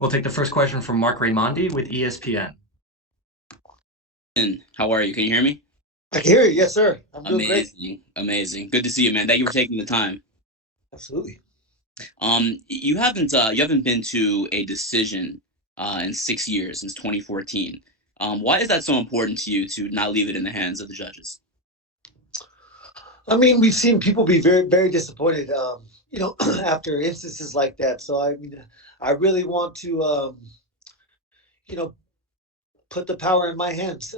We'll take the first question from Mark Raimondi with ESPN. How are you? Can you hear me? I can hear you. Yes, sir. I'm doing great. Amazing. Good to see you, man. Thank you for taking the time. Absolutely. You haven't been to a decision in 6 years, since 2014. Why is that so important to you to not leave it in the hands of the judges? I mean, we've seen people be very, very disappointed, after instances like that. So, I mean, I really want to, put the power in my hands,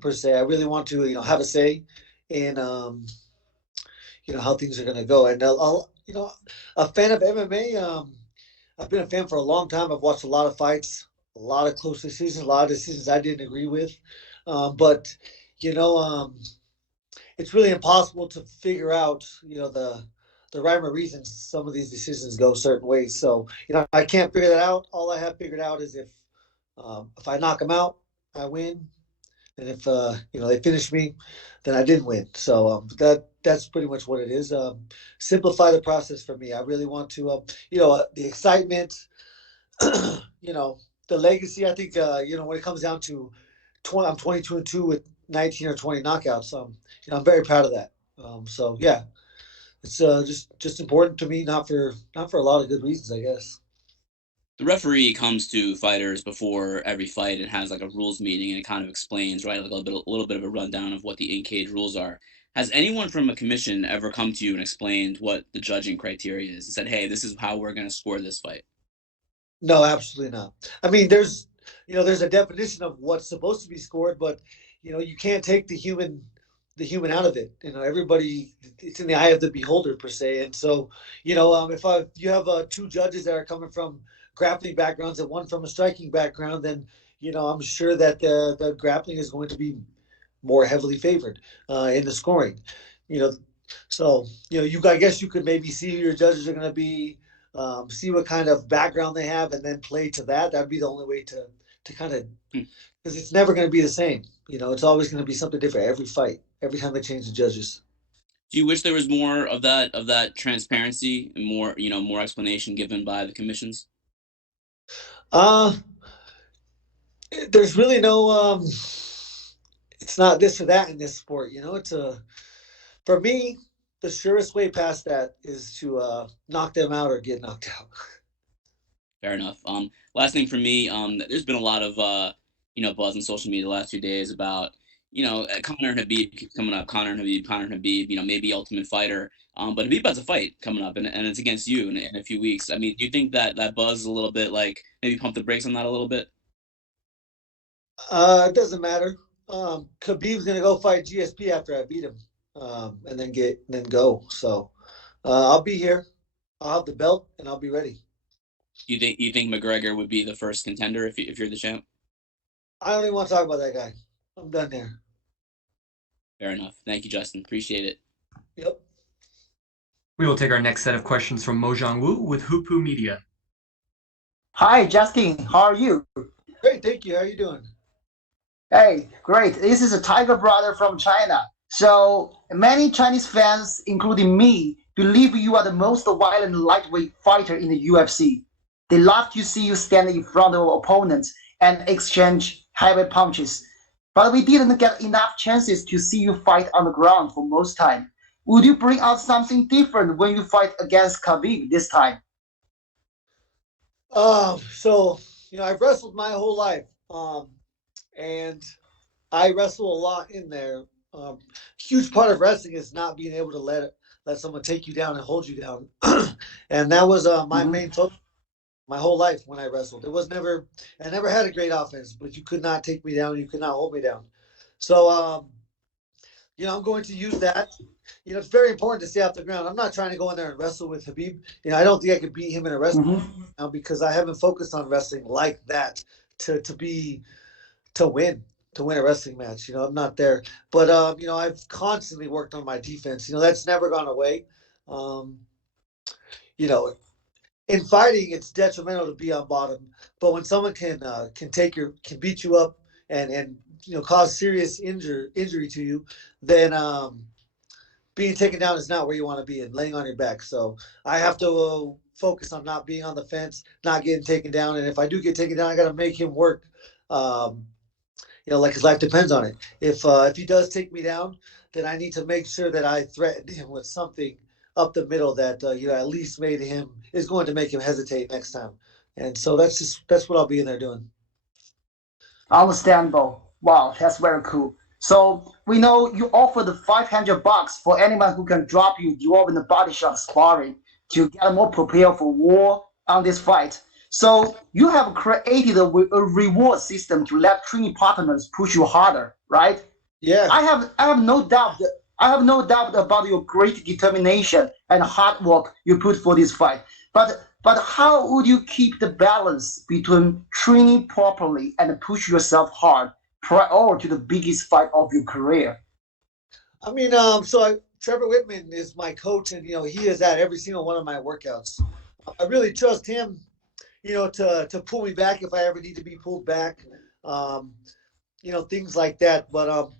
per se. I really want to, have a say in, how things are going to go. And a fan of MMA. I've been a fan for a long time. I've watched a lot of fights, a lot of close decisions, a lot of decisions I didn't agree with. But you know, it's really impossible to figure out, the rhyme or reason some of these decisions go certain ways. So, I can't figure that out. All I have figured out is if I knock them out, I win. And if they finish me, then I didn't win. So that's pretty much what it is. Simplify the process for me. I really want to, the excitement, the legacy. I think when it comes down to 20, I'm 22-2 with 19 or 20 knockouts. I'm very proud of that. So yeah, it's just important to me, not for a lot of good reasons, I guess. The referee comes to fighters before every fight and has like a rules meeting, and it kind of explains, right, like a little bit of a rundown of what the in-cage rules are. Has anyone from a commission ever come to you and explained what the judging criteria is and said, hey, this is how we're going to score this fight? No, absolutely not. I mean, there's a definition of what's supposed to be scored, but you can't take the human out of it. Everybody, it's in the eye of the beholder per se. And so, if you have two judges that are coming from grappling backgrounds and one from a striking background, then I'm sure that the grappling is going to be more heavily favored in the scoring. You know, so I guess you could maybe see who your judges are going to be, see what kind of background they have, and then play to that. That'd be the only way to kind of, because it's never going to be the same. It's always going to be something different every fight, every time they change the judges. Do you wish there was more of that transparency and more explanation given by the commissions? There's really no it's not this or that in this sport. For me, the surest way past that is to knock them out or get knocked out. Fair enough. Last thing for me, there's been a lot of buzz on social media the last 2 days about Conor and Khabib keeps coming up. Conor and Khabib, maybe Ultimate Fighter. But Khabib has a fight coming up, and it's against you in a few weeks. I mean, do you think that buzz is a little bit like maybe pump the brakes on that a little bit? It doesn't matter. Khabib's gonna go fight GSP after I beat him, and then go. So I'll be here. I'll have the belt, and I'll be ready. You think McGregor would be the first contender if you're the champ? I don't even want to talk about that guy. I'm done there. Fair enough. Thank you, Justin. Appreciate it. Yep. We will take our next set of questions from Mojang Wu with Hupu Media. Hi, Justin. How are you? Great, thank you. How are you doing? Hey, great. This is a Tiger brother from China. So many Chinese fans, including me, believe you are the most violent lightweight fighter in the UFC. They love to see you stand in front of opponents and exchange heavy punches. But we didn't get enough chances to see you fight on the ground for most time. Would you bring out something different when you fight against Khabib this time? So I've wrestled my whole life, and I wrestle a lot in there. Huge part of wrestling is not being able to let someone take you down and hold you down, and that was my main focus my whole life when I wrestled. I never had a great offense, but you could not take me down. You could not hold me down. So, I'm going to use that. It's very important to stay off the ground. I'm not trying to go in there and wrestle with Khabib. I don't think I could beat him in a wrestling now because I haven't focused on wrestling like that to win a wrestling match. I'm not there. But I've constantly worked on my defense. That's never gone away. In fighting, it's detrimental to be on bottom. But when someone can beat you up and cause serious injury to you, then being taken down is not where you want to be and laying on your back. So I have to focus on not being on the fence, not getting taken down. And if I do get taken down, I got to make him work. Like his life depends on it. If he does take me down, then I need to make sure that I threaten him with something up the middle that at least is going to make him hesitate next time. And so that's what I'll be in there doing. Understandable. Wow, that's very cool. So we know you offer the $500 for anyone who can drop you during the body shot sparring to get more prepared for war on this fight. So you have created a reward system to let training partners push you harder, right? Yeah. I have no doubt about your great determination and hard work you put for this fight. But how would you keep the balance between training properly and push yourself hard prior to the biggest fight of your career? I mean, Trevor Whitman is my coach, and he is at every single one of my workouts. I really trust him, to pull me back if I ever need to be pulled back, things like that. But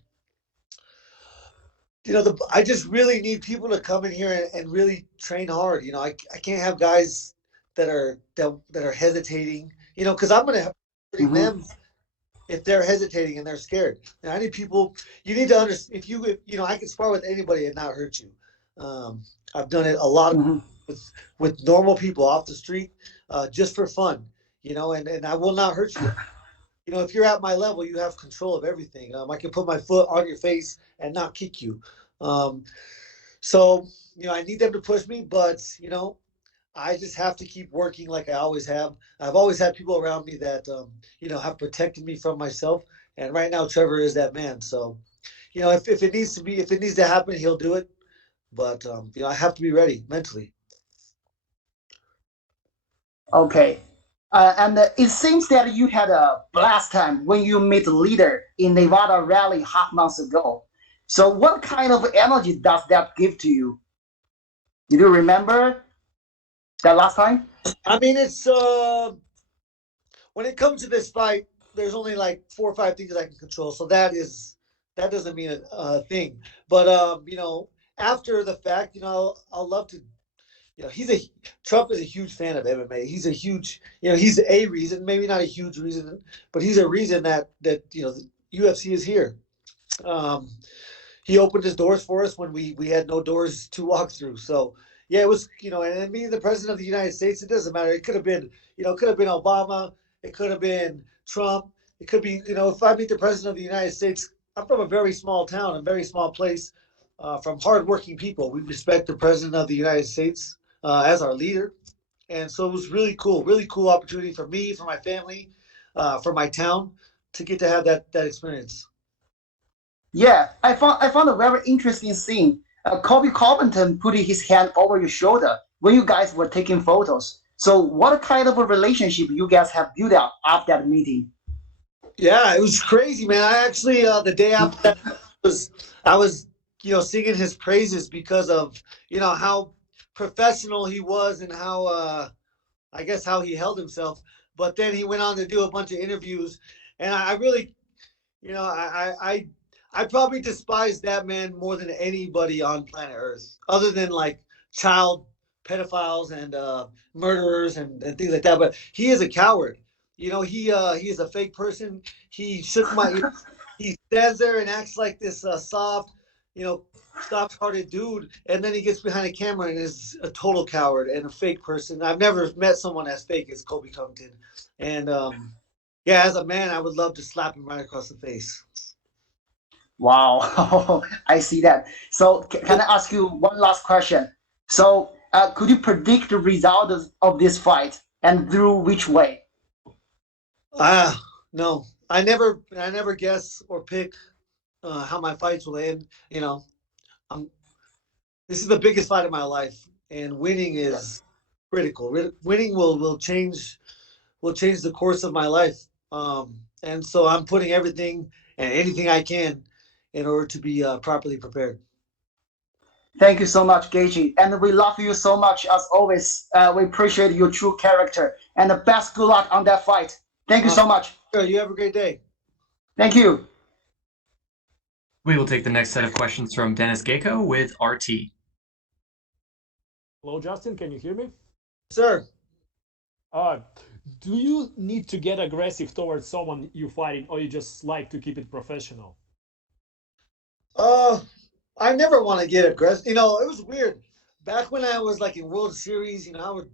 I just really need people to come in here and really train hard. I can't have guys that are hesitating, because I'm going to hurt them if they're hesitating and they're scared. And I need people. You need to understand. If I can spar with anybody and not hurt you. I've done it a lot with normal people off the street, just for fun. And I will not hurt you. If you're at my level, you have control of everything. I can put my foot on your face and not kick you. So I need them to push me, but I just have to keep working like I always have. I've always had people around me that have protected me from myself, and right now Trevor is that man. So if it needs to happen, he'll do it. But I have to be ready mentally. Okay. And it seems that you had a blast time when you met the leader in Nevada rally half months ago. So what kind of energy does that give to you? Do you remember that last time? I mean, it's when it comes to this fight, there's only like 4 or 5 things I can control. So that doesn't mean a thing. But after the fact, I'll love to. Trump is a huge fan of MMA. He's a huge, he's a reason, maybe not a huge reason, but he's a reason that the UFC is here. He opened his doors for us when we had no doors to walk through. So yeah, it was, and being the president of the United States, it doesn't matter. It could have been, Obama. It could have been Trump. It could be, if I meet the president of the United States, I'm from a very small town, a very small place, from hardworking people. We respect the president of the United States as our leader. And so it was really cool opportunity for me, for my family, for my town to get to have that experience. Yeah, I found a very interesting scene. Kobe Covington put his hand over your shoulder when you guys were taking photos. So what kind of a relationship you guys have built up after that meeting? Yeah, it was crazy, man. I actually, the day after that, I was singing his praises because of, how professional he was and how, I guess, how he held himself. But then he went on to do a bunch of interviews, and I really, I probably despise that man more than anybody on planet Earth, other than like child pedophiles and murderers and things like that. But he is a coward. He is a fake person. He stands there and acts like this soft, soft-hearted dude, and then he gets behind a camera and is a total coward and a fake person. I've never met someone as fake as Kobe Covington. And yeah, as a man, I would love to slap him right across the face. Wow, I see that. So can I ask you one last question? So could you predict the result of this fight and through which way? No, I never guess or pick how my fights will end. This is the biggest fight of my life, and winning is critical. Winning will change the course of my life. And so I'm putting everything and anything I can in order to be properly prepared. Thank you so much, Gaethje, and we love you so much as always. We appreciate your true character, and the best good luck on that fight. Thank you so much. Sure, you have a great day. Thank you. We will take the next set of questions from Dennis Gecko with RT. Hello, Justin. Can you hear me? Sir. Uh, do you need to get aggressive towards someone you're fighting, or you just like to keep it professional? I never want to get aggressive. You know, it was weird. Back when I was like in World Series, you know,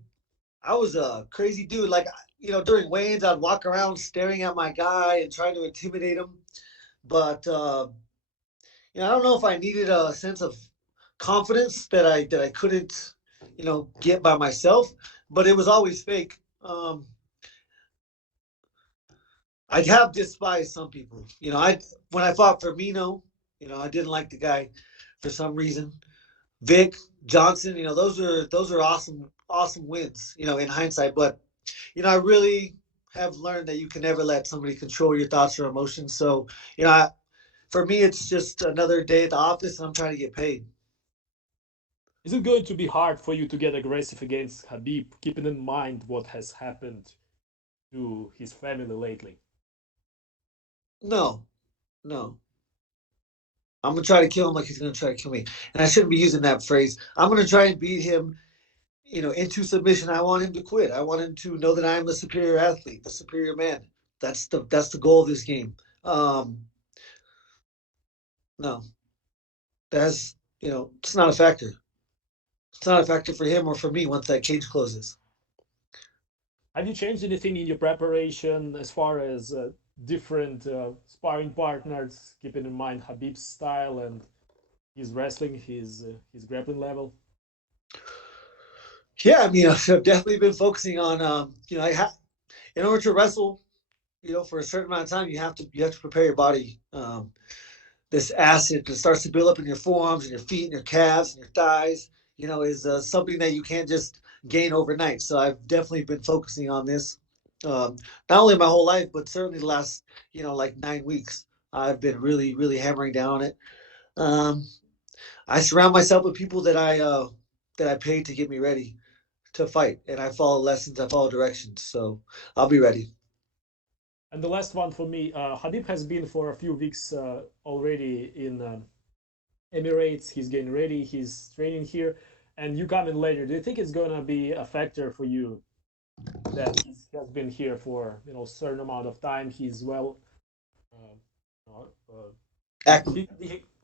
I was a crazy dude. Like, you know, during weigh-ins, I'd walk around staring at my guy and trying to intimidate him. But you know, I don't know if I needed a sense of confidence that I couldn't, you know, get by myself. But it was always fake. I have despised some people. You know, I when I fought Firmino, you know, I didn't like the guy for some reason. Vic Johnson, you know, those are awesome wins, you know, in hindsight. But you know, I really have learned that you can never let somebody control your thoughts or emotions. So, you know, for me, it's just another day at the office, and I'm trying to get paid. Is it going to be hard for you to get aggressive against Khabib, keeping in mind what has happened to his family lately? No, no. I'm gonna try to kill him like he's gonna try to kill me, and I shouldn't be using that phrase. I'm gonna try and beat him, you know, into submission. I want him to quit. I want him to know that I am the superior athlete, the superior man. That's the goal of this game. No, that's you know, it's not a factor. It's not a factor for him or for me once that cage closes. Have you changed anything in your preparation as far as different sparring partners, keeping in mind Khabib's style and his wrestling, his grappling level? Yeah, I mean, I've definitely been focusing on, you know, in order to wrestle, you know, for a certain amount of time, you have to prepare your body. This acid that starts to build up in your forearms and your feet and your calves and your thighs, you know, is something that you can't just gain overnight. So I've definitely been focusing on this, not only my whole life, but certainly the last, you know, like 9 weeks. I've been really, really hammering down on it. Um, I surround myself with people that I paid to get me ready to fight, and I follow lessons, I follow directions. So I'll be ready. And the last one for me, Habib has been for a few weeks already in Emirates. He's getting ready. He's training here, and you come in later. Do you think it's gonna be a factor for you that he has been here for a certain amount of time? He's well, uh, he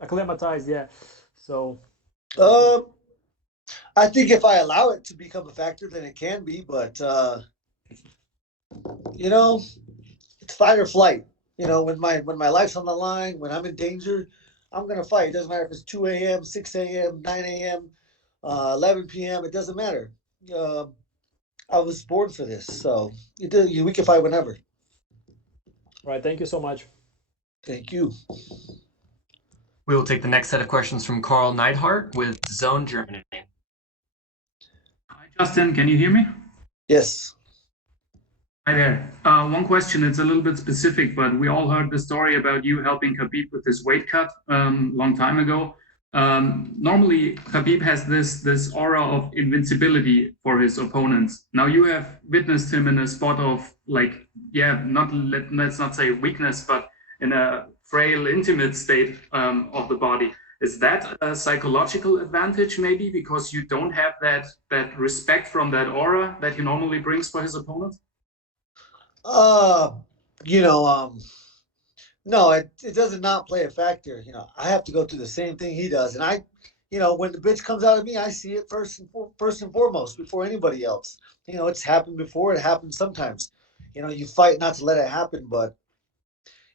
acclimatized, yeah. So Um, I think if I allow it to become a factor, then it can be. But you know, it's fight or flight. You know, when my life's on the line, when I'm in danger, I'm gonna fight. It doesn't matter if it's 2 a.m., 6 a.m., 9 a.m., 11 p.m. It doesn't matter. Um, I was born for this, so we can fight whenever. all right, thank you so much. Thank you. We will take the next set of questions from Carl Neidhart with Zone Germany. Hi, Justin. Can you hear me? Yes. Hi there. One question. It's a little bit specific, but we all heard the story about you helping Khabib with his weight cut long time ago. Normally, Khabib has this aura of invincibility for his opponents. Now you have witnessed him in a spot of let's not say weakness, but in a frail, intimate state of the body. Is that a psychological advantage, maybe, because you don't have that respect from that aura that he normally brings for his opponents? Uh, you know, no, it does not play a factor. You know, I have to go through the same thing he does, and you know, when the bitch comes out of me, I see it first and foremost before anybody else. You know, it's happened before. It happens sometimes. You know, you fight not to let it happen, but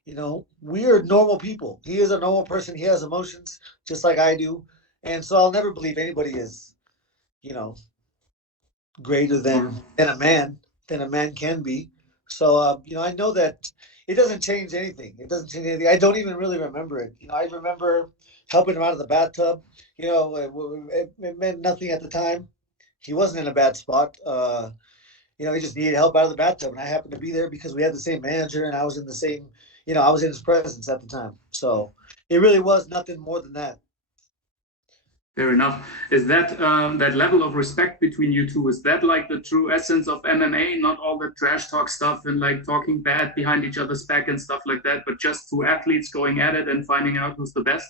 you know, we are normal people. He is a normal person. He has emotions just like I do, and so I'll never believe anybody is, you know, greater than a man can be. So you know, I know that it doesn't change anything. It doesn't change anything. I don't even really remember it. You know, I remember helping him out of the bathtub. You know, it meant nothing at the time. He wasn't in a bad spot. You know, he just needed help out of the bathtub, and I happened to be there because we had the same manager, and I was in the same. You know, I was in his presence at the time. So it really was nothing more than that. Fair enough. Is that that level of respect between you two? Is that like the true essence of MMA? Not all the trash talk stuff and like talking bad behind each other's back and stuff like that, but just two athletes going at it and finding out who's the best?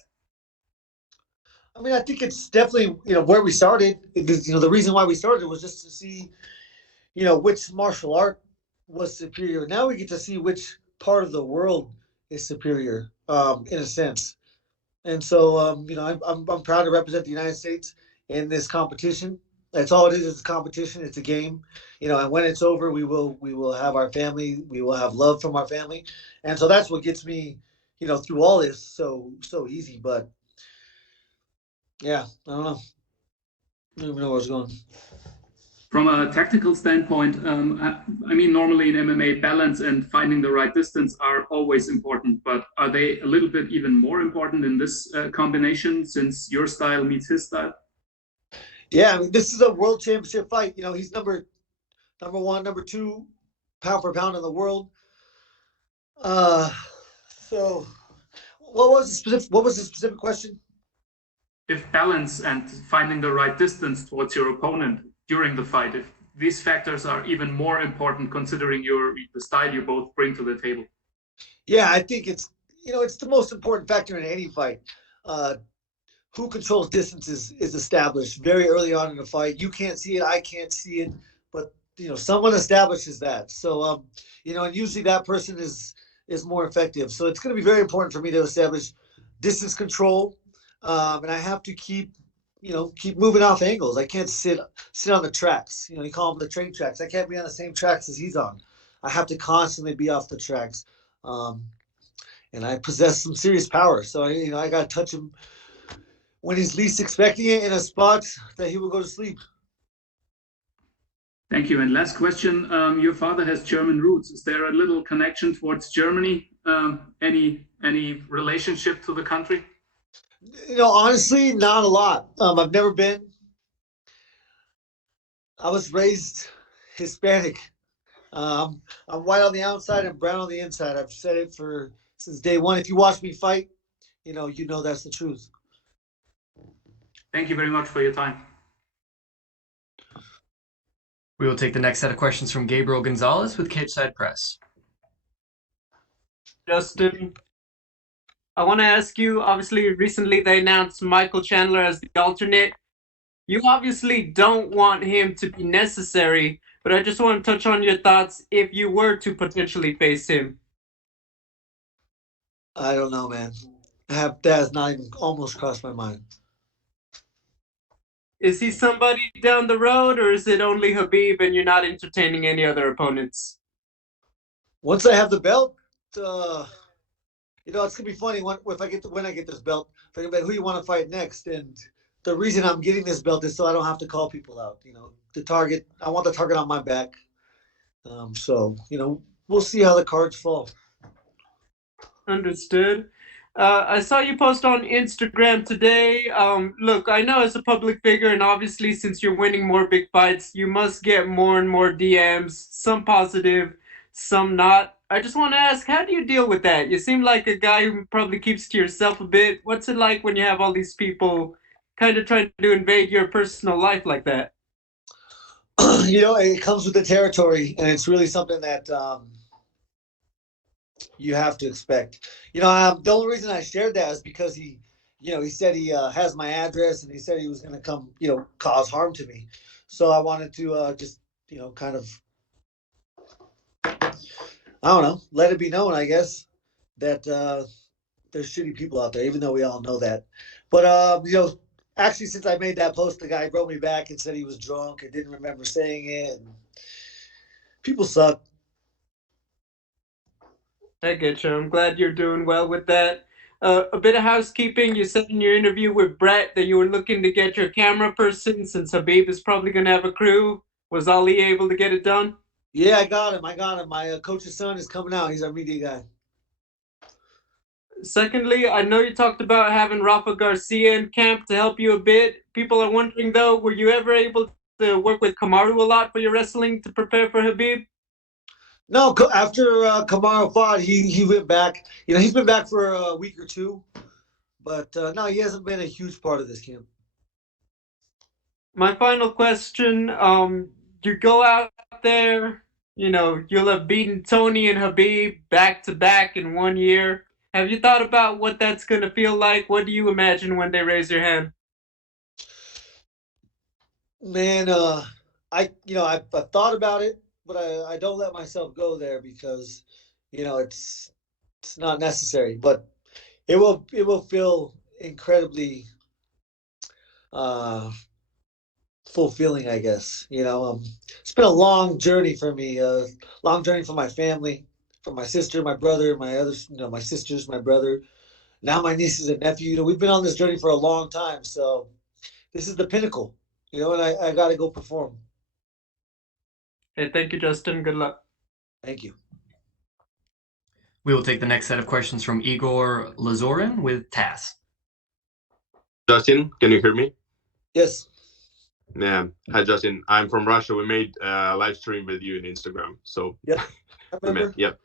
I mean, I think it's definitely, you know, where we started. You know, the reason why we started was just to see, which martial art was superior. Now we get to see which part of the world is superior, in a sense. And so, I'm proud to represent the United States in this competition. That's all it is. It's a competition. It's a game. And when it's over, we will have our family. We will have love from our family, and so that's what gets me, through all this so easy. But yeah, I don't know. I don't even know where it's going. From a tactical standpoint, I mean, normally in MMA, balance and finding the right distance are always important, but are they a little bit even more important in this combination since your style meets his style? Yeah, I mean, this is a world championship fight. He's number one, number two, pound for pound in the world. So what was the specific question? If balance and finding the right distance towards your opponent during the fight, if these factors are even more important considering the style you both bring to the table. Yeah, I think it's the most important factor in any fight. Who controls distance is established very early on in the fight. You can't see it, I can't see it, but someone establishes that. So and usually that person is more effective. So it's going to be very important for me to establish distance control, and I have to keep moving off angles. I can't sit on the tracks. You call them the train tracks. I can't be on the same tracks as he's on. I have to constantly be off the tracks, and I possess some serious power. So I got to touch him when he's least expecting it in a spot that he will go to sleep. Thank you. And last question, your father has German roots. Is there a little connection towards Germany? Any relationship to the country? Honestly, not a lot. I've never been. I was raised Hispanic. I'm white on the outside and brown on the inside. I've said it since day one. If you watch me fight, you know that's the truth. Thank you very much for your time. We will take the next set of questions from Gabriel Gonzalez with Cageside Press. Justin, I want to ask you, obviously, recently they announced Michael Chandler as the alternate. You obviously don't want him to be necessary, but I just want to touch on your thoughts if you were to potentially face him. I don't know, man. That has not even almost crossed my mind. Is he somebody down the road, or is it only Khabib and you're not entertaining any other opponents? Once I have the belt, it's gonna be funny when I get this belt. Think about who you want to fight next, and the reason I'm getting this belt is so I don't have to call people out. I want the target on my back. So we'll see how the cards fall. Understood. I saw you post on Instagram today. Look, I know as a public figure, and obviously since you're winning more big fights, you must get more and more DMs, some positive, some not. I just want to ask, how do you deal with that? You seem like a guy who probably keeps to yourself a bit. What's it like when you have all these people kind of trying to invade your personal life like that? It comes with the territory, and it's really something that you have to expect. The only reason I shared that is because he said he has my address, and he said he was going to come, cause harm to me. So I wanted to just, kind of, I don't know, let it be known, I guess, that there's shitty people out there, even though we all know that. But, actually, since I made that post, the guy wrote me back and said he was drunk and didn't remember saying it. And people suck. I get you. I'm glad you're doing well with that. A bit of housekeeping. You said in your interview with Brett that you were looking to get your camera person since Khabib is probably going to have a crew. Was Ali able to get it done? Yeah, I got him. My coach's son is coming out. He's our media guy. Secondly, I know you talked about having Rafa Garcia in camp to help you a bit. People are wondering, though, were you ever able to work with Kamaru a lot for your wrestling to prepare for Khabib? No, after Kamaru fought, he went back. He's been back for a week or two, but no, he hasn't been a huge part of this camp. My final question, you go out there, you'll have beaten Tony and Khabib back to back in 1 year. Have you thought about what that's going to feel like? What do you imagine when they raise your hand? Man, I've thought about it, but I don't let myself go there because, it's not necessary. But it will feel incredibly uh, fulfilling, I guess. It's been a long journey for me, long journey for my family, for my sister, my brother, my others, my sisters, my brother, now my nieces and nephew. We've been on this journey for a long time, so this is the pinnacle. And I got to go perform. Hey, thank you, Justin. Good luck. Thank you. We will take the next set of questions from Igor Lazorin with TAS. Justin, can you hear me? Yes. Yeah. Hi, Justin. I'm from Russia. We made a live stream with you on Instagram. So Yep. I we met. remember. Yep.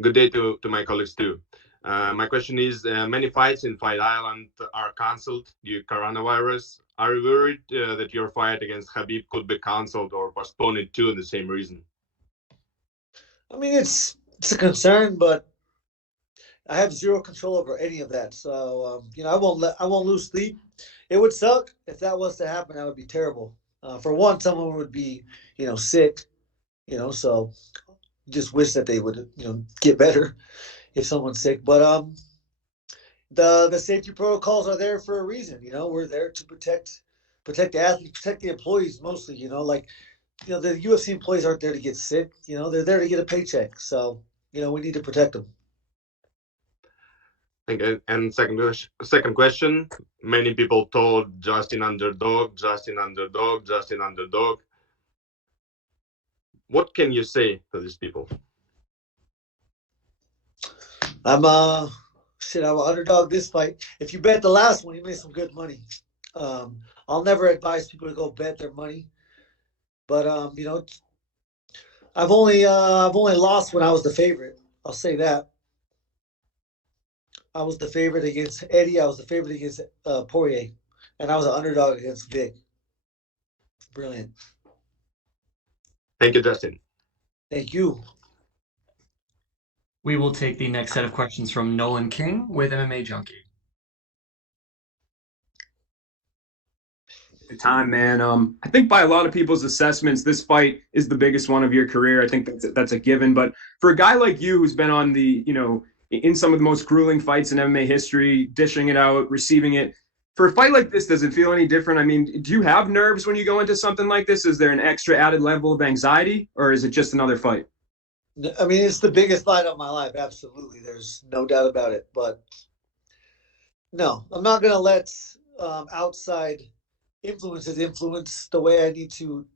Good day to my colleagues too. My question is, many fights in Fight Island are cancelled due to coronavirus. Are you worried that your fight against Khabib could be cancelled or postponed too in the same reason? I mean, it's a concern, but I have zero control over any of that. So I won't lose sleep. It would suck if that was to happen. That would be terrible. For one, someone would be sick. So just wish that they would get better if someone's sick. But the safety protocols are there for a reason. We're there to protect the athletes, protect the employees mostly. The UFC employees aren't there to get sick. They're there to get a paycheck. So we need to protect them. And second question, many people told Justin underdog, Justin underdog, Justin underdog. What can you say to these people? I'm an underdog this fight. If you bet the last one, you made some good money. I'll never advise people to go bet their money, but I've only lost when I was the favorite. I'll say that. I was the favorite against Eddie. I was the favorite against Poirier, and I was an underdog against Vic. Brilliant. Thank you, Justin. Thank you. We will take the next set of questions from Nolan King with MMA Junkie. Time, man. I think by a lot of people's assessments, this fight is the biggest one of your career. I think that's a given. But for a guy like you, who's been on the, in some of the most grueling fights in MMA history, dishing it out, receiving it, for a fight like this, does it feel any different? I mean, do you have nerves when you go into something like this? Is there an extra added level of anxiety, or is it just another fight? I mean, it's the biggest fight of my life. Absolutely, there's no doubt about it. But no, I'm not gonna let outside influences influence the way I need to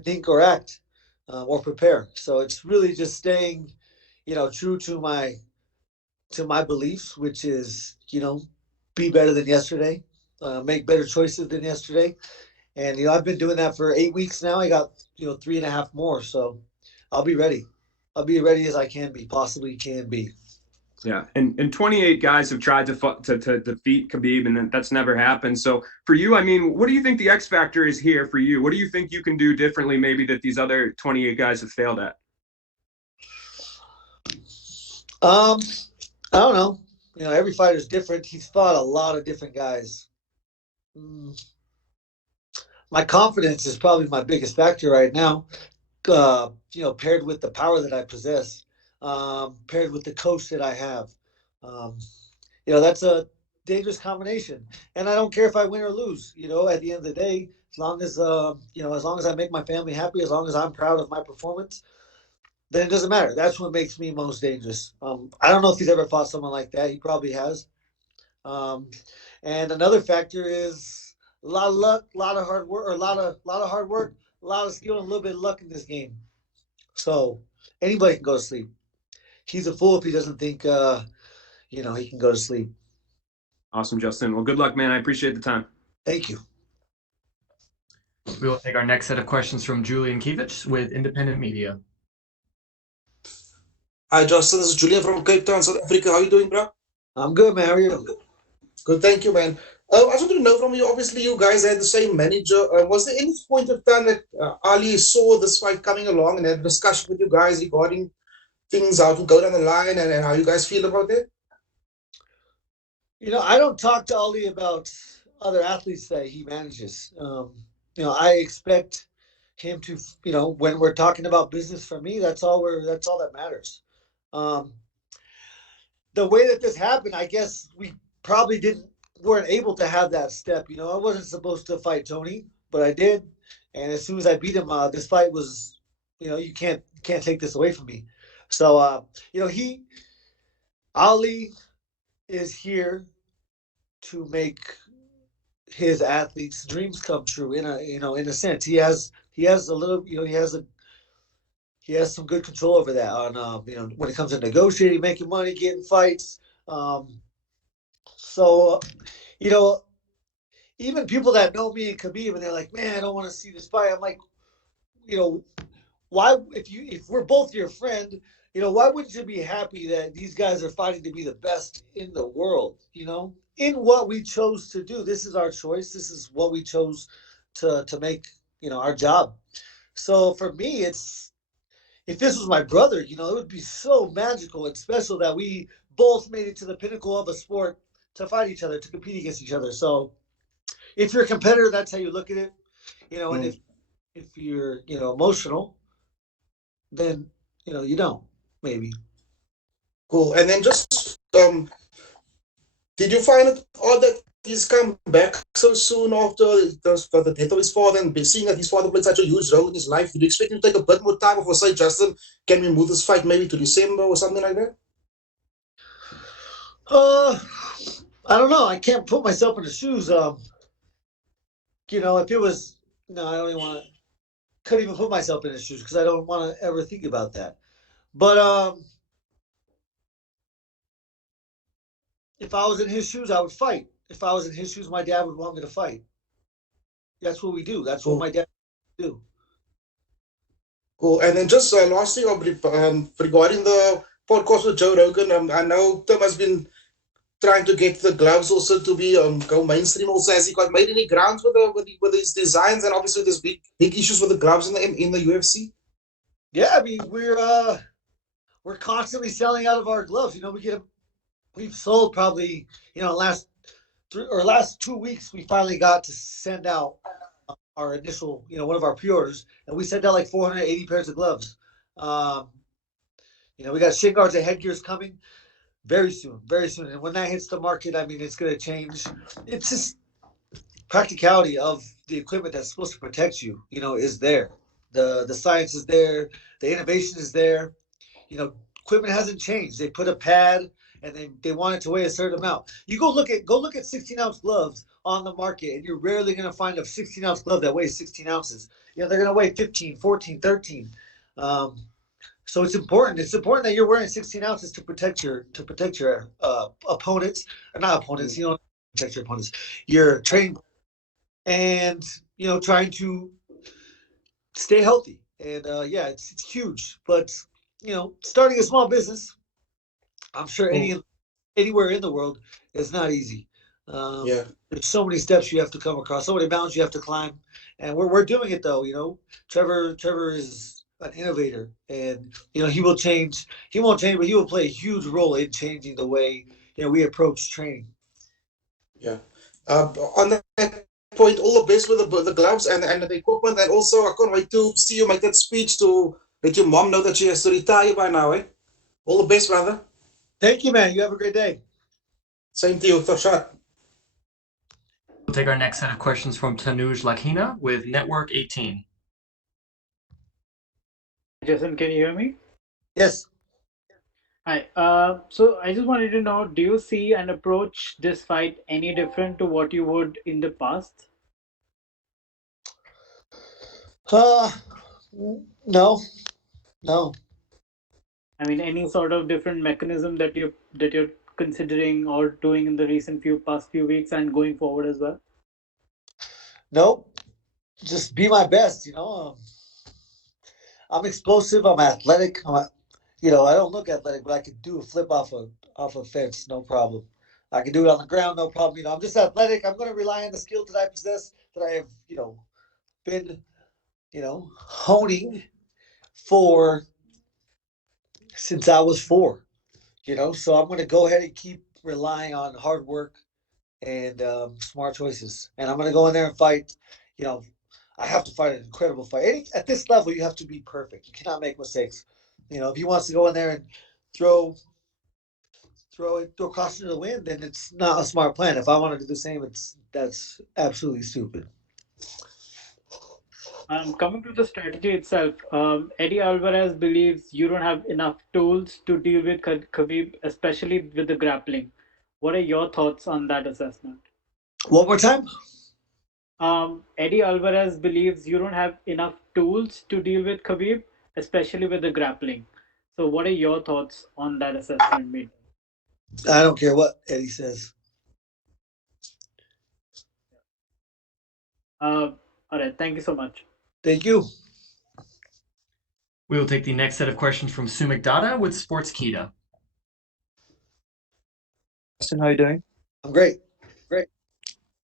think or act or prepare. So it's really just staying, true to my beliefs, which is be better than yesterday, make better choices than yesterday, and I've been doing that for 8 weeks now. I got 3.5 more, so I'll be ready. I'll be ready as I possibly can be. Yeah, and 28 guys have tried to defeat Khabib, and that's never happened. So for you, I mean, what do you think the X factor is here for you? What do you think you can do differently, maybe that these other 28 guys have failed at? I don't know. Every fighter's different. He's fought a lot of different guys. My confidence is probably my biggest factor right now. Paired with the power that I possess, paired with the coach that I have. That's a dangerous combination. And I don't care if I win or lose. At the end of the day, as long as I make my family happy, as long as I'm proud of my performance, then it doesn't matter. That's what makes me most dangerous. I don't know if he's ever fought someone like that. He probably has. And another factor is a lot of luck, a lot of hard work, or a lot of hard work, a lot of skill, and a little bit of luck in this game. So anybody can go to sleep. He's a fool if he doesn't think, he can go to sleep. Awesome, Justin. Well, good luck, man. I appreciate the time. Thank you. We will take our next set of questions from Julian Kivich with Independent Media. Hi, Justin. This is Julian from Cape Town, South Africa. How are you doing, bro? I'm good, man. How are you? Good, thank you, man. I just wanted to know from you, obviously you guys had the same manager. Was there any point of time that Ali saw this fight coming along and had a discussion with you guys regarding things, how to go down the line and how you guys feel about it? I don't talk to Ali about other athletes that he manages. I expect, him to, when we're talking about business for me, that's all that matters. The way that this happened, I guess we probably weren't able to have that step. I wasn't supposed to fight Tony, but I did. And as soon as I beat him, this fight was, you can't take this away from me. So, Ali is here to make his athletes' dreams come true. In a sense, he has a little, he has some good control over that on, when it comes to negotiating, making money, getting fights. So, you know, even people that know me and Khabib, and they're like, "Man, I don't want to see this fight." I'm like, you know, why? If we're both your friend, why wouldn't you be happy that these guys are fighting to be the best in the world? In what we chose to do. This is our choice. This is what we chose to make. Our job. So for me, if this was my brother, it would be so magical and special that we both made it to the pinnacle of a sport to fight each other, to compete against each other. So if you're a competitor, that's how you look at it. And if you're, emotional, then, you don't, maybe. Cool. And then just did you find it odd that he's come back so soon after the death of his father, and seeing that his father played such a huge role in his life? Did you expect him to take a bit more time, or say, Justin, can we move this fight maybe to December or something like that? I don't know. I can't put myself in the shoes. If it was, no, I don't even want to. Couldn't even put myself in his shoes because I don't want to ever think about that. But if I was in his shoes, I would fight. If I was in his shoes, my dad would want me to fight. That's what we do. That's what my dad would do. Cool. And then just lastly, regarding the podcast with Joe Rogan, I know Tim has been trying to get the gloves also to be go mainstream. Also, has he got made any grounds with his designs? And obviously, there's big issues with the gloves in the UFC. Yeah, I mean we're constantly selling out of our gloves. We've sold probably last 2 weeks. We finally got to send out our initial one of our pre-orders, and we sent out like 480 pairs of gloves. We got shin guards and headgears coming very soon, very soon. And when that hits the market, I mean, it's going to change. It's just practicality of the equipment that's supposed to protect you, is there. The science is there. The innovation is there. Equipment hasn't changed. They put a pad and they want it to weigh a certain amount. You go look at 16-ounce gloves on the market, and you're rarely going to find a 16-ounce glove that weighs 16 ounces. They're going to weigh 15, 14, 13. So it's important. It's important that you're wearing 16 ounces to protect your opponents, or not opponents. You don't protect your opponents. You're trained, and trying to stay healthy. And yeah, it's huge. But starting a small business, I'm sure anywhere in the world is not easy. Yeah. There's so many steps you have to come across, so many mountains you have to climb, and we're doing it though. Trevor is an innovator, and he will change. He won't change, but he will play a huge role in changing the way we approach training. Yeah. On that point, all the best with the gloves and the equipment, and also I can't wait to see you make that speech to let your mom know that she has to retire by now. All the best, brother. Thank you, man. You have a great day. Same to you, for sure. We'll take our next set of questions from Tanuj Lakhina with Network 18. Jason, can you hear me? Yes. Hi. So I just wanted to know, do you see and approach this fight any different to what you would in the past? No. I mean, any sort of different mechanism that you're considering or doing in the past few weeks and going forward as well? Nope. Just be my best. I'm explosive. I'm athletic. I don't look athletic, but I could do a flip off a fence, no problem. I can do it on the ground, no problem. I'm just athletic. I'm going to rely on the skills that I possess, that I have, been, honing for since I was 4. So I'm going to go ahead and keep relying on hard work and smart choices. And I'm going to go in there and fight. I have to fight an incredible fight. At this level, you have to be perfect. You cannot make mistakes. If he wants to go in there and throw throw caution to the wind, then it's not a smart plan. If I want to do the same, that's absolutely stupid. Coming to the strategy itself, Eddie Alvarez believes you don't have enough tools to deal with Khabib, especially with the grappling. What are your thoughts on that assessment? One more time. Eddie Alvarez believes you don't have enough tools to deal with Khabib, especially with the grappling. So, what are your thoughts on that assessment made? I don't care what Eddie says. All right, thank you so much. Thank you. We will take the next set of questions from Sumik Dada with Sportskeeda. Justin, how are you doing? I'm great.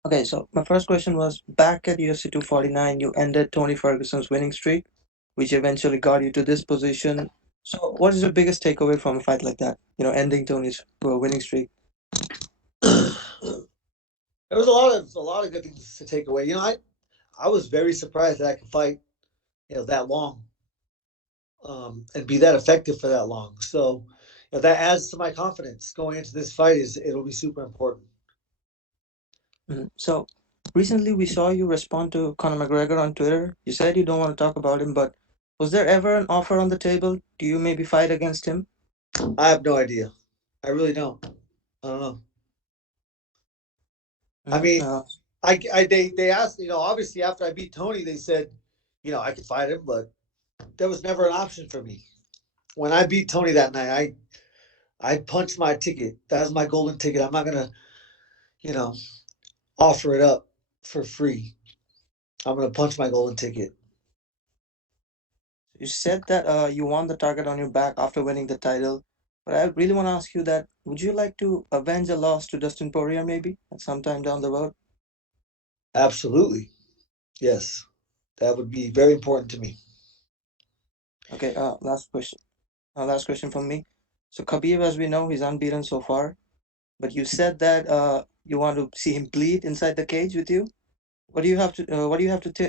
Okay, so my first question was back at UFC 249, you ended Tony Ferguson's winning streak, which eventually got you to this position. So, what is your biggest takeaway from a fight like that? Ending Tony's winning streak. There was a lot of good things to take away. I was very surprised that I could fight, that long, and be that effective for that long. So, that adds to my confidence going into this fight. It'll be super important. So, recently we saw you respond to Conor McGregor on Twitter. You said you don't want to talk about him, but was there ever an offer on the table? Do you maybe fight against him? I have no idea. I really don't. I don't know. I mean, they asked, obviously after I beat Tony, they said, I could fight him, but there was never an option for me. When I beat Tony that night, I punched my ticket. That was my golden ticket. I'm not gonna, offer it up for free. I'm gonna punch my golden ticket. You said that you won the target on your back after winning the title, but I really want to ask you that would you like to avenge a loss to Dustin Poirier maybe at some time down the road? Absolutely. Yes. That would be very important to me. Okay, last question. Last question from me. So Khabib, as we know, he's unbeaten so far, but you said that you want to see him bleed inside the cage with you. What do you have to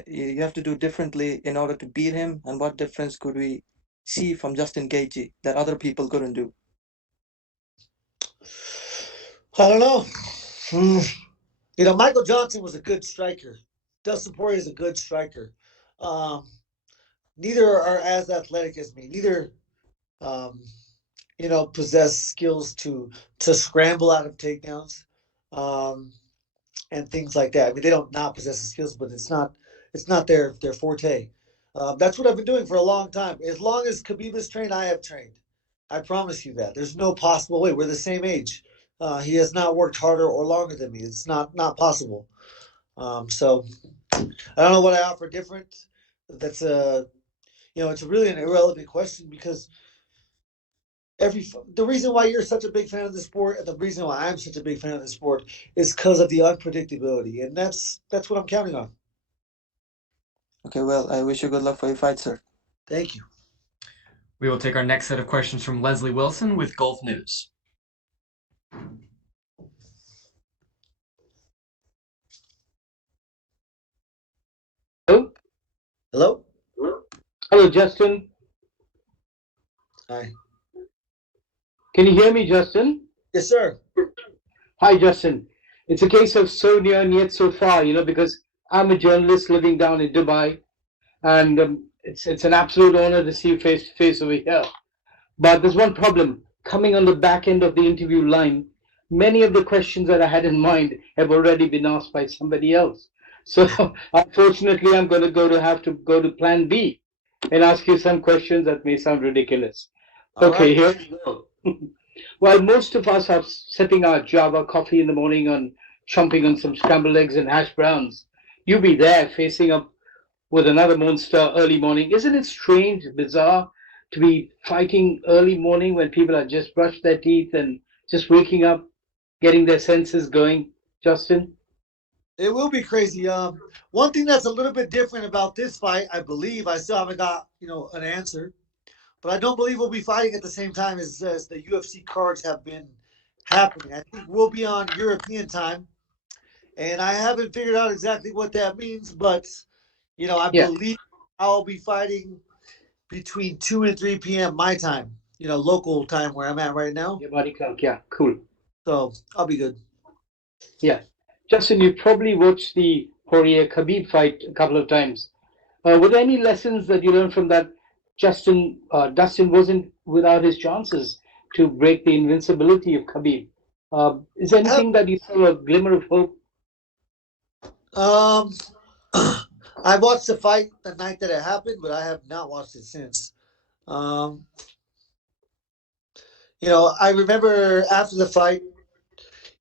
you have to do differently in order to beat him, and what difference could we see from Justin Gaethje that other people couldn't do? I don't know. Michael Johnson was a good striker. Dustin Poirier is a good striker. Neither are as athletic as me. Neither, possess skills to scramble out of takedowns, and things like that. I mean, they don't not possess the skills, but it's not their forte. That's what I've been doing for a long time. As long as Khabib is trained, I have trained. I promise you that. There's no possible way. We're the same age. He has not worked harder or longer than me. It's not possible. So I don't know what I offer different. That's it's really an irrelevant question because the reason why you're such a big fan of the sport and the reason why I'm such a big fan of the sport is because of the unpredictability, and that's what I'm counting on. Okay, well, I wish you good luck for your fight, sir. Thank you. We will take our next set of questions from Leslie Wilson with Gulf News. Hello? Hello? Hello, Justin. Hi. Can you hear me, Justin? Yes, sir. Hi, Justin. It's a case of so near and yet so far, because I'm a journalist living down in Dubai, and it's an absolute honor to see you face to face over here. But there's one problem. Coming on the back end of the interview line, many of the questions that I had in mind have already been asked by somebody else. So unfortunately, I'm going to have to go to plan B and ask you some questions that may sound ridiculous. Okay, here we go. Well, most of us are sipping our Java coffee in the morning and chomping on some scrambled eggs and hash browns. You be there facing up with another monster early morning. Isn't it strange, bizarre to be fighting early morning when people are just brushed their teeth and just waking up, getting their senses going, Justin? It will be crazy. One thing that's a little bit different about this fight, I believe, I still haven't got, an answer, but I don't believe we'll be fighting at the same time as the UFC cards have been happening. I think we'll be on European time, and I haven't figured out exactly what that means, but, I Yeah. believe I'll be fighting between 2 and 3 p.m. my time, local time where I'm at right now. Your body clock. Yeah, cool. So I'll be good. Yeah. Justin, you probably watched the Poirier Khabib fight a couple of times. Were there any lessons that you learned from that? Dustin wasn't without his chances to break the invincibility of Khabib. Is there anything that you saw a glimmer of hope? I watched the fight the night that it happened, but I have not watched it since. Um, I remember after the fight,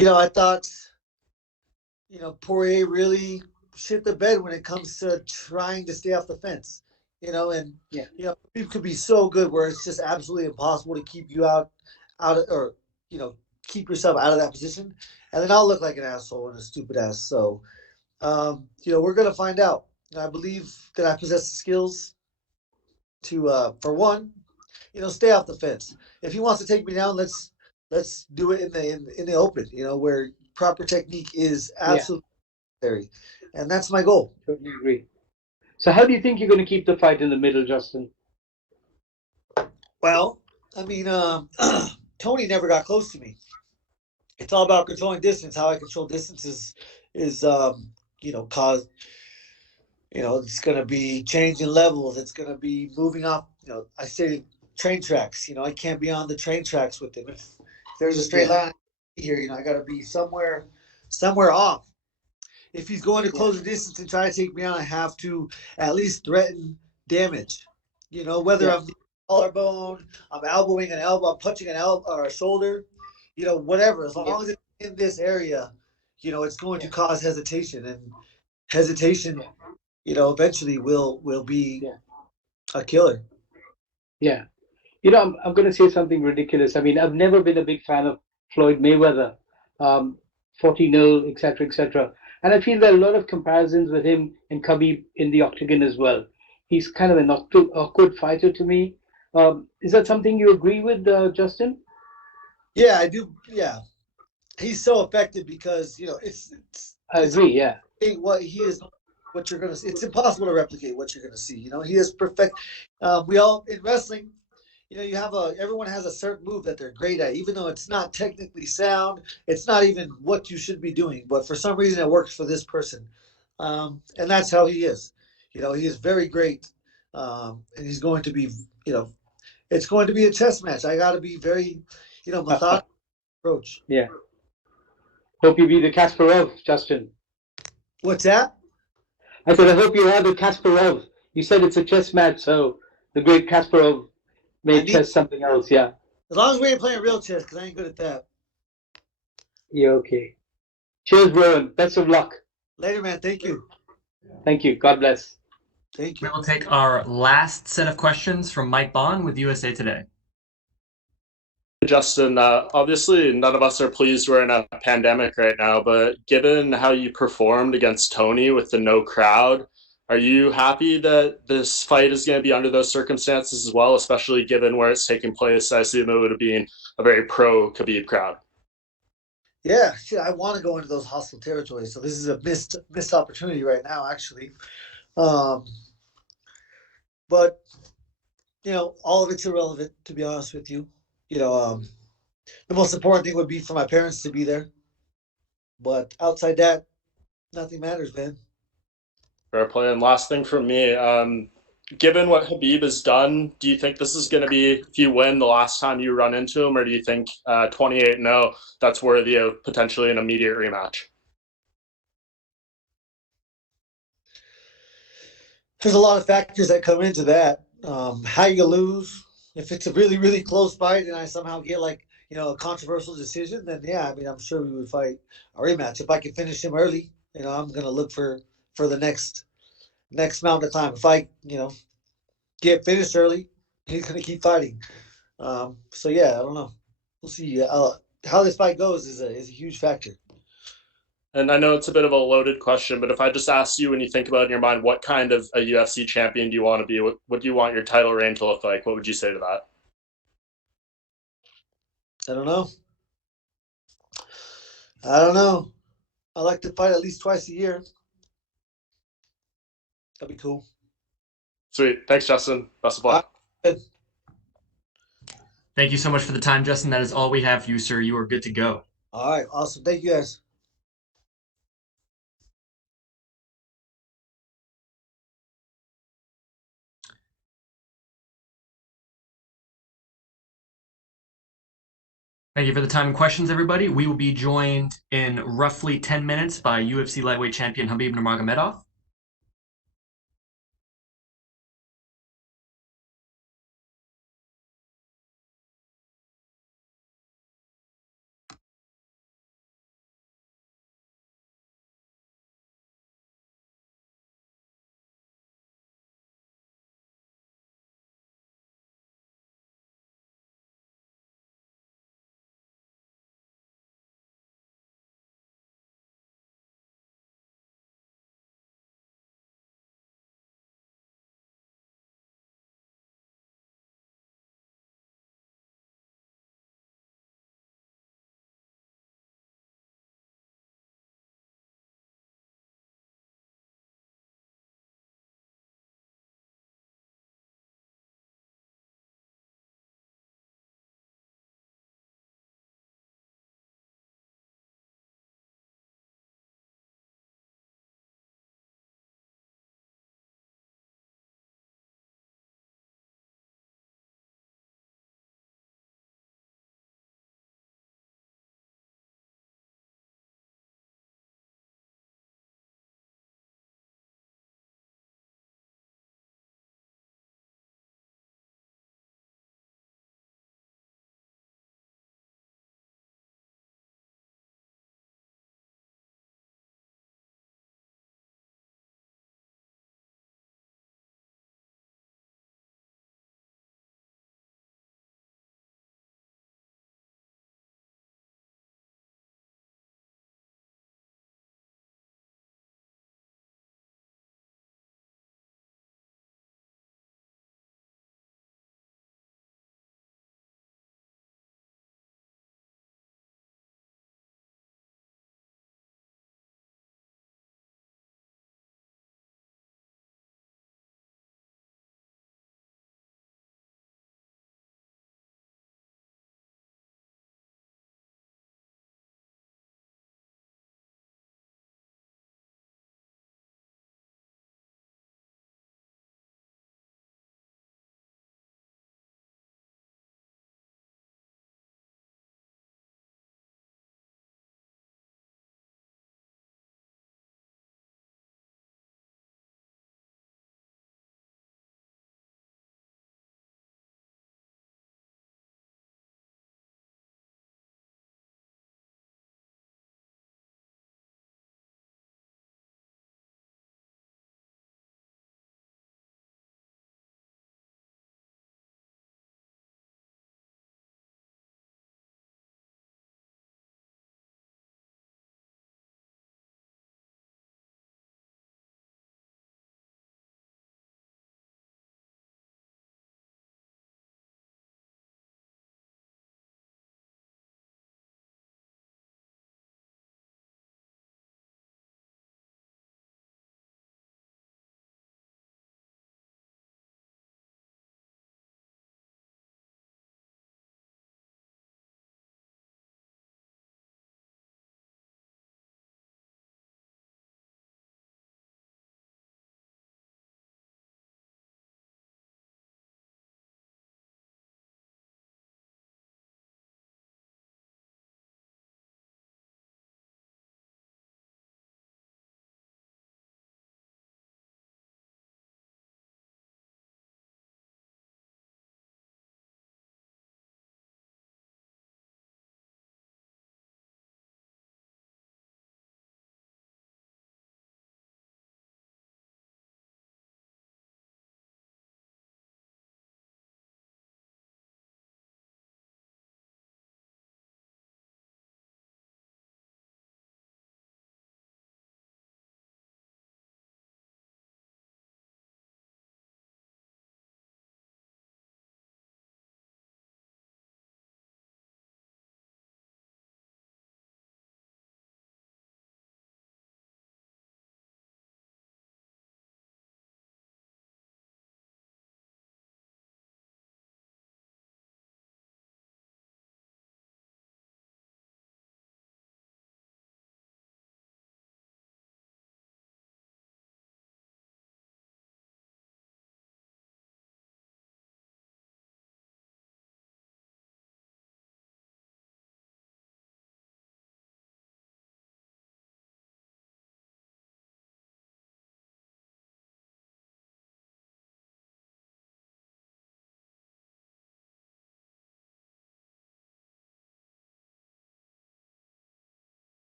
I thought, Poirier really shit the bed when it comes to trying to stay off the fence. And it could be so good where it's just absolutely impossible to keep you or keep yourself out of that position, and then I'll look like an asshole and a stupid ass. So, we're gonna find out. I believe that I possess the skills to, for one, stay off the fence. If he wants to take me down, let's do it in the open. Where proper technique is absolutely necessary, and that's my goal. Totally agree. So, how do you think you're going to keep the fight in the middle, Justin? Well, I mean, Tony never got close to me. It's all about controlling distance. How I control distance is cause it's going to be changing levels. It's going to be moving off. I say train tracks. I can't be on the train tracks with him. If there's a straight line here, I got to be somewhere off. If he's going to close the distance and try to take me on, I have to at least threaten damage. Whether I'm collarbone, I'm elbowing an elbow, I'm punching an elbow or a shoulder, whatever. As long as it's in this area, it's going to cause hesitation, and hesitation, eventually will be a killer. Yeah. I'm going to say something ridiculous. I mean, I've never been a big fan of Floyd Mayweather, 40-0, etc., etc. And I feel there are a lot of comparisons with him and Khabib in the octagon as well. He's kind of an awkward fighter to me. Is that something you agree with, Justin? Yeah, I do. Yeah, he's so effective because I agree. Yeah. What he is, what you're gonna see. It's impossible to replicate what you're gonna see. He is perfect. We all in wrestling. Everyone has a certain move that they're great at, even though it's not technically sound. It's not even what you should be doing, but for some reason it works for this person, and that's how he is. He is very great, and he's going to be. It's going to be a chess match. I got to be very, methodical approach. Yeah. Hope you be the Kasparov, Justin. What's that? I said, I hope you are the Kasparov. You said it's a chess match, so the great Kasparov made chess something else, yeah. As long as we ain't playing real chess, because I ain't good at that. Yeah, okay. Cheers, Rowan. Best of luck. Later, man. Thank you. Thank you. God bless. Thank you. We will take our last set of questions from Mike Bond with USA Today. Justin, obviously none of us are pleased we're in a pandemic right now, but given how you performed against Tony with the no crowd, are you happy that this fight is going to be under those circumstances as well, especially given where it's taking place? I assume it would have been a very pro Khabib crowd. Yeah, I want to go into those hostile territories. So this is a missed opportunity right now, actually. But all of it's irrelevant, to be honest with you. The most important thing would be for my parents to be there. But outside that, nothing matters, man. Fair play. And last thing from me, given what Khabib has done, do you think this is going to be, if you win, the last time you run into him, or do you think 28-0, that's worthy of potentially an immediate rematch? There's a lot of factors that come into that. How you lose. If it's a really, really close fight and I somehow get a controversial decision, then yeah, I'm sure we would fight a rematch. If I can finish him early, I'm going to look for the next mountain to climb. If I, get finished early, he's going to keep fighting. So yeah, I don't know. We'll see. How this fight goes is a huge factor. And I know it's a bit of a loaded question, but if I just asked you, when you think about it in your mind, what kind of a UFC champion do you want to be? What do you want your title reign to look like? What would you say to that? I don't know. I like to fight at least twice a year. That'd be cool. Sweet. Thanks, Justin. Best of luck. Thank you so much for the time, Justin. That is all we have for you, sir. You are good to go. All right, awesome. Thank you, guys. Thank you for the time and questions, everybody. We will be joined in roughly 10 minutes by UFC lightweight champion Khabib Nurmagomedov.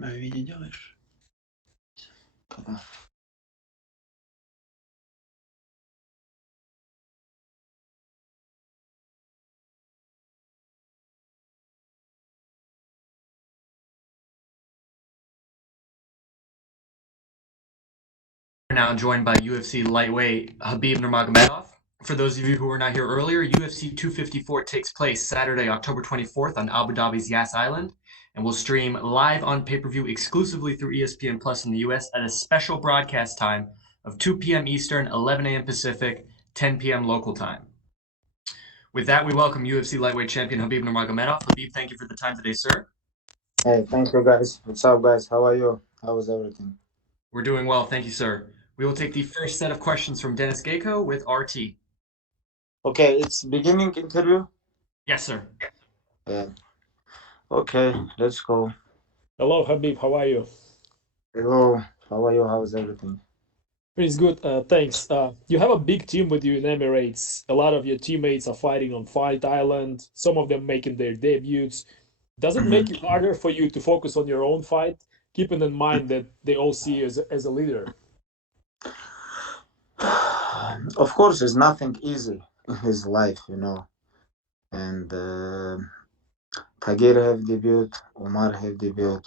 m'avais dit, wesh. We're now joined by UFC lightweight Khabib Nurmagomedov. For those of you who were not here earlier, UFC 254 takes place Saturday, October 24th on Abu Dhabi's Yas Island, and will stream live on pay-per-view exclusively through ESPN Plus in the US at a special broadcast time of 2 p.m. Eastern, 11 a.m. Pacific, 10 p.m. local time. With that, we welcome UFC lightweight champion Khabib Nurmagomedov. Khabib, thank you for the time today, sir. Hey, thank you, guys. What's up, guys? How are you? How is everything? We're doing well, thank you, sir. We will take the first set of questions from Dennis Gayko with RT. Okay, it's beginning interview? Yes, sir. Yeah. Okay, let's go. Hello, Khabib. How are you? Hello, how are you? How is everything? Pretty good, thanks. You have a big team with you in Emirates. A lot of your teammates are fighting on Fight Island, some of them making their debuts. Does it make it harder for you to focus on your own fight, keeping in mind that they all see you as a leader? Of course, it's nothing easy in his life, And Tagir have debut, Umar have debut,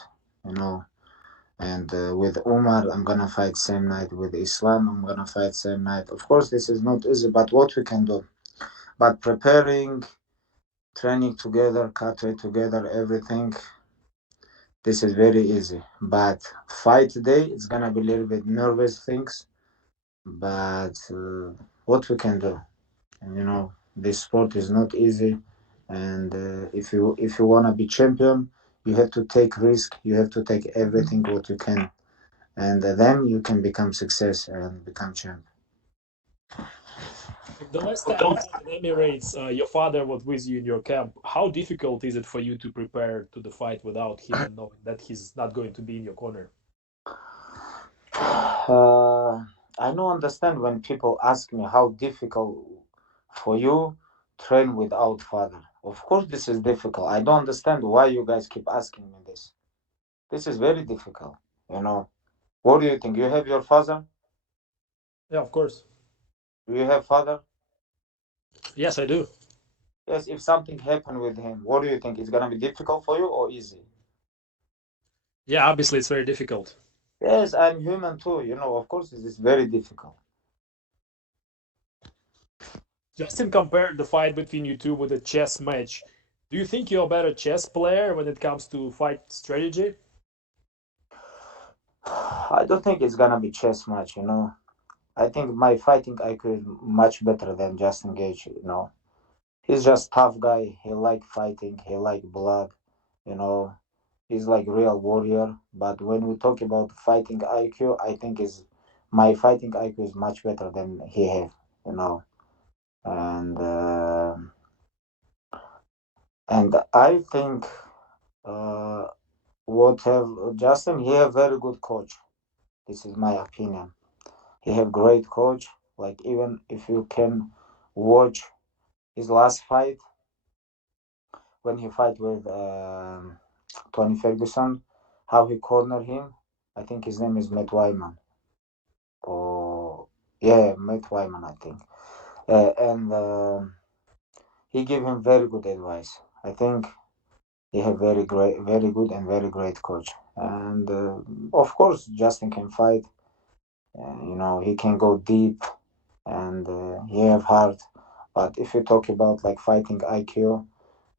And with Umar, I'm gonna fight same night. With Islam, I'm gonna fight same night. Of course, this is not easy, but what we can do. But preparing, training together, cut rate together, everything, this is very easy. But fight day, it's gonna be a little bit nervous things. But what we can do, this sport is not easy. And if you wanna be champion, you have to take risk. You have to take everything what you can, and then you can become success and become champ. The last time you fought in Emirates, your father was with you in your camp. How difficult is it for you to prepare to the fight without him and knowing that he's not going to be in your corner? I don't understand when people ask me how difficult for you train without father. Of course, this is difficult. I don't understand why you guys keep asking me this. This is very difficult. What do you think? You have your father? Yeah, of course. Do you have father? Yes, I do. Yes. If something happened with him, what do you think? It's gonna be difficult for you or easy? Yeah, obviously it's very difficult. Yes, I'm human too. Of course, it is very difficult. Justin compared the fight between you two with a chess match. Do you think you're a better chess player when it comes to fight strategy? I don't think it's gonna be chess match. I think my fighting IQ is much better than Justin Gaethje. He's just tough guy. He like fighting. He like blood. You know, he's like real warrior. But when we talk about fighting IQ, I think is my fighting IQ is much better than he have. And I think what have Justin, he have very good coach. This is my opinion. He have great coach. Like even if you can watch his last fight when he fight with Tony Ferguson, how he cornered him. I think his name is Matt Wyman. Or yeah, Matt Wyman, I think. And he gave him very good advice. I think he have very good and very great coach. And of course, Justin can fight. He can go deep, and he have heart. But if you talk about like fighting IQ,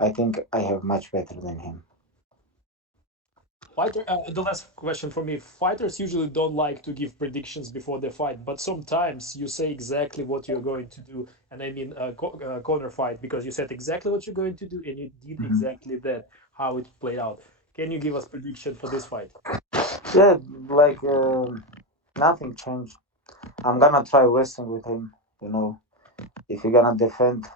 I think I have much better than him. The last question for me. Fighters usually don't like to give predictions before they fight, but sometimes you say exactly what you're going to do. And I mean corner fight, because you said exactly what you're going to do and you did exactly that, how it played out. Can you give us prediction for this fight? Yeah, like nothing changed. I'm gonna try wrestling with him. If you're gonna defense.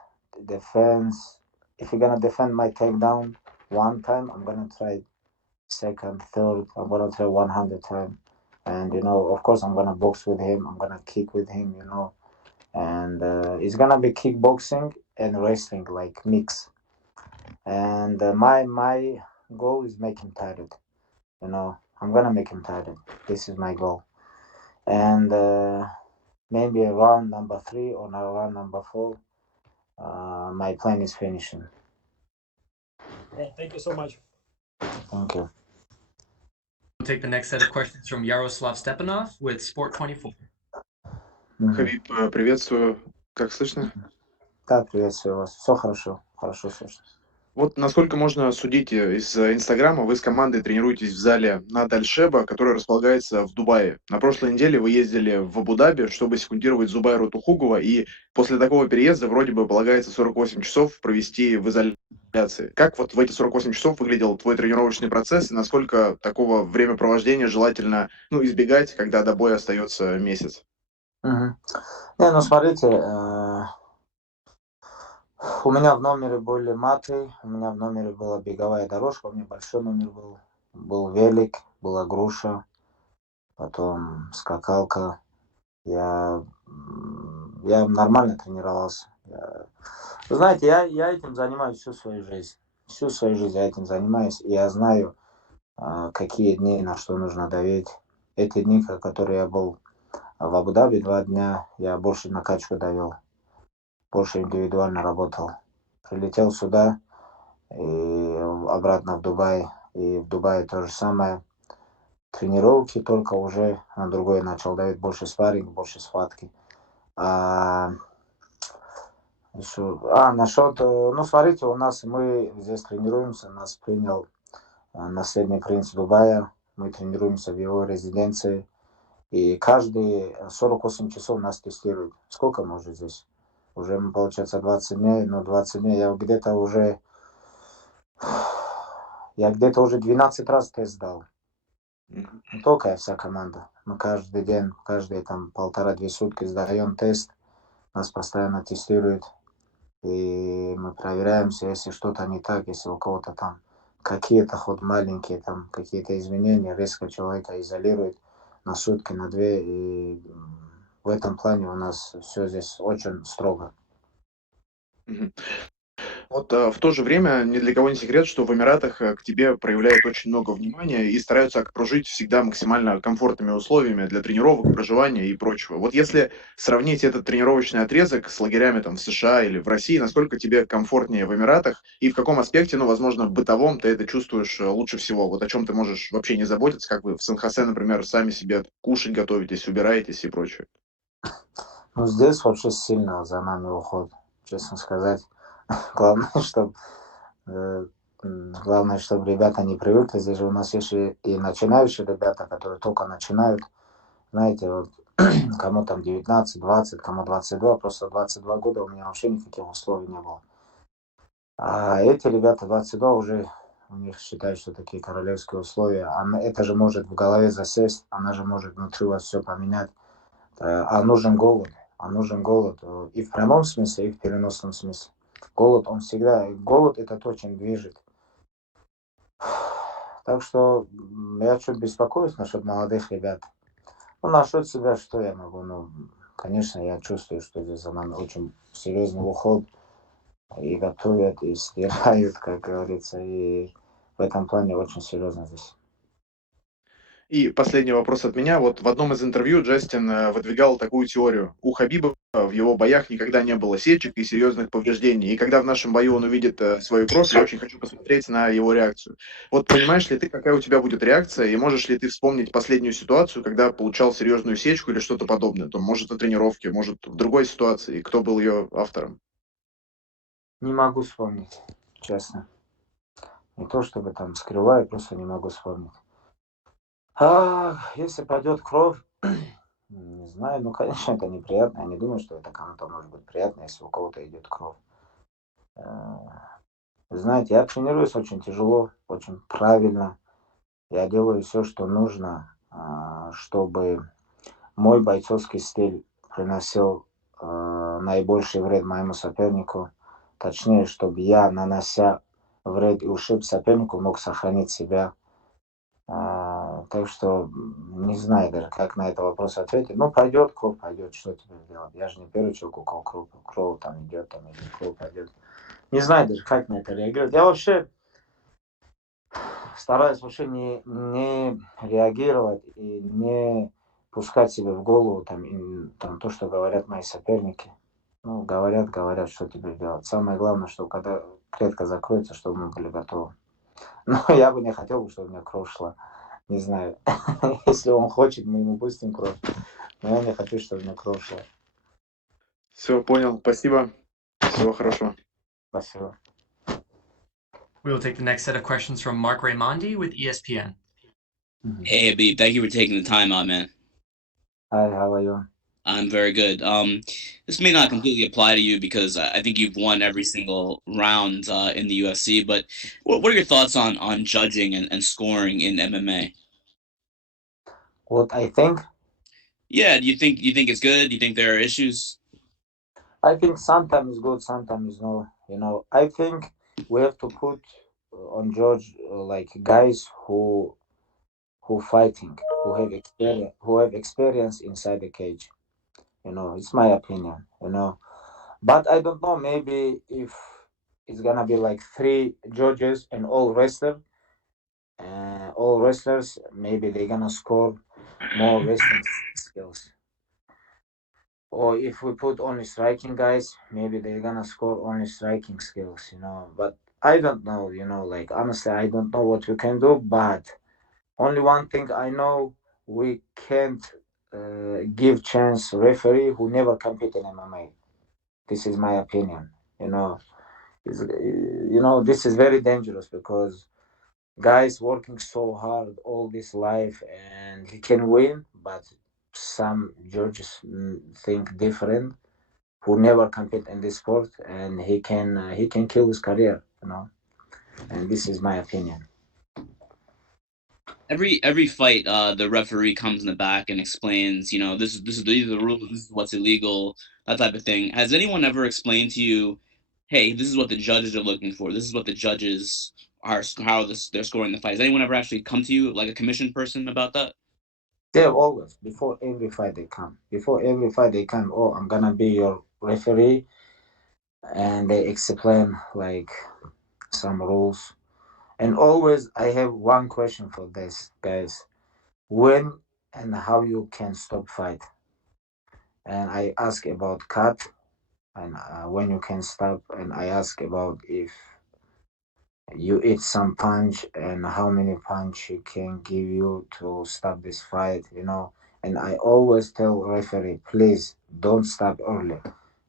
If you're gonna defend my takedown one time, I'm gonna try second, third. I'm gonna try 100 times. And of course, I'm gonna box with him. I'm gonna kick with him. And it's gonna be kickboxing and wrestling, like mix. And my goal is make him tired. I'm gonna make him tired. This is my goal. And maybe around number 3 or around number 4, my plan is finishing. Well, thank you so much. Thank you. We'll take the next set of questions from Yaroslav Stepanov with Sport24. Хабиб, приветствую. Как слышно? Да, приветствую вас. Все хорошо, хорошо слышно. Вот насколько можно судить из Инстаграма, вы с командой тренируетесь в зале над Аль-Шеба, который располагается в Дубае. На прошлой неделе вы ездили в Абу-Даби, чтобы секундировать Зубайру Тухугова, и после такого переезда вроде бы полагается 48 часов провести в изоляции. Как вот в эти 48 часов выглядел твой тренировочный процесс, и насколько такого времяпровождения желательно избегать, когда до боя остается месяц? Угу. Не, ну смотрите, у меня в номере были маты, у меня в номере была беговая дорожка, у меня большой номер был велик, была груша, потом скакалка. Я нормально тренировался. Вы знаете, я этим занимаюсь всю свою жизнь. Всю свою жизнь я этим занимаюсь, и я знаю, какие дни на что нужно давить. Эти дни, которые я был в Абу-Даби 2 дня, я больше на качку давил, больше индивидуально работал. Прилетел сюда и обратно в Дубай. И в Дубае то же самое. Тренировки, только уже на другой начал давить, больше спарринг, больше схватки. Насчет, ну смотрите, мы здесь тренируемся, нас принял наследный принц Дубая, мы тренируемся в его резиденции, и каждые 48 часов нас тестируют. Сколько мы уже здесь? Уже, получается, 20 дней, но 20 дней я где-то уже 12 раз тест дал. Не только я, вся команда. Мы каждый день, каждые там 1,5-2 сутки сдаем тест, нас постоянно тестируют, и мы проверяемся, если что-то не так, если у кого-то там какие-то хоть маленькие там какие-то изменения, резко человека изолируют на сутки, на 2, и в этом плане у нас все здесь очень строго. Вот в то же время ни для кого не секрет, что в Эмиратах к тебе проявляют очень много внимания и стараются окружить всегда максимально комфортными условиями для тренировок, проживания и прочего. Вот если сравнить этот тренировочный отрезок с лагерями там в США или в России, насколько тебе комфортнее в Эмиратах и в каком аспекте, возможно, бытовом ты это чувствуешь лучше всего? Вот о чем ты можешь вообще не заботиться, как вы в Сан-Хосе, например, сами себе кушать готовитесь, убираетесь и прочее? Ну, здесь вообще сильно за нами уход, честно сказать. Главное, чтобы ребята не привыкли. Здесь же у нас есть и начинающие ребята, которые только начинают. Знаете, вот кому там 19, 20, кому 22, просто 22 года у меня вообще никаких условий не было. А эти ребята 22 уже, у них считают, что такие королевские условия. Это же может в голове засесть, она же может внутри вас все поменять. А нужен голод. И в прямом смысле, и в переносном смысле. Голод это то, чем движет. Так что я чуть беспокоюсь насчет молодых ребят. Насчет себя, что я могу? Конечно, я чувствую, что здесь за нами очень серьезный уход. И готовят, и стирают, как говорится. И в этом плане очень серьезно здесь. И последний вопрос от меня. Вот в одном из интервью Джастин выдвигал такую теорию. У Хабиба в его боях никогда не было сечек и серьезных повреждений. И когда в нашем бою он увидит свою кровь, я очень хочу посмотреть на его реакцию. Вот понимаешь ли ты, какая у тебя будет реакция, и можешь ли ты вспомнить последнюю ситуацию, когда получал серьезную сечку или что-то подобное? То, может, на тренировке, может, в другой ситуации. И кто был ее автором? Не могу вспомнить, честно. Не то чтобы там скрываю, просто не могу вспомнить. Если пойдет кровь, не знаю, конечно, это неприятно. Я не думаю, что это кому-то может быть приятно, если у кого-то идет кровь. Вы знаете, я тренируюсь очень тяжело, очень правильно. Я делаю все, что нужно, чтобы мой бойцовский стиль приносил наибольший вред моему сопернику. Точнее, чтобы я, нанося вред и ущерб сопернику, мог сохранить себя. Так что не знаю даже, как на этот вопрос ответить. Пойдет кровь, пойдет, что теперь делать? Я же не первый человек, у кого кровь там идет, или кровь пойдет. Не знаю даже, как на это реагировать. Я вообще стараюсь вообще не реагировать и не пускать себе в голову там то, что говорят мои соперники. Ну, говорят, что теперь делать. Самое главное, что когда клетка закроется, чтобы мы были готовы. Но я бы не хотел, чтобы у меня кровь шла. Не знаю. Если он хочет, мы ему пустим кровь. Но я не хочу, чтобы у меня кровь шла. Все, понял. Спасибо. Всего хорошего. Спасибо. We will take the next set of questions from Mark Raimondi with ESPN. Hey, Habib, thank you for taking the time out, man. Hi, how are you? I'm very good. This may not completely apply to you because I think you've won every single round in the UFC, but what are your thoughts on judging and scoring in MMA? What I think? Yeah, do you think it's good? Do you think there are issues? I think sometimes good, sometimes no. You know, I think we have to put on judge like guys who fighting, who have experience inside the cage. You know, it's my opinion. You know, but I don't know. Maybe if it's gonna be like 3 judges and all wrestlers, maybe they're gonna score more wrestling skills. Or if we put only striking guys, maybe they're gonna score only striking skills, you know. But I don't know, you know, like honestly, I don't know what we can do. But only one thing I know, we can't give chance referee who never compete in MMA. This is my opinion, you know. This is very dangerous because guys working so hard all this life and he can win, but some judges think different who never compete in this sport, and he can kill his career, you know. And this is my opinion. Every fight, the referee comes in the back and explains, you know, these are the rules, this is what's illegal, that type of thing. Has anyone ever explained to you, hey, this is what the judges are looking for, this is what the judges are, they're scoring the fight? Has anyone ever actually come to you, like a commissioned person, about that? They always, before every fight they come. Oh, I'm gonna be your referee, and they explain like some rules. And always, I have one question for this, guys: when and how you can stop fight? And I ask about cut, and when you can stop, and I ask about if you eat some punch and how many punch you can give you to stop this fight, you know. And I always tell referee, please don't stop early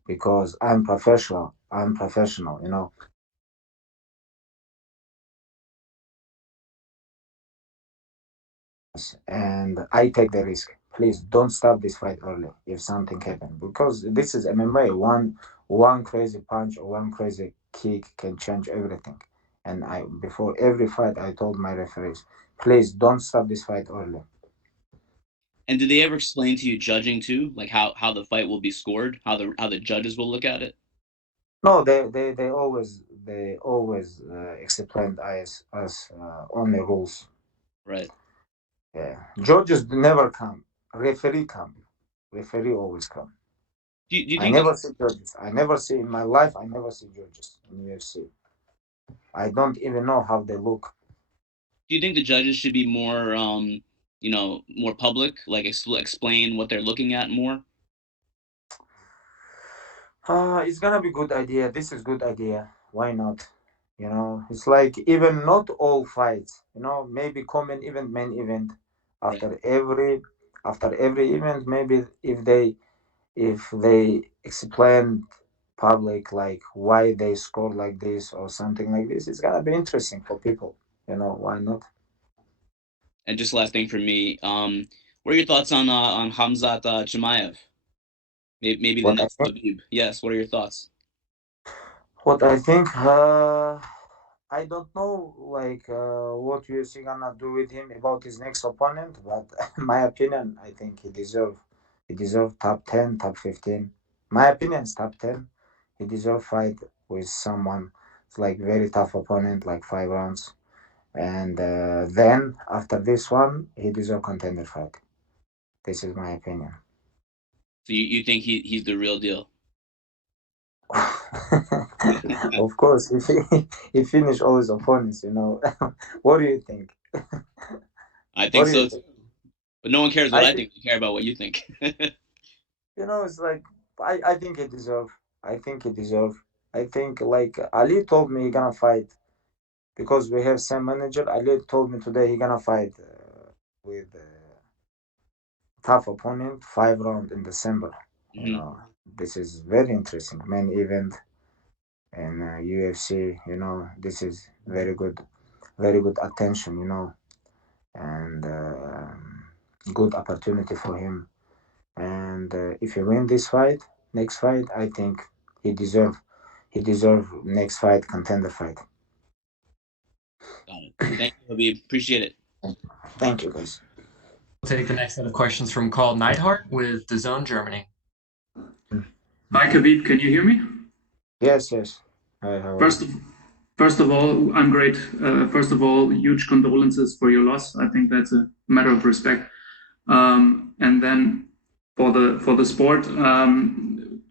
because I'm professional, you know. And I take the risk. Please don't stop this fight early if something happens, because this is MMA. One crazy punch or one crazy kick can change everything. And I, before every fight, I told my referees, please don't stop this fight early. And did they ever explain to you judging too, like how the fight will be scored, how the judges will look at it? No, they always explained us only rules. Right. Yeah, judges never come. Referee come. Referee always come. Do you I think never see judges. I never see in my life. I never see judges in UFC. I don't even know how they look. do you think the judges should be more you know, more public, like explain what they're looking at more? It's gonna be good idea. This is good idea. Why not? You know, it's like even not all fights. You know, maybe common event, main event. After every event, maybe if they explain public like why they scored like this or something like this, it's gonna be interesting for people. You know, why not? And just last thing for me, what are your thoughts on Hamzat Chimaev? Maybe the What I next think. Khabib. Yes. What are your thoughts? What I think. I don't know like what UFC gonna do with him about his next opponent, but my opinion, I think he deserve top 10, top 15. My opinion is top 10. He deserve fight with someone. It's like very tough opponent, like 5 rounds. And then after this one, he deserve contender fight. This is my opinion. So you think he's the real deal? Of course, if he finish all his opponents, what do you think? I What think do you so, think? but no one cares what I I think think. They care about what you think. it's like I think he deserve. I think he deserve. I think like Ali told me he gonna fight because we have same manager. Ali told me today he gonna fight with tough opponent 5 round in December. Mhm. This is very interesting main event in UFC. This is very good attention. And good opportunity for him. And if he win this fight, next fight, I think he deserve next fight contender fight. Got it. Thank you, Habib. Appreciate it. Thank you, guys. We'll take the next set of questions from Carl Neidhart with The Zone Germany. Hi, Khabib. Can you hear me? Yes. Hi, how are you? First of all, I'm great. First of all, huge condolences for your loss. I think that's a matter of respect. And then for the sport,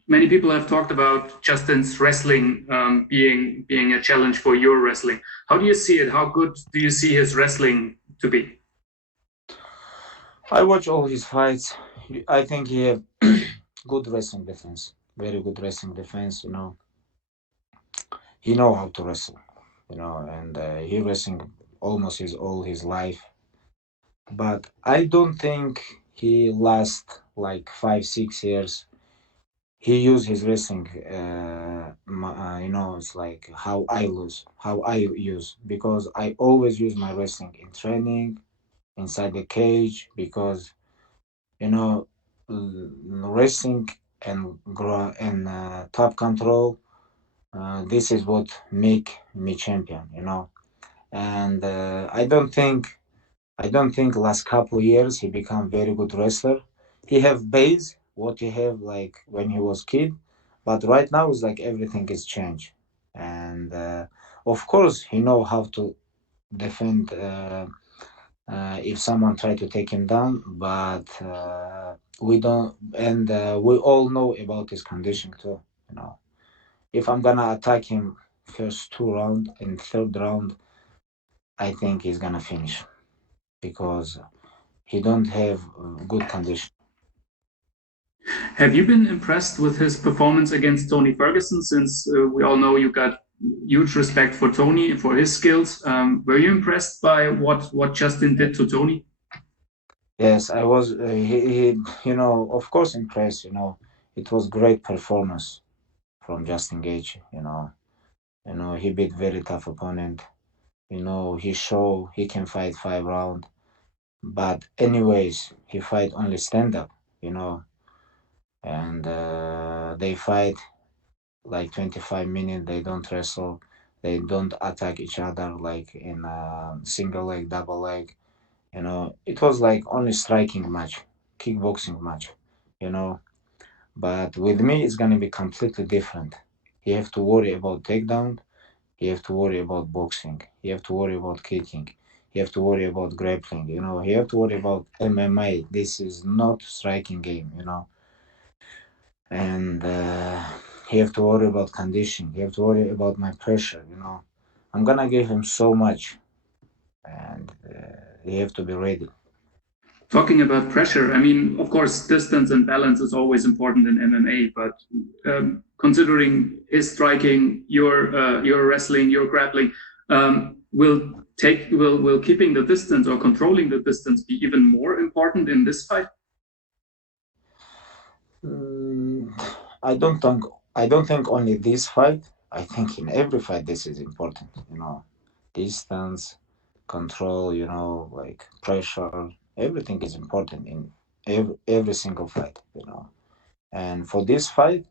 many people have talked about Justin's wrestling being a challenge for your wrestling. How do you see it? How good do you see his wrestling to be? I watch all his fights. I think he have good wrestling defense, very good wrestling defense. He know how to wrestle. And he wrestling almost all his life. But I don't think he last like 5 6 years. He used his wrestling. It's like how I use because I always use my wrestling in training inside the cage because you know wrestling and top control. This is what make me champion. And I don't think last couple years he become very good wrestler. He have base what he have like when he was kid, but right now it's like everything is changed. And of course he know how to defend if someone try to take him down, but we don't. And we all know about his condition too. If I'm gonna attack him first 2 round and third round, I think he's gonna finish because he don't have good condition. Have you been impressed with his performance against Tony Ferguson? Since we all know you got huge respect for Tony for his skills. Were you impressed by what Justin did to Tony? Yes, I was. Of course, impressed. It was great performance from Justin Gage. He beat very tough opponent. He show he can fight 5 round. But anyways, he fight only stand up. And they fight like 25 minutes. They don't wrestle. They don't attack each other like in a single leg, double leg. It was like only striking match, kickboxing match. You know, but with me, it's gonna be completely different. You have to worry about takedown. You have to worry about boxing. You have to worry about kicking. You have to worry about grappling. You have to worry about MMA. This is not striking game. And you have to worry about condition. You have to worry about my pressure. I'm gonna give him so much, and you have to be ready. Talking about pressure, I mean, of course, distance and balance is always important in MMA. But considering his striking, your wrestling, your grappling, will keeping the distance or controlling the distance be even more important in this fight? I don't think only this fight. I think in every fight this is important. Distance, control. Like pressure. Everything is important in every single fight. And for this fight,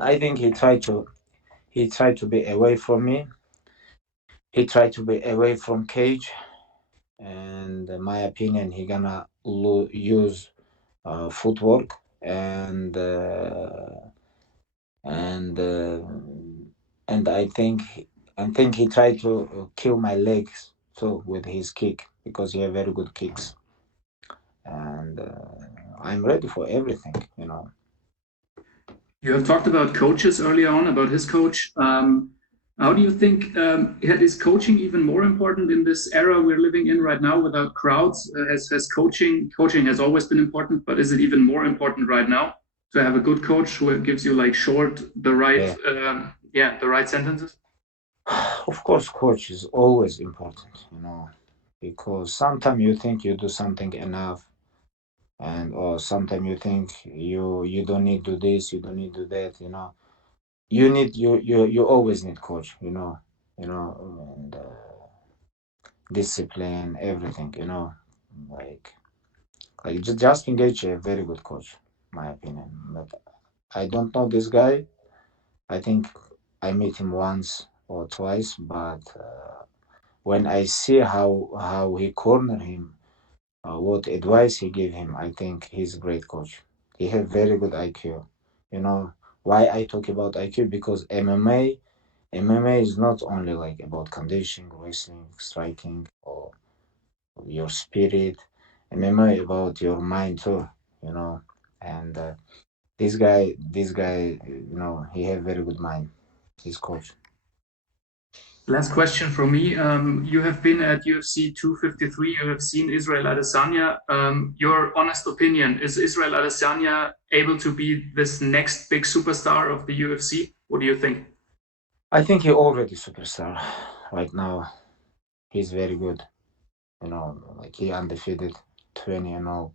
I think he tried to be away from me. He tried to be away from cage, and in my opinion, he gonna use footwork and uh, and I think he tried to kill my legs too with his kick because he have very good kicks, and I'm ready for everything. You have talked about coaches earlier on, about his coach. How do you think is coaching even more important in this era we're living in right now without crowds? Has coaching has always been important, but is it even more important right now to have a good coach who gives you like the right sentences? Of course, coach is always important, because sometimes you think you do something enough, or sometimes you think you don't need to do this, you don't need to do that, you always need coach, and discipline, everything, like Justin Gaethje, a very good coach, my opinion. But I don't know this guy. I think I met him once or twice, but when I see how he cornered him, what advice he gave him, I think he's a great coach. He has very good IQ. Why I talk about IQ? Because MMA is not only like about conditioning, wrestling, striking, or your spirit. MMA about your mind too. And this guy, he have very good mind. His coach. Last question from me. You have been at UFC 253. You have seen Israel Adesanya. Your honest opinion, is Israel Adesanya able to be this next big superstar of the UFC? What do you think? I think he already superstar right now. He's very good. Like he undefeated, 20-0.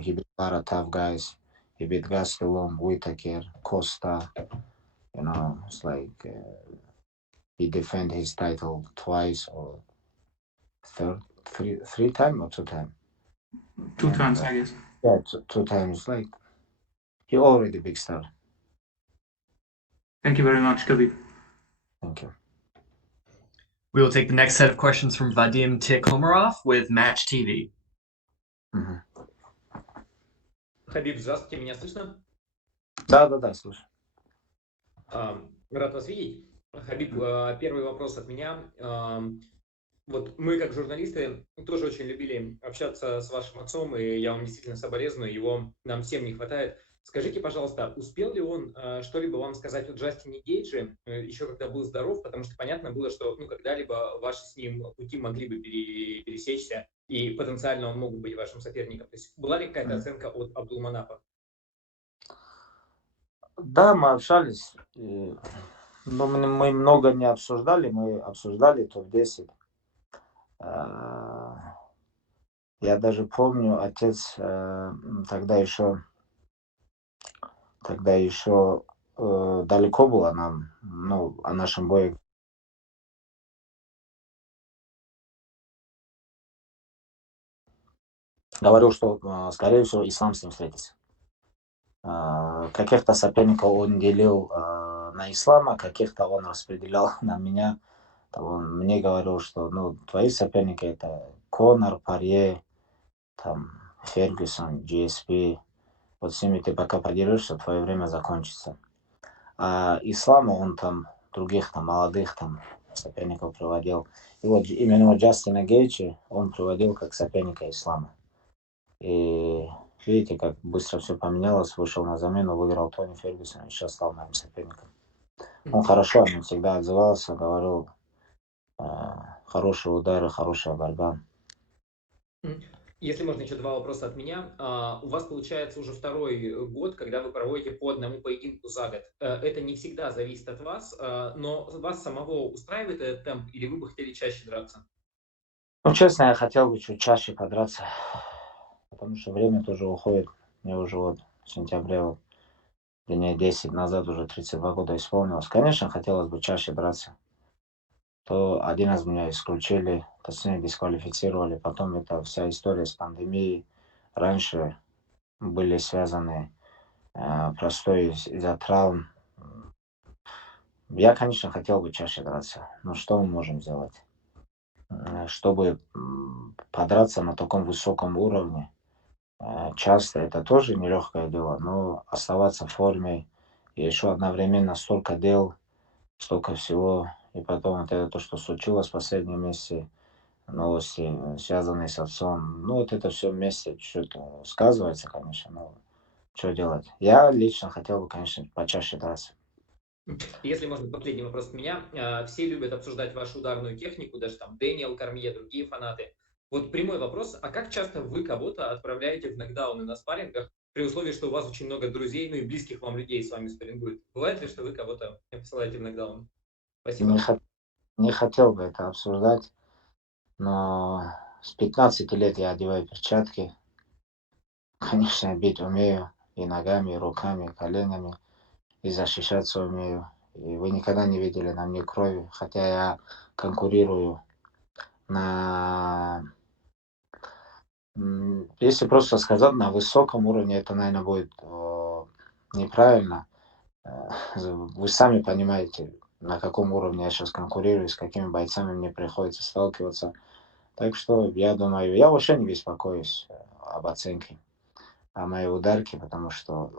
He beat a lot of tough guys. He beat Gastelum, Whitaker, Costa. It's like he defended his title twice or three times or 2 times. 2 times, I guess. Yeah, 2 times. Like he already big star. Thank you very much, Khabib. Thank you. We will take the next set of questions from Vadim Tikhomarov with Match TV. Хабиб, здравствуйте, меня слышно? Да, слышу. Рад вас видеть. Хабиб, первый вопрос от меня. Вот мы, как журналисты, тоже очень любили общаться с вашим отцом, и я вам действительно соболезную, его нам всем не хватает. Скажите, пожалуйста, успел ли он что-либо вам сказать о Джастине Гейдже, еще когда был здоров, потому что понятно было, что когда-либо ваши с ним пути могли бы пересечься, и потенциально он мог бы быть вашим соперником. То есть была ли какая-то оценка от Абдулманафа? Да, мы общались, но мы много не обсуждали, мы обсуждали топ-10. Я даже помню, отец тогда еще далеко было нам, о нашем бое. Говорил, что, скорее всего, Ислам с ним встретится. Каких-то соперников он делил на Ислама, каких-то он распределял на меня. Он мне говорил, что твои соперники это Конор, Парье, Фергюсон, GSP. Вот с ними ты пока поделишься, твое время закончится. А Ислама он других молодых соперников приводил. И вот именно Джастина Гейджи он приводил как соперника Ислама. И видите, как быстро все поменялось, вышел на замену, выиграл Тони Фергюсон и сейчас стал моим соперником. Он хорошо, он всегда отзывался, говорил, хорошие удары, хорошая борьба. Если можно, еще 2 вопроса от меня. У вас получается уже 2-й год, когда вы проводите по одному поединку за год. Это не всегда зависит от вас, но вас самого устраивает этот темп, или вы бы хотели чаще драться? Честно, я хотел бы чуть чаще подраться, потому что время тоже уходит. Мне уже в сентябре, дней 10 назад уже 32 года исполнилось. Конечно, хотелось бы чаще драться. То один раз меня исключили, точнее дисквалифицировали. Потом это вся история с пандемией. Раньше были связаны простой из-за травм. Я, конечно, хотел бы чаще драться. Но что мы можем сделать? Чтобы подраться на таком высоком уровне, часто это тоже нелегкое дело, но оставаться в форме и еще одновременно столько дел, столько всего. И потом это то, что случилось в последнем месяце, новости, связанные с отцом. Это все вместе чуть-чуть сказывается, конечно, но что делать? Я лично хотел бы, конечно, почаще драться. Если можно, последний вопрос от меня. Все любят обсуждать вашу ударную технику, даже там Дэниел Кормье, другие фанаты. Вот прямой вопрос, а как часто вы кого-то отправляете в нокдауны на спаррингах, при условии, что у вас очень много друзей, ну и близких вам людей с вами спаррингуют? Бывает ли, что вы кого-то посылаете в нокдаун? Спасибо. Не хотел бы это обсуждать, но с 15 лет я одеваю перчатки. Конечно, бить умею и ногами, и руками, и коленями, и защищаться умею. И вы никогда не видели на мне крови, хотя я конкурирую на... Если просто сказать, на высоком уровне, это, наверное, будет неправильно. Вы сами понимаете, на каком уровне я сейчас конкурирую, с какими бойцами мне приходится сталкиваться. Так что я думаю, я вообще не беспокоюсь об оценке, о моей ударке, потому что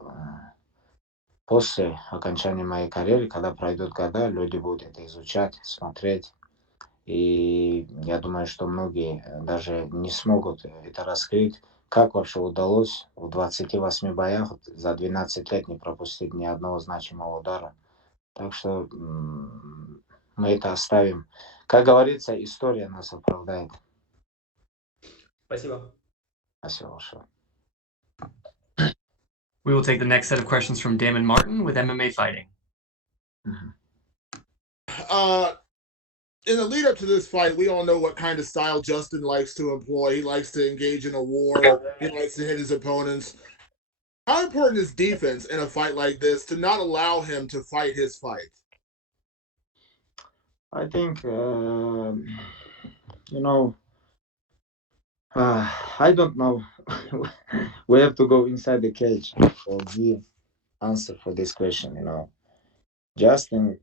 после окончания моей карьеры, когда пройдут года, люди будут это изучать, смотреть. И я думаю, что многие даже не смогут это раскрыть, как вообще удалось в 28 боях за 12 лет не пропустить ни одного значимого удара. Так что мы это оставим. Как говорится, история нас оправдает. Спасибо. Спасибо большое. We will take the next set of questions from Damon Martin with MMA Fighting. In the lead up to this fight, we all know what kind of style Justin likes to employ. He likes to engage in a war. He likes to hit his opponents. How important is defense in a fight like this to not allow him to fight his fight? I think, I don't know. We have to go inside the cage or give answer for this question, Justin,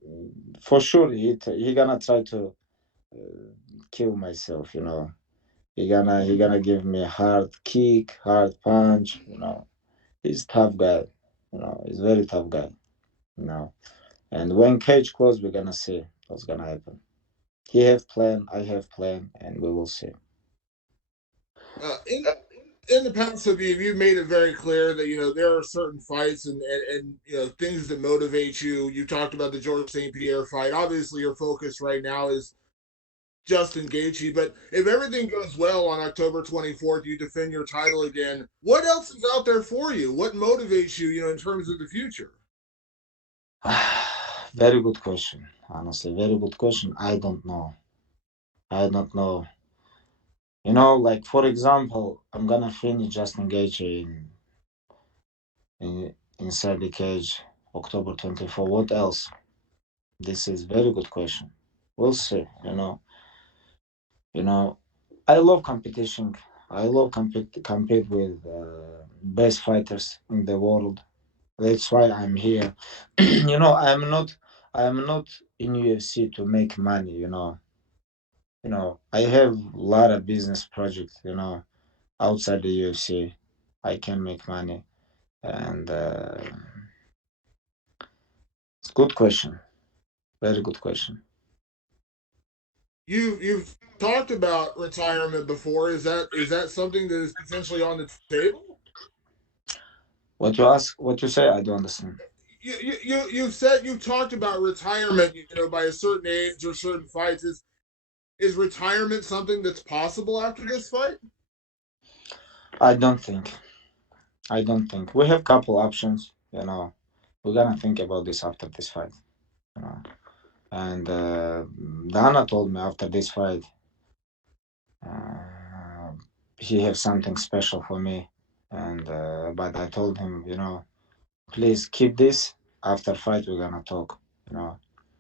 for sure, he gonna try to kill myself, He gonna give me a hard kick, hard punch, He's a tough guy, He's a very tough guy, And when cage close, we're gonna see what's gonna happen. He have plan, I have plan, and we will see. In the past, Khabib, you've made it very clear that there are certain fights and things that motivate you. You talked about the George St. Pierre fight. Obviously, your focus right now is Justin Gaethje. But if everything goes well on October 24th, you defend your title again. What else is out there for you? What motivates you, in terms of the future? Very good question. Honestly, very good question. I don't know. Like, for example, I'm gonna finish Justin Gaethje inside the cage October 24. What else? This is very good question. We'll see. I love competition. I love compete with best fighters in the world. That's why I'm here. I'm not in UFC to make money. I have a lot of business projects. Outside the UFC, I can make money, and it's a good question. Very good question. You've talked about retirement before. Is that something that is potentially on the table? What you ask? What you say? I don't understand. You said you talked about retirement. By a certain age or certain fights. Is retirement something that's possible after this fight? I don't think. We have couple options. We're gonna think about this after this fight. And Dana told me after this fight, he has something special for me, and but I told him, please keep this. After fight, we're gonna talk.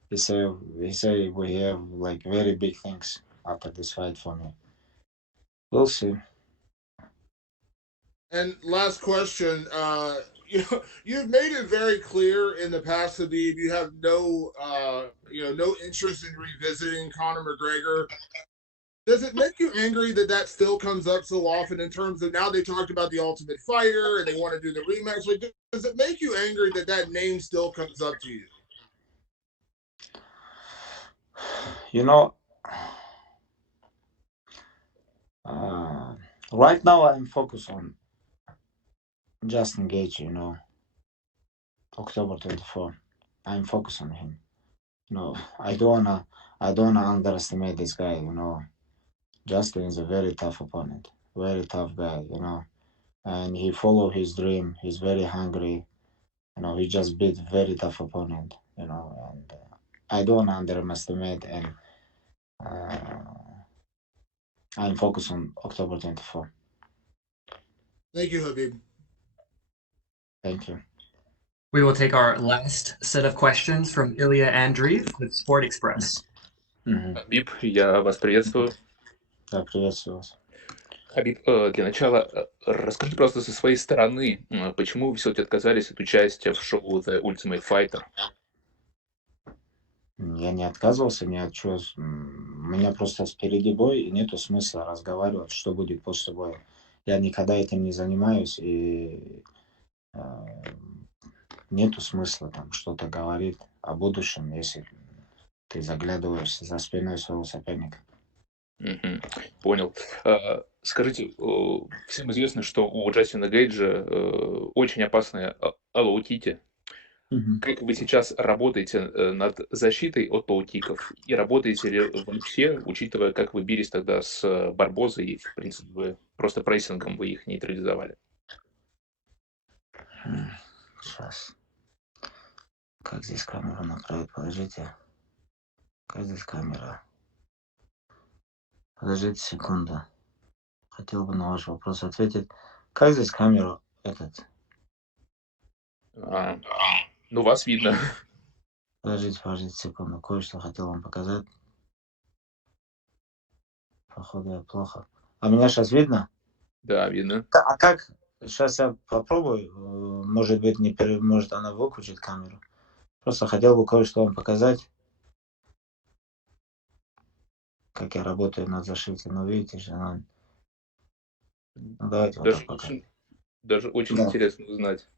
He said we have like very big things after this fight for me. We'll see. And last question, you've made it very clear in the past, Khabib, you have no interest in revisiting Conor McGregor. Does it make you angry that still comes up so often in terms of now they talked about the Ultimate Fighter and they want to do the rematch? Like, does it make you angry that name still comes up to you? Right now I'm focused on Justin Gaethje, you know, October 24. I'm focused on him. You know, I don't wanna underestimate this guy. You know, Justin is a very tough opponent, very tough guy. You know, and he follow his dream. He's very hungry. You know, he just beat very tough opponent. You know, and I don't wanna underestimate. And I'm focused on October 24. Thank you, Khabib. Thank you. We will take our last set of questions from Ilya Andreev with Sport Express. Хабиб, я вас приветствую. Да, приветствую вас. Хабиб, для начала расскажи просто со своей стороны, почему вы все-таки отказались от участия в шоу The Ultimate Fighter? Я не отказывался ни от чего. У меня просто впереди бой, и нету смысла разговаривать, что будет после боя. Я никогда этим не занимаюсь, и нету смысла там что-то говорить о будущем, если ты заглядываешь за спиной своего соперника. Понял. Скажите, всем известно, что у Джастина Гейджа очень опасная лоу-кики. Как вы сейчас работаете над защитой от лоу-киков? И работаете ли вообще, учитывая, как вы бились тогда с Барбозой, и, в принципе, вы просто прессингом вы их нейтрализовали? Сейчас. Как здесь камеру направить? Подождите. Как здесь камера? Подождите секунду. Хотел бы на ваш вопрос ответить. Как здесь камеру этот? Ну, вас видно. Подождите секунду. Кое-что хотел вам показать. Походу я плохо. А меня сейчас видно? Да, видно. А как? Сейчас я попробую. Может быть, может она выключит камеру. Просто хотел бы кое-что вам показать. Как я работаю над зашитием. Ну, видите же, она... Ну, давайте вот так пока. Даже очень Да. интересно узнать.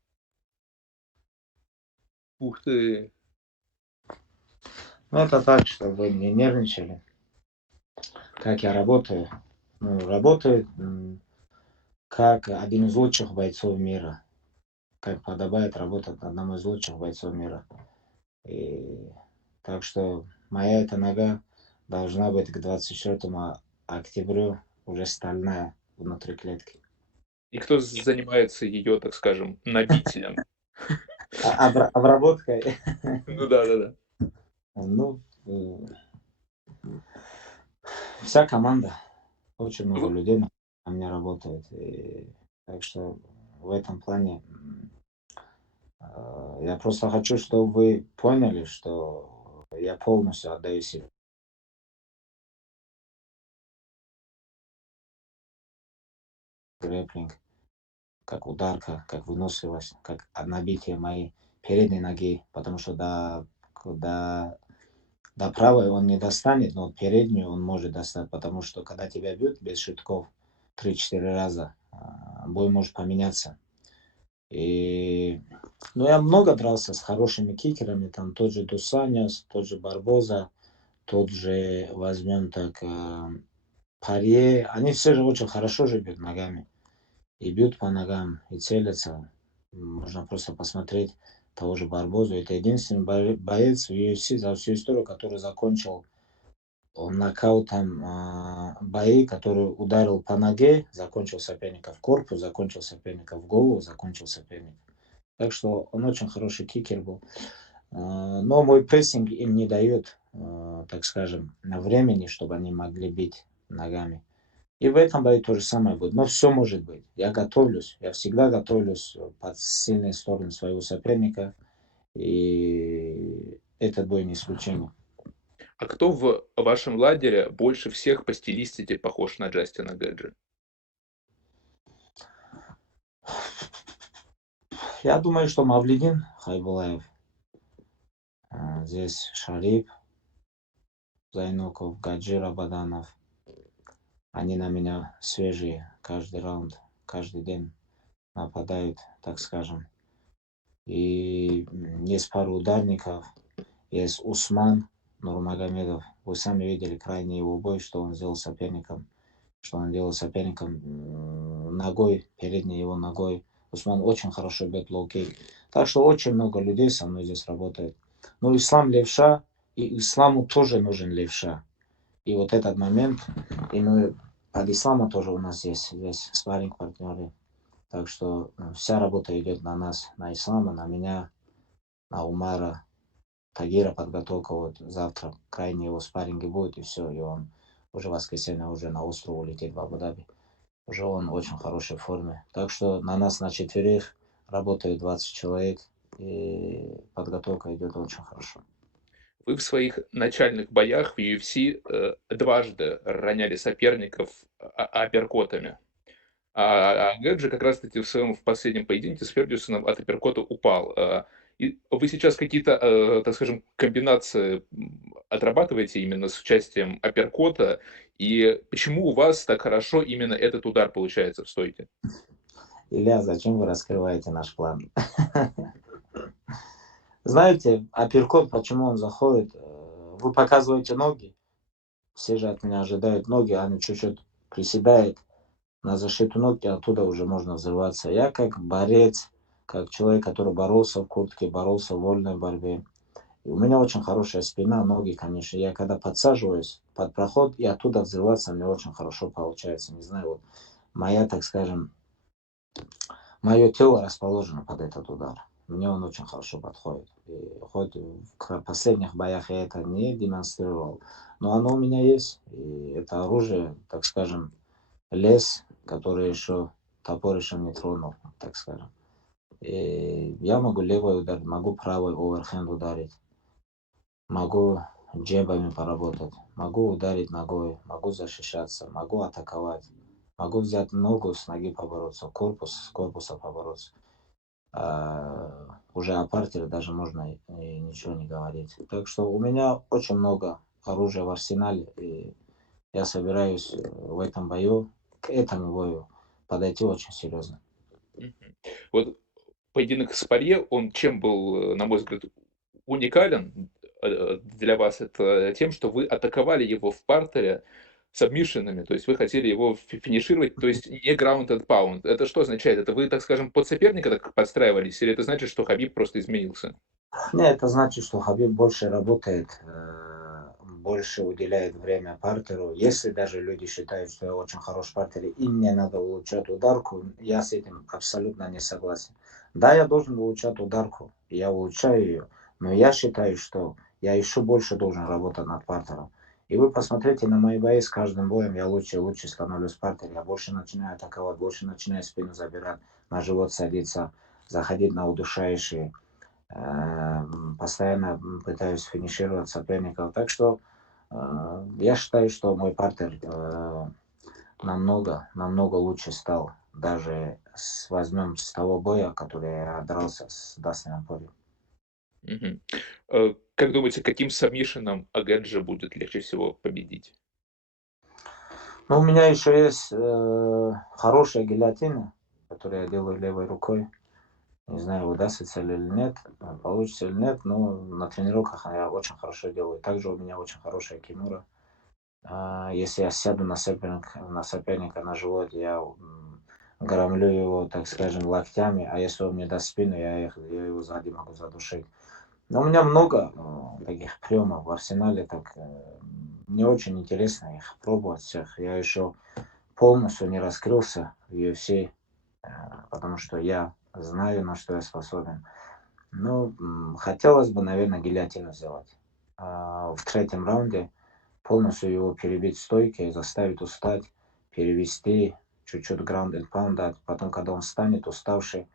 Ух ты. Ну, это так, чтобы вы не нервничали. Как я работаю? Ну, работаю как один из лучших бойцов мира. Как подобает работать одному из лучших бойцов мира. И так что моя эта нога должна быть к 24 октябрю уже стальная внутри клетки. И кто занимается ее, так скажем, набитием? Обработкой. Ну да. Ну, вся команда. Очень много людей на меня работает. И так что в этом плане я просто хочу, чтобы вы поняли, что я полностью отдаю себе. Грэпплинг, как ударка, как выносливость, как набитие моей передней ноги, потому что до правой он не достанет, но переднюю он может достать, потому что когда тебя бьют без шутков 3-4 раза, бой может поменяться. И я много дрался с хорошими кикерами, там тот же Дусаняс, тот же Барбоза, тот же, возьмем так, Парье, они все же очень хорошо же бьют ногами. И бьют по ногам, и целятся. Можно просто посмотреть того же Барбозу. Это единственный боец в UFC за всю историю, который закончил нокаутом бои, который ударил по ноге, закончил соперника в корпус, закончил соперника в голову, закончил соперника. Так что он очень хороший кикер был. Но мой прессинг им не дает, так скажем, времени, чтобы они могли бить ногами. И в этом бою то же самое будет. Но все может быть. Я готовлюсь. Я всегда готовлюсь под сильные стороны своего соперника. И этот бой не исключение. А кто в вашем лагере больше всех по стилистике похож на Джастина Гейджа? Я думаю, что Мавлидин Хайбулаев. Здесь Шарип, Зайнуков, Гаджира Баданов. Они на меня свежие каждый раунд, каждый день нападают, так скажем. И есть пару ударников. Есть Усман Нурмагомедов. Вы сами видели крайний его бой, что он сделал соперником. Что он делал соперником ногой, передней его ногой Усман очень хорошо бьет лоу-кик. Так что очень много людей со мной здесь работает. Но Ислам левша, и Исламу тоже нужен левша. И вот этот момент, и мы под Ислама тоже у нас есть здесь спарринг-партнеры. Так что вся работа идет на нас, на Ислама, на меня, на Умара, Тагира подготовка. Вот завтра крайний его спарринги будет, и все. И он уже в воскресенье уже на остров улетит в Абу-Даби. Уже он в очень хорошей форме. Так что на нас, на четверых, работает 20 человек, и подготовка идет очень хорошо. Вы в своих начальных боях в UFC дважды роняли соперников апперкотами. А Гэджи как раз-таки в последнем поединке с Фергюсоном от апперкота упал. И вы сейчас какие-то, так скажем, комбинации отрабатываете именно с участием апперкота? И почему у вас так хорошо именно этот удар получается в стойке? Илья, зачем вы раскрываете наш план? Знаете, апперкот, почему он заходит? Вы показываете ноги, все же от меня ожидают ноги, они чуть-чуть приседают на защиту ног, и оттуда уже можно взрываться. Я как борец, как человек, который боролся в куртке, боролся в вольной борьбе. И у меня очень хорошая спина, ноги, конечно. Я когда подсаживаюсь под проход, и оттуда взрываться мне очень хорошо получается. Не знаю, вот моя, так скажем, мое тело расположено под этот удар. Мне он очень хорошо подходит. И хоть в последних боях я это не демонстрировал, но оно у меня есть. И это оружие, так скажем, лес, который еще топор еще не тронул, так скажем. И я могу левой ударить, могу правой оверхенд ударить, могу джебами поработать, могу ударить ногой, могу защищаться, могу атаковать, могу взять ногу с ноги побороться, корпус с корпуса побороться. Уже о партере даже можно и ничего не говорить. Так что у меня очень много оружия в арсенале, и я собираюсь в этом бою, к этому бою подойти очень серьезно. Вот поединок с Паре, он чем был, на мой взгляд, уникален для вас? Это тем, что вы атаковали его в партере сабмишинами, то есть вы хотели его финишировать, то есть не ground and pound. Это что означает? Это вы, так скажем, под соперника так подстраивались, или это значит, что Хабиб просто изменился? Нет, это значит, что Хабиб больше работает, больше уделяет время партеру. Если даже люди считают, что я очень хороший партер, и мне надо улучшать ударку, я с этим абсолютно не согласен. Да, я должен улучшать ударку, я улучшаю ее, но я считаю, что я еще больше должен работать над партером. И вы посмотрите на мои бои, с каждым боем я лучше и лучше становлюсь в партере, я больше начинаю атаковать, больше начинаю спину забирать, на живот садиться, заходить на удушающие. Постоянно пытаюсь финишировать соперников. Так что я считаю, что мой партнер намного лучше стал. Даже возьмем с того боя, который я дрался с Дастином Пори. Как думаете, каким сабмишином Гэджи будет легче всего победить? Ну, у меня еще есть хорошая гильотина, которую я делаю левой рукой. Не знаю, удастся ли или нет, получится или нет, но на тренировках я очень хорошо делаю. Также у меня очень хорошая кимура. Если я сяду на соперника на живот, я громлю его, так скажем, локтями, а если он мне даст спину, я его сзади могу задушить. Но у меня много таких приемов в арсенале, так мне очень интересно их пробовать всех. Я еще полностью не раскрылся в UFC, потому что я знаю, на что я способен. Ну, хотелось бы, наверное, гильотину сделать. В третьем раунде полностью его перебить в стойке, заставить устать, перевести, чуть-чуть ground and pound дать. Потом, когда он встанет уставший,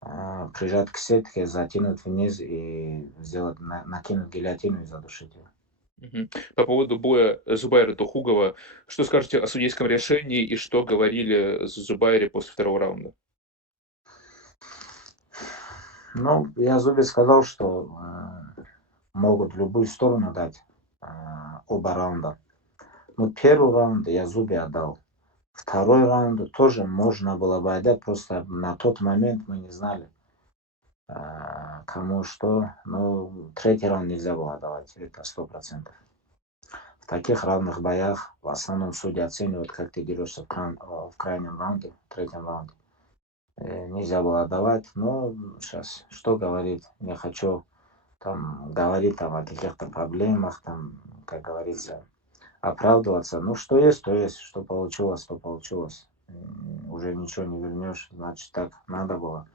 прижать к сетке, затянуть вниз и сделать, накинуть гильотину и задушить его. По поводу боя Зубайра Тухугова, что скажете о судейском решении и что говорили Зубайре после второго раунда? Ну, я Зубе сказал, что могут в любую сторону дать оба раунда. Но первый раунд я Зубе отдал. Второй раунд тоже можно было бы отдать, просто на тот момент мы не знали, кому что. Но третий раунд нельзя было отдавать, это 100%. В таких равных боях в основном судьи оценивают, как ты дерешься в крайнем раунде, в третьем раунде. Нельзя было отдавать. Но сейчас что говорит? Не хочу там говорить там о каких-то проблемах, там, как говорится, оправдываться. Ну, что есть, то есть. Что получилось, то получилось. Уже ничего не вернешь, значит, так надо было.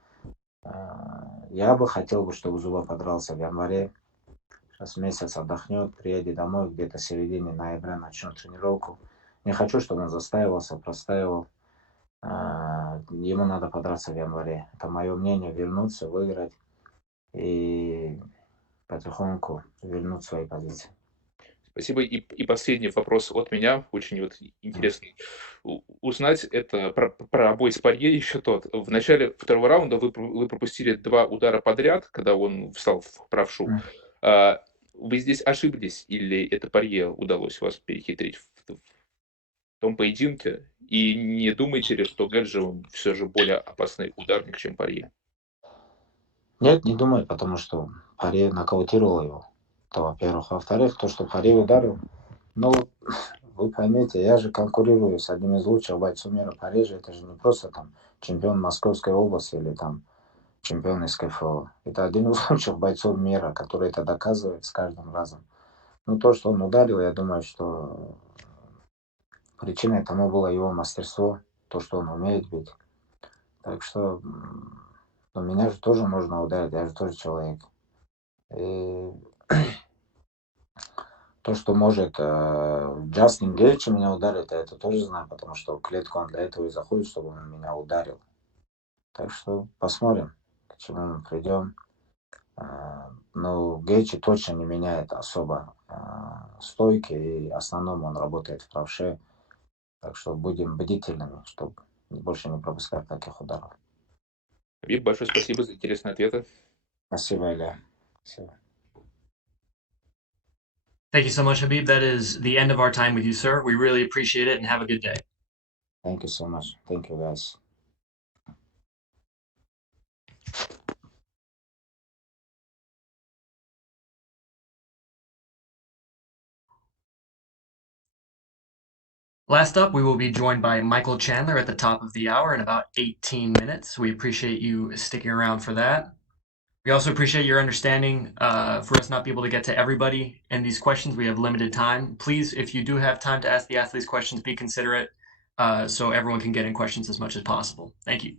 Я бы хотел, чтобы Зуба подрался в январе. Сейчас месяц отдохнет, приедет домой, где-то в середине ноября начнет тренировку. Не хочу, чтобы он застаивался, простаивал. Ему надо подраться в январе. Это мое мнение, вернуться, выиграть и потихоньку вернуть свои позиции. Спасибо. И последний вопрос от меня, очень вот интересный узнать, это про бой с Порье еще тот. В начале второго раунда вы пропустили 2 удара подряд, когда он встал в правшу. Вы здесь ошиблись или это Порье удалось вас перехитрить в том поединке? И не думаете ли, что Gaethje все же более опасный ударник, чем Порье? Нет, не думаю, потому что Порье нокаутировал его. Это во-первых. Во-вторых, то, что Порье ударил. Ну, вы поймите, я же конкурирую с одним из лучших бойцов мира. Порье же это же не просто там чемпион Московской области или там чемпион из КФО. Это один из лучших бойцов мира, который это доказывает с каждым разом. Ну, то, что он ударил, я думаю, что причиной тому было его мастерство, то, что он умеет бить. Так что меня же тоже можно ударить, я же тоже человек. И то, что может Джастин Гейдж меня ударить, я это тоже знаю, потому что в клетку он для этого и заходит, чтобы он меня ударил. Так что посмотрим, к чему мы придем. Но Гейдж точно не меняет особо стойки, и в основном он работает в правше. Так что будем бдительными, чтобы больше не пропускать таких ударов. Хабиб, большое спасибо за интересные ответы. Спасибо, Илья. Спасибо. Thank you so much, Habib. That is the end of our time with you, sir. We really appreciate it and have a good day. Thank you so much. Thank you, guys. Last up, we will be joined by Michael Chandler at the top of the hour in about 18 minutes. We appreciate you sticking around for that. We also appreciate your understanding for us not be able to get to everybody in these questions. We have limited time. Please, if you do have time to ask the athletes questions, be considerate so everyone can get in questions as much as possible. Thank you.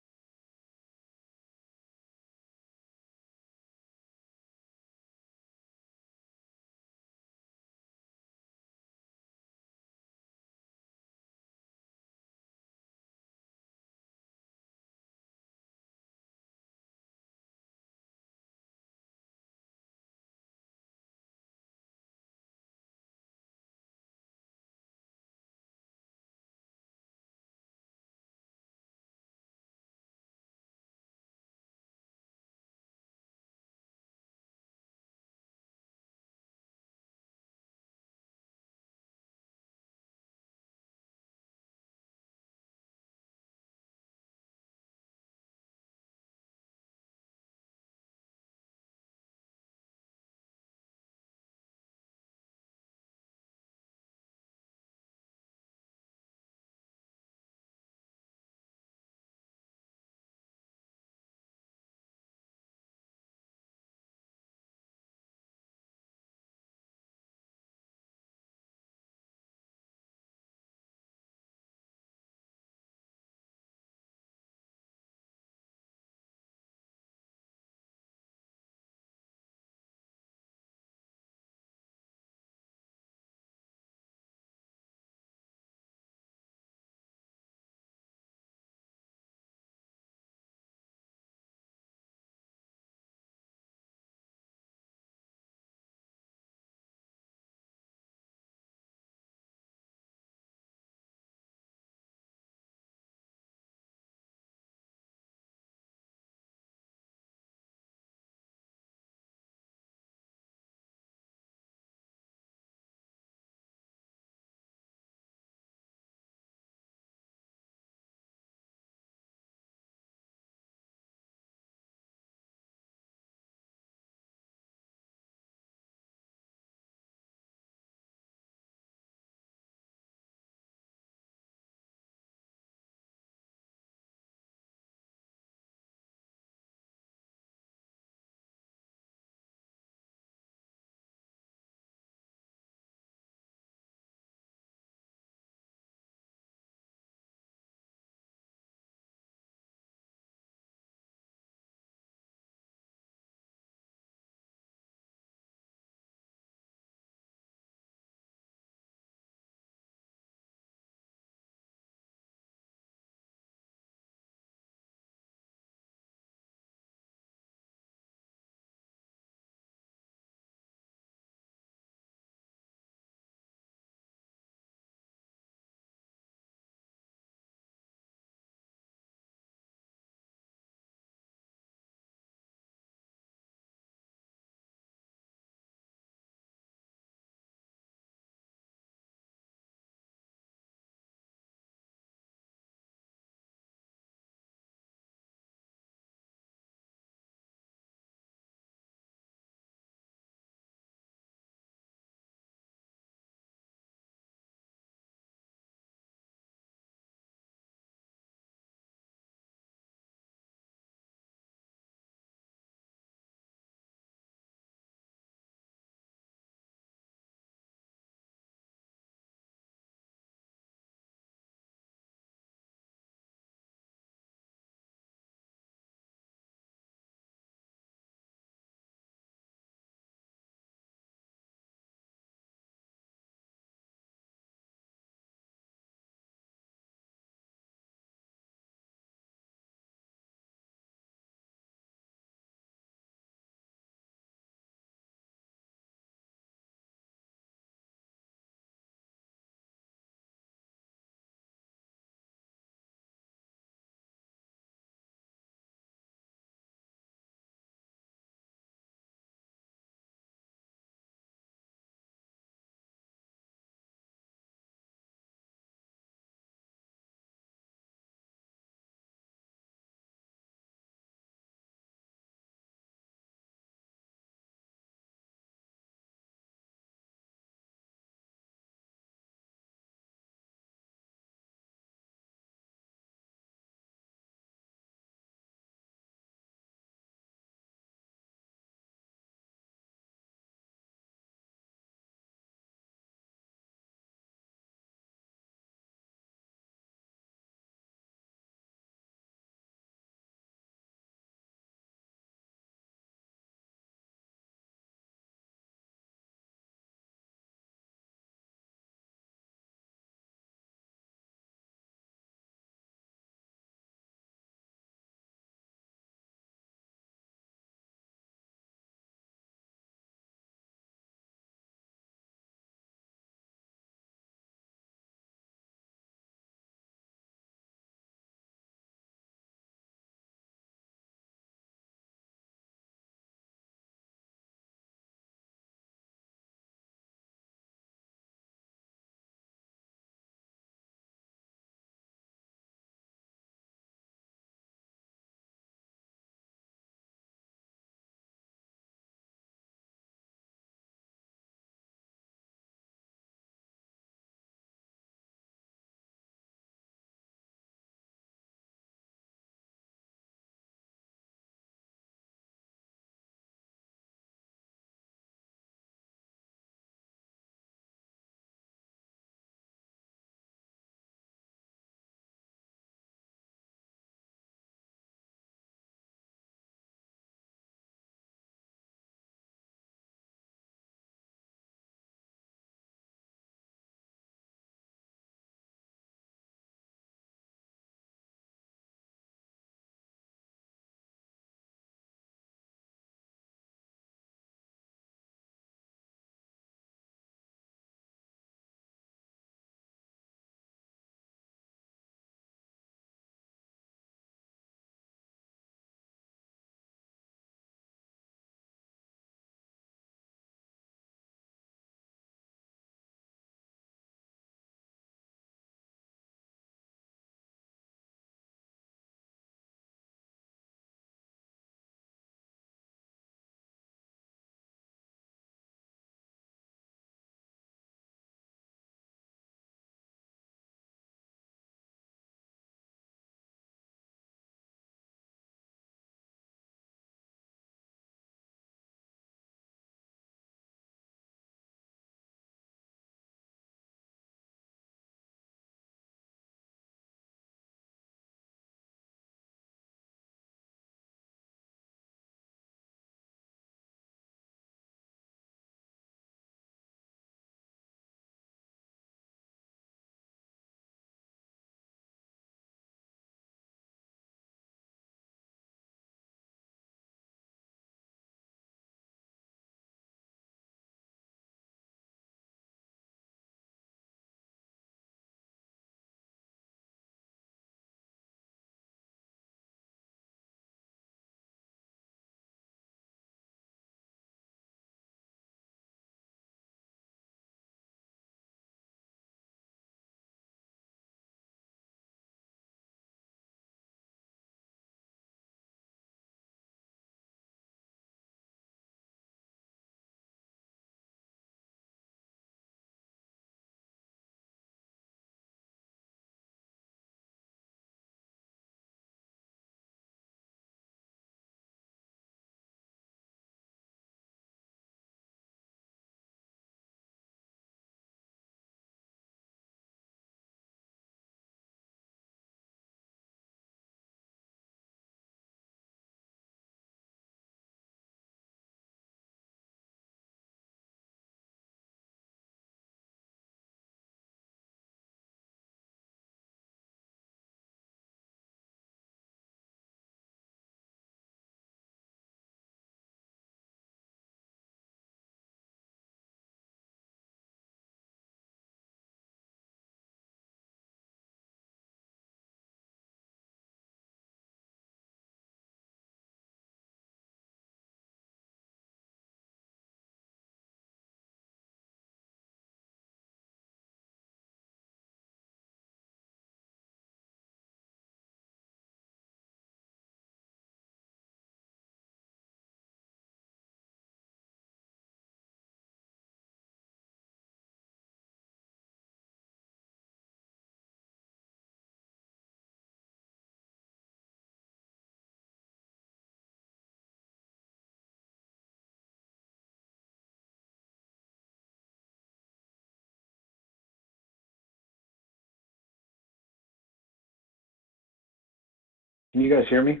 Can you guys hear me?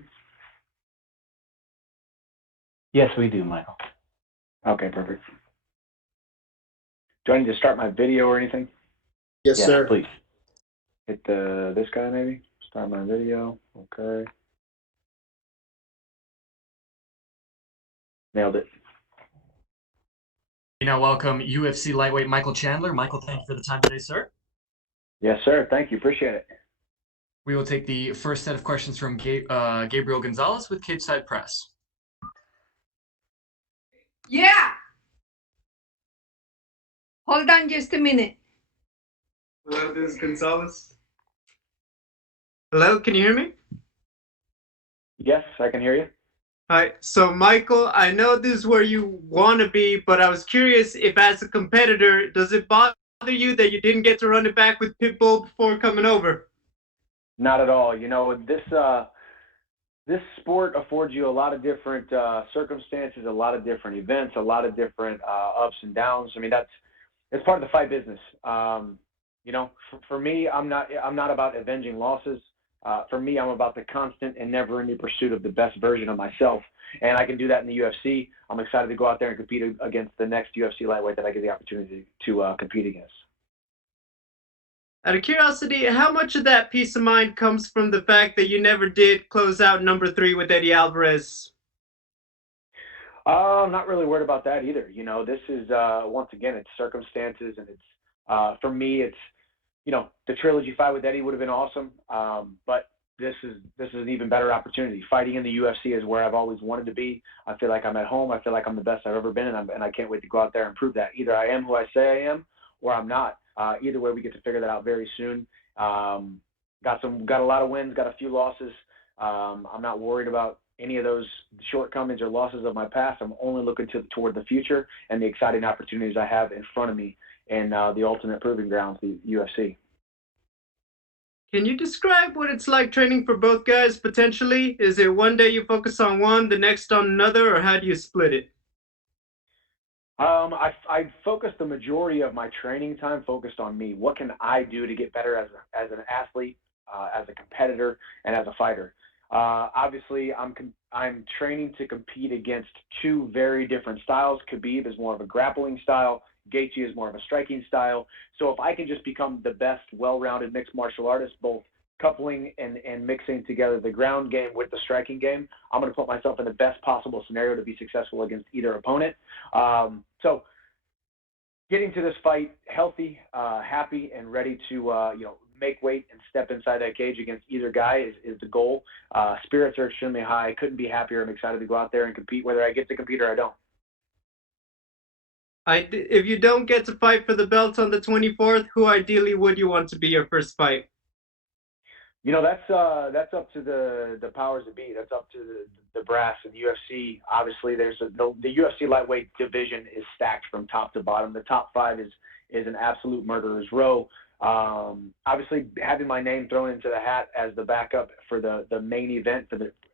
Yes, we do, Michael. Okay, perfect. Do I need to start my video or anything? Yes, sir. Please. Hit this guy maybe. Start my video. Okay. Nailed it. We now welcome UFC lightweight Michael Chandler. Michael, thank you for the time today, sir. Yes, sir. Thank you. Appreciate it. We will take the first set of questions from Gabriel Gonzalez with Cage Side Press. Yeah. Hold on just a minute. Hello, this is Gonzalez. Hello, can you hear me? Yes, I can hear you. Hi. So, Michael, I know this is where you want to be, but I was curious if, as a competitor, does it bother you that you didn't get to run it back with Pitbull before coming over? Not at all. You know, this sport affords you a lot of different circumstances, a lot of different events, a lot of different ups and downs. I mean, it's part of the fight business. You know, for me, I'm not about avenging losses. For me, I'm about the constant and never-ending pursuit of the best version of myself, and I can do that in the UFC. I'm excited to go out there and compete against the next UFC lightweight that I get the opportunity to compete against. Out of curiosity, how much of that peace of mind comes from the fact that you never did close out number 3 with Eddie Alvarez? I'm not really worried about that either. You know, this is once again, it's circumstances, and it's for me, it's, you know, the trilogy fight with Eddie would have been awesome, but this is an even better opportunity. Fighting in the UFC is where I've always wanted to be. I feel like I'm at home. I feel like I'm the best I've ever been, and I can't wait to go out there and prove that. Either I am who I say I am, or I'm not. Either way, we get to figure that out very soon. Got a lot of wins, got a few losses. I'm not worried about any of those shortcomings or losses of my past. I'm only looking toward the future and the exciting opportunities I have in front of me in the ultimate proving grounds, the UFC. Can you describe what it's like training for both guys potentially? Is it one day you focus on one, the next on another, or how do you split it? I focused the majority of my training time focused on me. What can I do to get better as an athlete, as a competitor, and as a fighter? Obviously, I'm training to compete against two very different styles. Khabib is more of a grappling style. Gaethje is more of a striking style. So if I can just become the best, well-rounded mixed martial artist, both coupling and mixing together the ground game with the striking game, I'm going to put myself in the best possible scenario to be successful against either opponent. So getting to this fight healthy, happy, and ready to make weight and step inside that cage against either guy is the goal. Spirits are extremely high. Couldn't be happier. I'm excited to go out there and compete, whether I get to compete or I don't. If you don't get to fight for the belt on the 24th, who ideally would you want to be your first fight? You know, that's up to the powers that be. That's up to the brass and the UFC. Obviously, the UFC lightweight division is stacked from top to bottom. The top 5 is an absolute murderer's row. Obviously, having my name thrown into the hat as the backup for the main event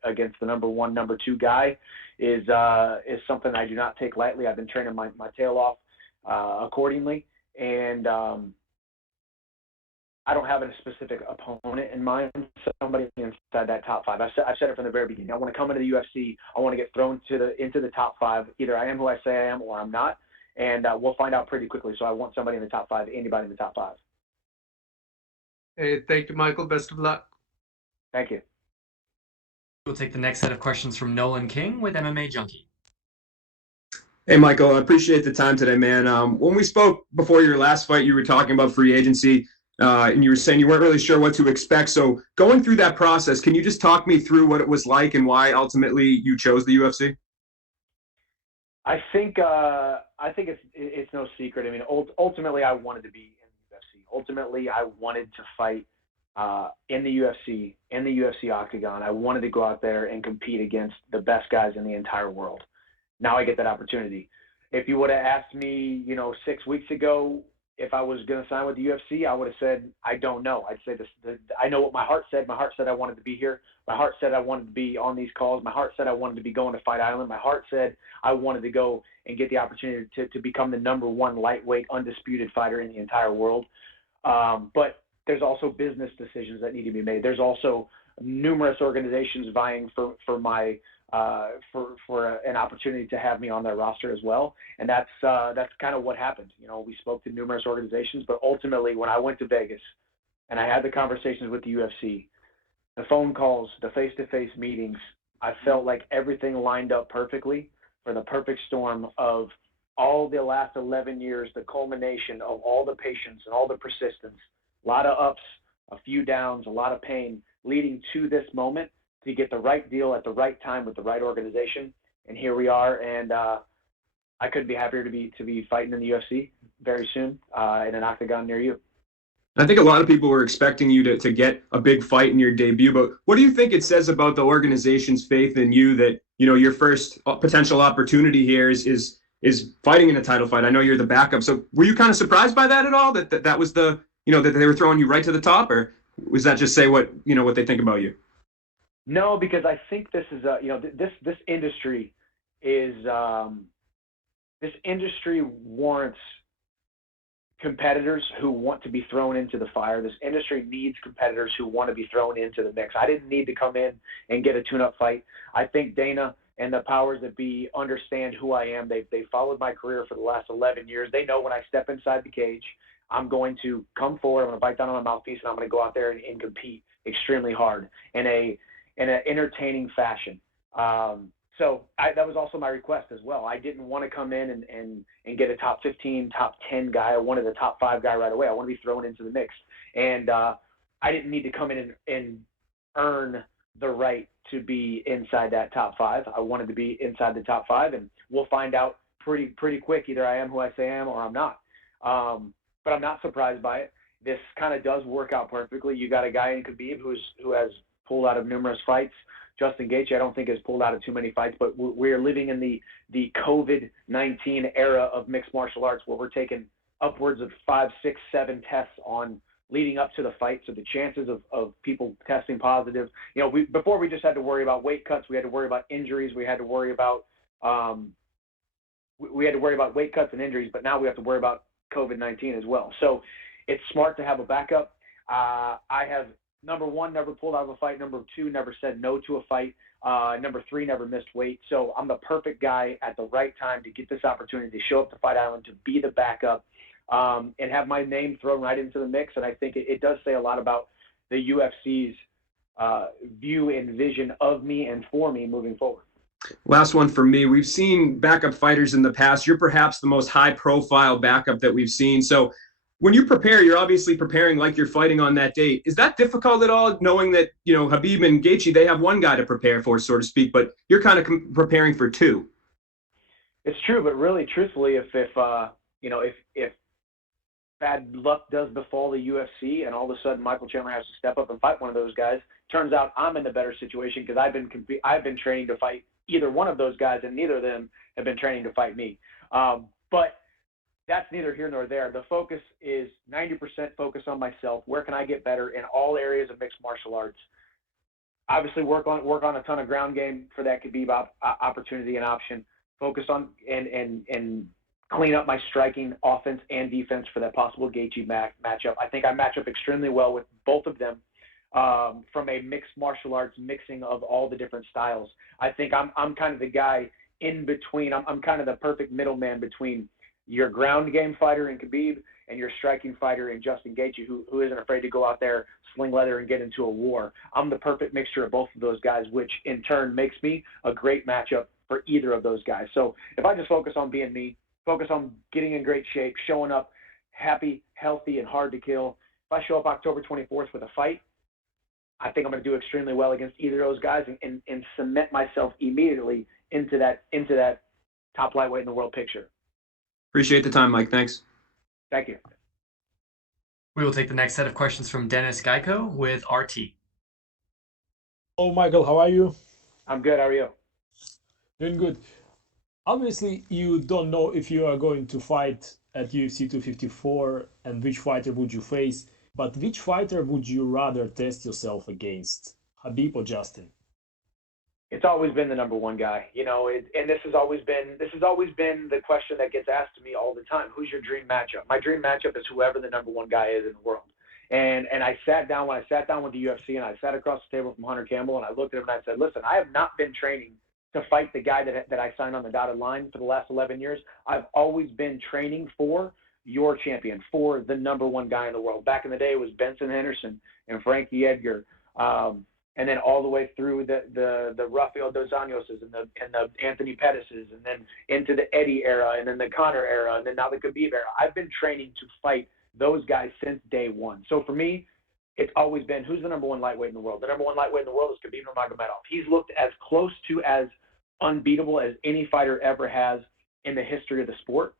against the number 1, number 2 guy is something I do not take lightly. I've been training my tail off accordingly, and I don't have a specific opponent in mind. Somebody inside that top 5. I've said it from the very beginning. I want to come into the UFC. I want to get thrown into the top 5. Either I am who I say I am, or I'm not, and we'll find out pretty quickly. So I want somebody in the top 5. Anybody in the top 5. Hey, thank you, Michael. Best of luck. Thank you. We'll take the next set of questions from Nolan King with MMA Junkie. Hey, Michael, I appreciate the time today, man. When we spoke before your last fight, you were talking about free agency, and you were saying you weren't really sure what to expect. So going through that process, can you just talk me through what it was like and why ultimately you chose the UFC? I think it's no secret. I mean, ultimately, I wanted to be in the UFC. Ultimately, I wanted to fight in the UFC octagon. I wanted to go out there and compete against the best guys in the entire world. Now I get that opportunity. If you would have asked me, 6 weeks ago if I was going to sign with the UFC, I would have said, I don't know. I'd say this. I know what my heart said. My heart said I wanted to be here. My heart said I wanted to be on these calls. My heart said I wanted to be going to Fight Island. My heart said I wanted to go and get the opportunity to become the number 1 lightweight undisputed fighter in the entire world. But there's also business decisions that need to be made. There's also numerous organizations vying for my for an opportunity to have me on their roster as well. And that's kind of what happened. You know, we spoke to numerous organizations, but ultimately when I went to Vegas and I had the conversations with the UFC, the phone calls, the face-to-face meetings, I felt like everything lined up perfectly for the perfect storm of all the last 11 years, the culmination of all the patience and all the persistence, a lot of ups, a few downs, a lot of pain, leading to this moment to get the right deal at the right time with the right organization. And here we are, and I couldn't be happier to be fighting in the UFC very soon in an octagon near you. I think a lot of people were expecting you to get a big fight in your debut, but what do you think it says about the organization's faith in you that, you know, your first potential opportunity here is fighting in a title fight? I know you're the backup, so were you kind of surprised by that at all? That was the, you know, that they were throwing you right to the top, or was that just say what, you know, what they think about you? No, because I think this is you know, this industry is this industry warrants competitors who want to be thrown into the fire. This industry needs competitors who want to be thrown into the mix. I didn't need to come in and get a tune-up fight. I think Dana and the powers that be understand who I am. They followed my career for the last 11 years. They know when I step inside the cage, I'm going to come forward, I'm going to bite down on my mouthpiece, and I'm going to go out there and compete extremely hard in an entertaining fashion. So that was also my request as well. I didn't want to come in and get a top 15, top 10 guy. I wanted a top 5 guy right away. I want to be thrown into the mix. And I didn't need to come in and earn the right to be inside that top 5. I wanted to be inside the top 5, and we'll find out pretty quick. Either I am who I say I am or I'm not. But I'm not surprised by it. This kind of does work out perfectly. You got a guy in Khabib who has pulled out of numerous fights. Justin Gaethje, I don't think, has pulled out of too many fights, but we're living in the COVID-19 era of mixed martial arts where we're taking upwards of 5, 6, 7 tests on leading up to the fight. So the chances of people testing positive, you know, before we just had to worry about weight cuts, we had to worry about injuries, we had to worry about weight cuts and injuries, but now we have to worry about COVID-19 as well. So it's smart to have a backup. I have, number 1, never pulled out of a fight. Number 2, never said no to a fight. Number 3, never missed weight. So I'm the perfect guy at the right time to get this opportunity to show up to Fight Island, to be the backup, and have my name thrown right into the mix. And I think it does say a lot about the UFC's view and vision of me and for me moving forward. Last one for me. We've seen backup fighters in the past. You're perhaps the most high-profile backup that we've seen. So when you prepare, you're obviously preparing like you're fighting on that date. Is that difficult at all, knowing that, you know, Khabib and Gaethje, they have one guy to prepare for, so to speak, but you're kind of preparing for 2? It's true, but really, truthfully, if bad luck does befall the UFC and all of a sudden Michael Chandler has to step up and fight one of those guys, turns out I'm in the better situation because I've been training to fight either one of those guys, and neither of them have been training to fight me. But that's neither here nor there. The focus is 90% focus on myself. Where can I get better in all areas of mixed martial arts? Obviously, work on a ton of ground game for that Khabib opportunity and option. Focus on and clean up my striking, offense and defense for that possible Gaethje matchup. I think I match up extremely well with both of them from a mixed martial arts mixing of all the different styles. I think I'm kind of the guy in between. I'm kind of the perfect middleman between your ground game fighter in Khabib and your striking fighter in Justin Gaethje, who isn't afraid to go out there, sling leather, and get into a war. I'm the perfect mixture of both of those guys, which in turn makes me a great matchup for either of those guys. So if I just focus on being me, focus on getting in great shape, showing up happy, healthy, and hard to kill. If I show up October 24th with a fight, I think I'm going to do extremely well against either of those guys and cement myself immediately into that top lightweight in the world picture. Appreciate the time, Mike. Thanks. Thank you. We will take the next set of questions from Dennis Geico with RT. Oh, Michael, how are you? I'm good. How are you? Doing good. Obviously, you don't know if you are going to fight at UFC 254 and which fighter would you face, but which fighter would you rather test yourself against, Khabib or Justin? It's always been the number 1 guy, you know, and this has always been the question that gets asked to me all the time. Who's your dream matchup? My dream matchup is whoever the number 1 guy is in the world. And I sat down when I sat down with the UFC, and I sat across the table from Hunter Campbell, and I looked at him and I said, listen, I have not been training to fight the guy that I signed on the dotted line for the last 11 years. I've always been training for your champion, for the number one guy in the world. Back in the day, it was Benson Henderson and Frankie Edgar, and then all the way through the Rafael Dos Anjoses and the Anthony Pettis's, and then into the Eddie era, and then the Conor era, and then now the Khabib era. I've been training to fight those guys since day one. So for me, it's always been, who's the number one lightweight in the world? The number one lightweight in the world is Khabib Nurmagomedov. He's looked as close to as unbeatable as any fighter ever has in the history of the sport.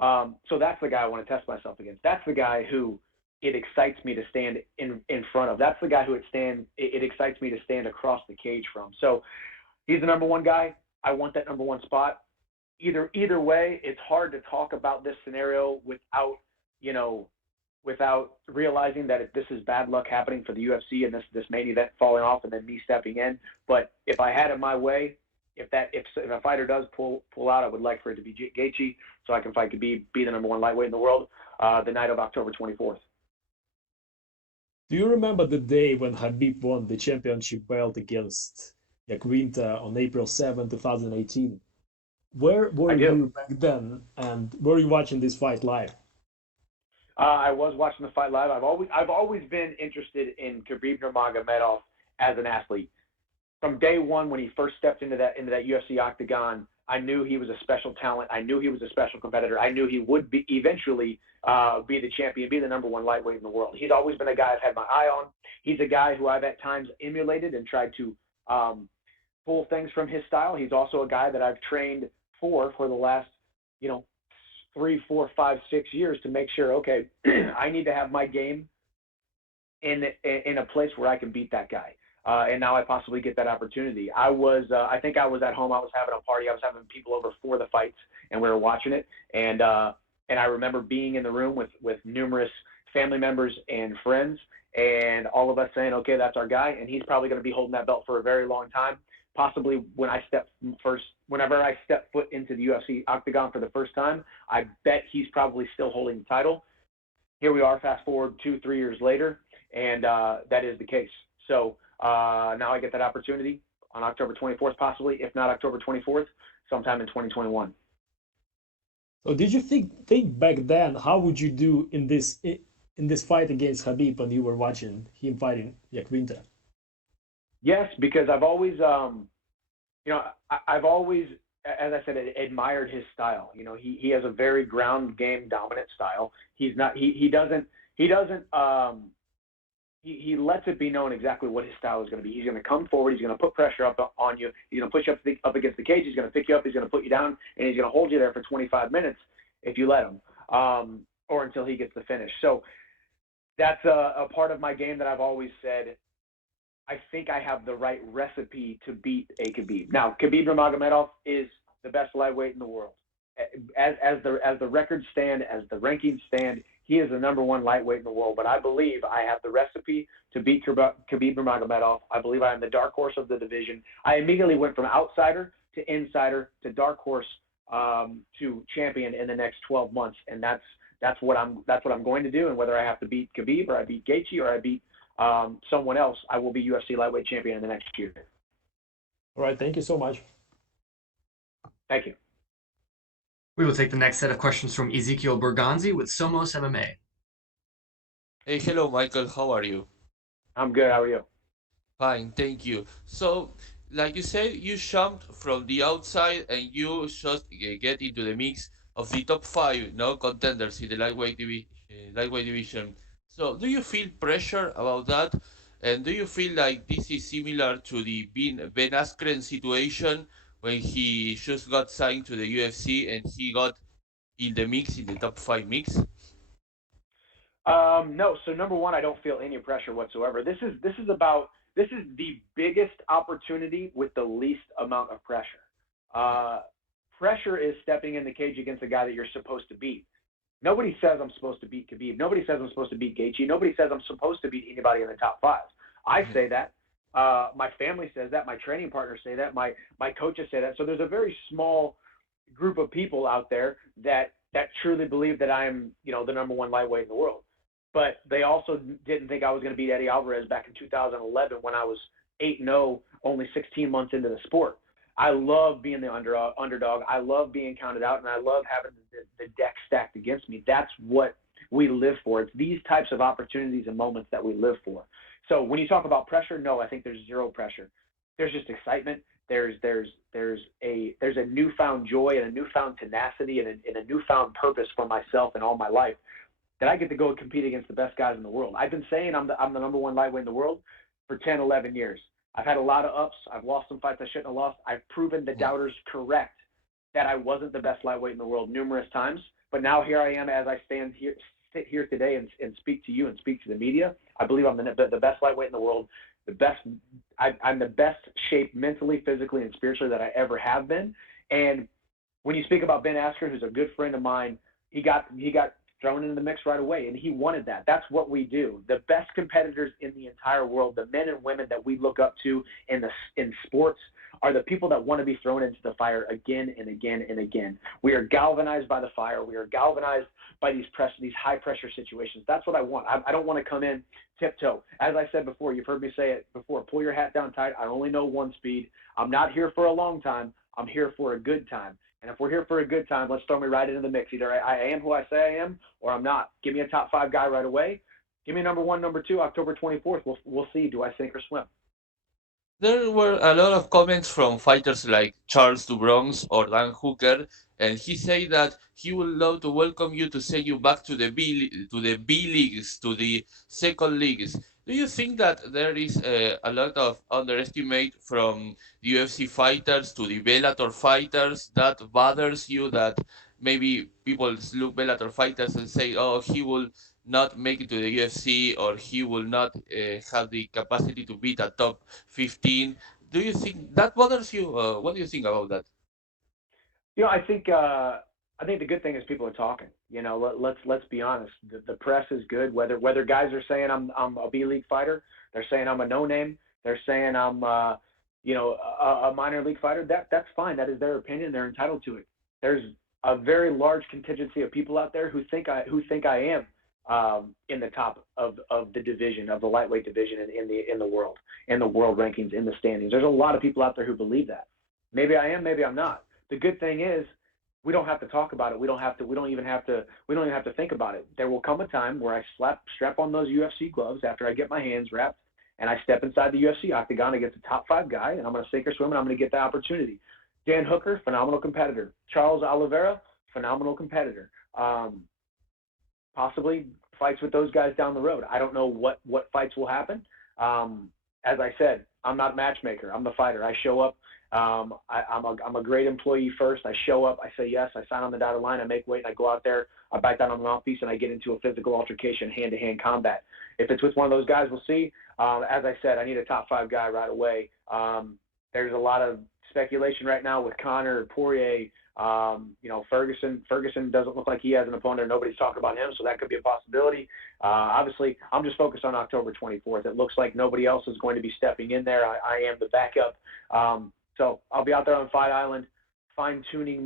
So that's the guy I want to test myself against. That's the guy who it excites me to stand in front of. That's the guy who it excites me to stand across the cage from. So he's the number one guy. I want that number one spot. Either way, it's hard to talk about this scenario without realizing that this is bad luck happening for the UFC and this main event falling off and then me stepping in. But if I had it my way, if a fighter does pull out, I would like for it to be Gaethje, so I can fight Khabib, be the number one lightweight in the world, the night of October 24th. Do you remember the day when Khabib won the championship belt against Winter on April 7, 2018? Where were you back then, and were you watching this fight live? I was watching the fight live. I've always been interested in Khabib Nurmagomedov as an athlete. From day one, when he first stepped into that UFC octagon, I knew he was a special talent. I knew he was a special competitor. I knew he would eventually be the champion, be the number one lightweight in the world. He's always been a guy I've had my eye on. He's a guy who I've at times emulated and tried to pull things from his style. He's also a guy that I've trained for the last 3, 4, 5, 6 years to make sure, okay, I need to have my game in a place where I can beat that guy. And now I possibly get that opportunity. I think I was at home. I was having a party. I was having people over for the fights, and we were watching it. And I remember being in the room with numerous family members and friends, and all of us saying, okay, that's our guy, and he's probably going to be holding that belt for a very long time. Possibly whenever I step foot into the UFC octagon for the first time, I bet he's probably still holding the title. Here we are, fast forward 2-3 years later, and that is the case. So now I get that opportunity on October 24th, possibly, if not October 24th, sometime in 2021. So did you think back then, how would you do in this fight against Khabib when you were watching him fighting Winter? Yes, because I've always, I've always, as I said, admired his style. He has a very ground game dominant style. He lets it be known exactly what his style is going to be. He's going to come forward. He's going to put pressure up on you. He's going to push you up against the cage. He's going to pick you up. He's going to put you down, and he's going to hold you there for 25 minutes if you let him, or until he gets the finish. So that's a part of my game that I've always said, I think I have the right recipe to beat a Khabib. Now, Khabib Nurmagomedov is the best lightweight in the world. As the records stand, as the rankings stand, he is the number one lightweight in the world. But I believe I have the recipe to beat Khabib Nurmagomedov. I believe I am the dark horse of the division. I immediately went from outsider to insider to dark horse to champion in the next 12 months, and that's what I'm going to do. And whether I have to beat Khabib or I beat Gaethje or I beat someone else, I will be UFC lightweight champion in the next year. All right, thank you so much. Thank you. We will take the next set of questions from Ezekiel Berganzi with Somos MMA. Hey, hello, Michael. How are you? I'm good. How are you? Fine, thank you. So, like you said, you jumped from the outside and you just get into the mix of the top 5 contenders in the lightweight division. So, do you feel pressure about that? And do you feel like this is similar to the Ben Askren situation when he just got signed to the UFC and he got in the mix, in the top 5 mix? No. So number one, I don't feel any pressure whatsoever. This is the biggest opportunity with the least amount of pressure. Pressure is stepping in the cage against a guy that you're supposed to beat. Nobody says I'm supposed to beat Khabib. Nobody says I'm supposed to beat Gaethje. Nobody says I'm supposed to beat anybody in the top 5. I say that. My family says that. My training partners say that. My coaches say that. So there's a very small group of people out there that truly believe that I'm, the number one lightweight in the world. but they also didn't think I was going to beat Eddie Alvarez back in 2011 when I was 8-0, only 16 months into the sport. I love being the underdog. I love being counted out, and I love having the deck stacked against me. That's what we live for. It's these types of opportunities and moments that we live for. So when you talk about pressure, no, I think there's zero pressure. There's just excitement. There's a newfound joy and a newfound tenacity and a newfound purpose for myself and all my life that I get to go compete against the best guys in the world. I've been saying I'm the number one lightweight in the world for 10, 11 years. I've had a lot of ups. I've lost some fights I shouldn't have lost. I've proven the doubters correct that I wasn't the best lightweight in the world numerous times. But now here I am as I sit here today and speak to you and speak to the media. I believe I'm the best lightweight in the world. I'm the best shape mentally, physically, and spiritually that I ever have been. And when you speak about Ben Askren, who's a good friend of mine, he got thrown into the mix right away, and he wanted that. That's what we do. The best competitors in the entire world, the men and women that we look up to in sports, are the people that want to be thrown into the fire again and again and again. We are galvanized by the fire. We are galvanized by these high pressure situations. That's what I want. I don't want to come in tiptoe. As I said before, you've heard me say it before, pull your hat down tight. I only know one speed. I'm not here for a long time. I'm here for a good time. And if we're here for a good time, let's throw me right into the mix. Either I am who I say I am, or I'm not. Give me a top 5 guy right away. Give me number 1, number 2, October 24th. We'll see. Do I sink or swim? There were a lot of comments from fighters like Charles DuBronx or Dan Hooker, and he said that he would love to welcome you to send you back to the B leagues, to the second leagues. Do you think that there is a lot of underestimate from the UFC fighters to the Bellator fighters that bothers you, that maybe people look Bellator fighters and say, oh, he will not make it to the UFC, or he will not have the capacity to beat a top 15? Do you think that bothers you? What do you think about that? I think the good thing is people are talking. Let's be honest. The press is good. Whether guys are saying I'm a B league fighter, they're saying I'm a no name, they're saying I'm a minor league fighter. That's fine. That is their opinion. They're entitled to it. There's a very large contingency of people out there who think I am in the top of the division, of the lightweight division in the world rankings, in the standings. There's a lot of people out there who believe that. Maybe I am, maybe I'm not. The good thing is we don't have to talk about it. We don't even have to think about it. There will come a time where I strap on those UFC gloves after I get my hands wrapped and I step inside the UFC octagon against the top 5 guy, and I'm going to sink or swim, and I'm going to get the opportunity. Dan Hooker, phenomenal competitor. Charles Oliveira, phenomenal competitor. Possibly fights with those guys down the road. I don't know what fights will happen. As I said, I'm not a matchmaker. I'm the fighter. I show up. I'm a great employee first. I show up. I say yes. I sign on the dotted line. I make weight. And I go out there. I bite down on the mouthpiece, and I get into a physical altercation, hand-to-hand combat. If it's with one of those guys, we'll see. As I said, I need a top 5 guy right away. There's a lot of speculation right now with Conor, Poirier. Ferguson doesn't look like he has an opponent. Nobody's talking about him, so that could be a possibility. Obviously, I'm just focused on October 24th. It looks like nobody else is going to be stepping in there. I am the backup. So I'll be out there on Fight Island, fine-tuning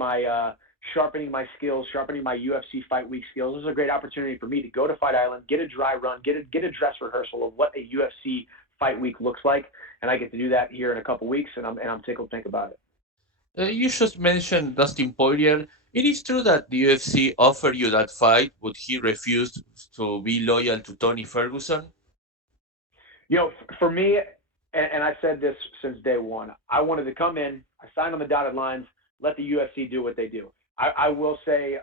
sharpening my skills, sharpening my UFC Fight Week skills. This is a great opportunity for me to go to Fight Island, get a dry run, get a dress rehearsal of what a UFC Fight Week looks like, and I get to do that here in a couple weeks, and I'm tickled to think about it. You just mentioned Dustin Poirier. It is true that the UFC offered you that fight, but he refused to be loyal to Tony Ferguson? For me, and I said this since day one, I wanted to come in, I signed on the dotted lines, let the UFC do what they do. I will say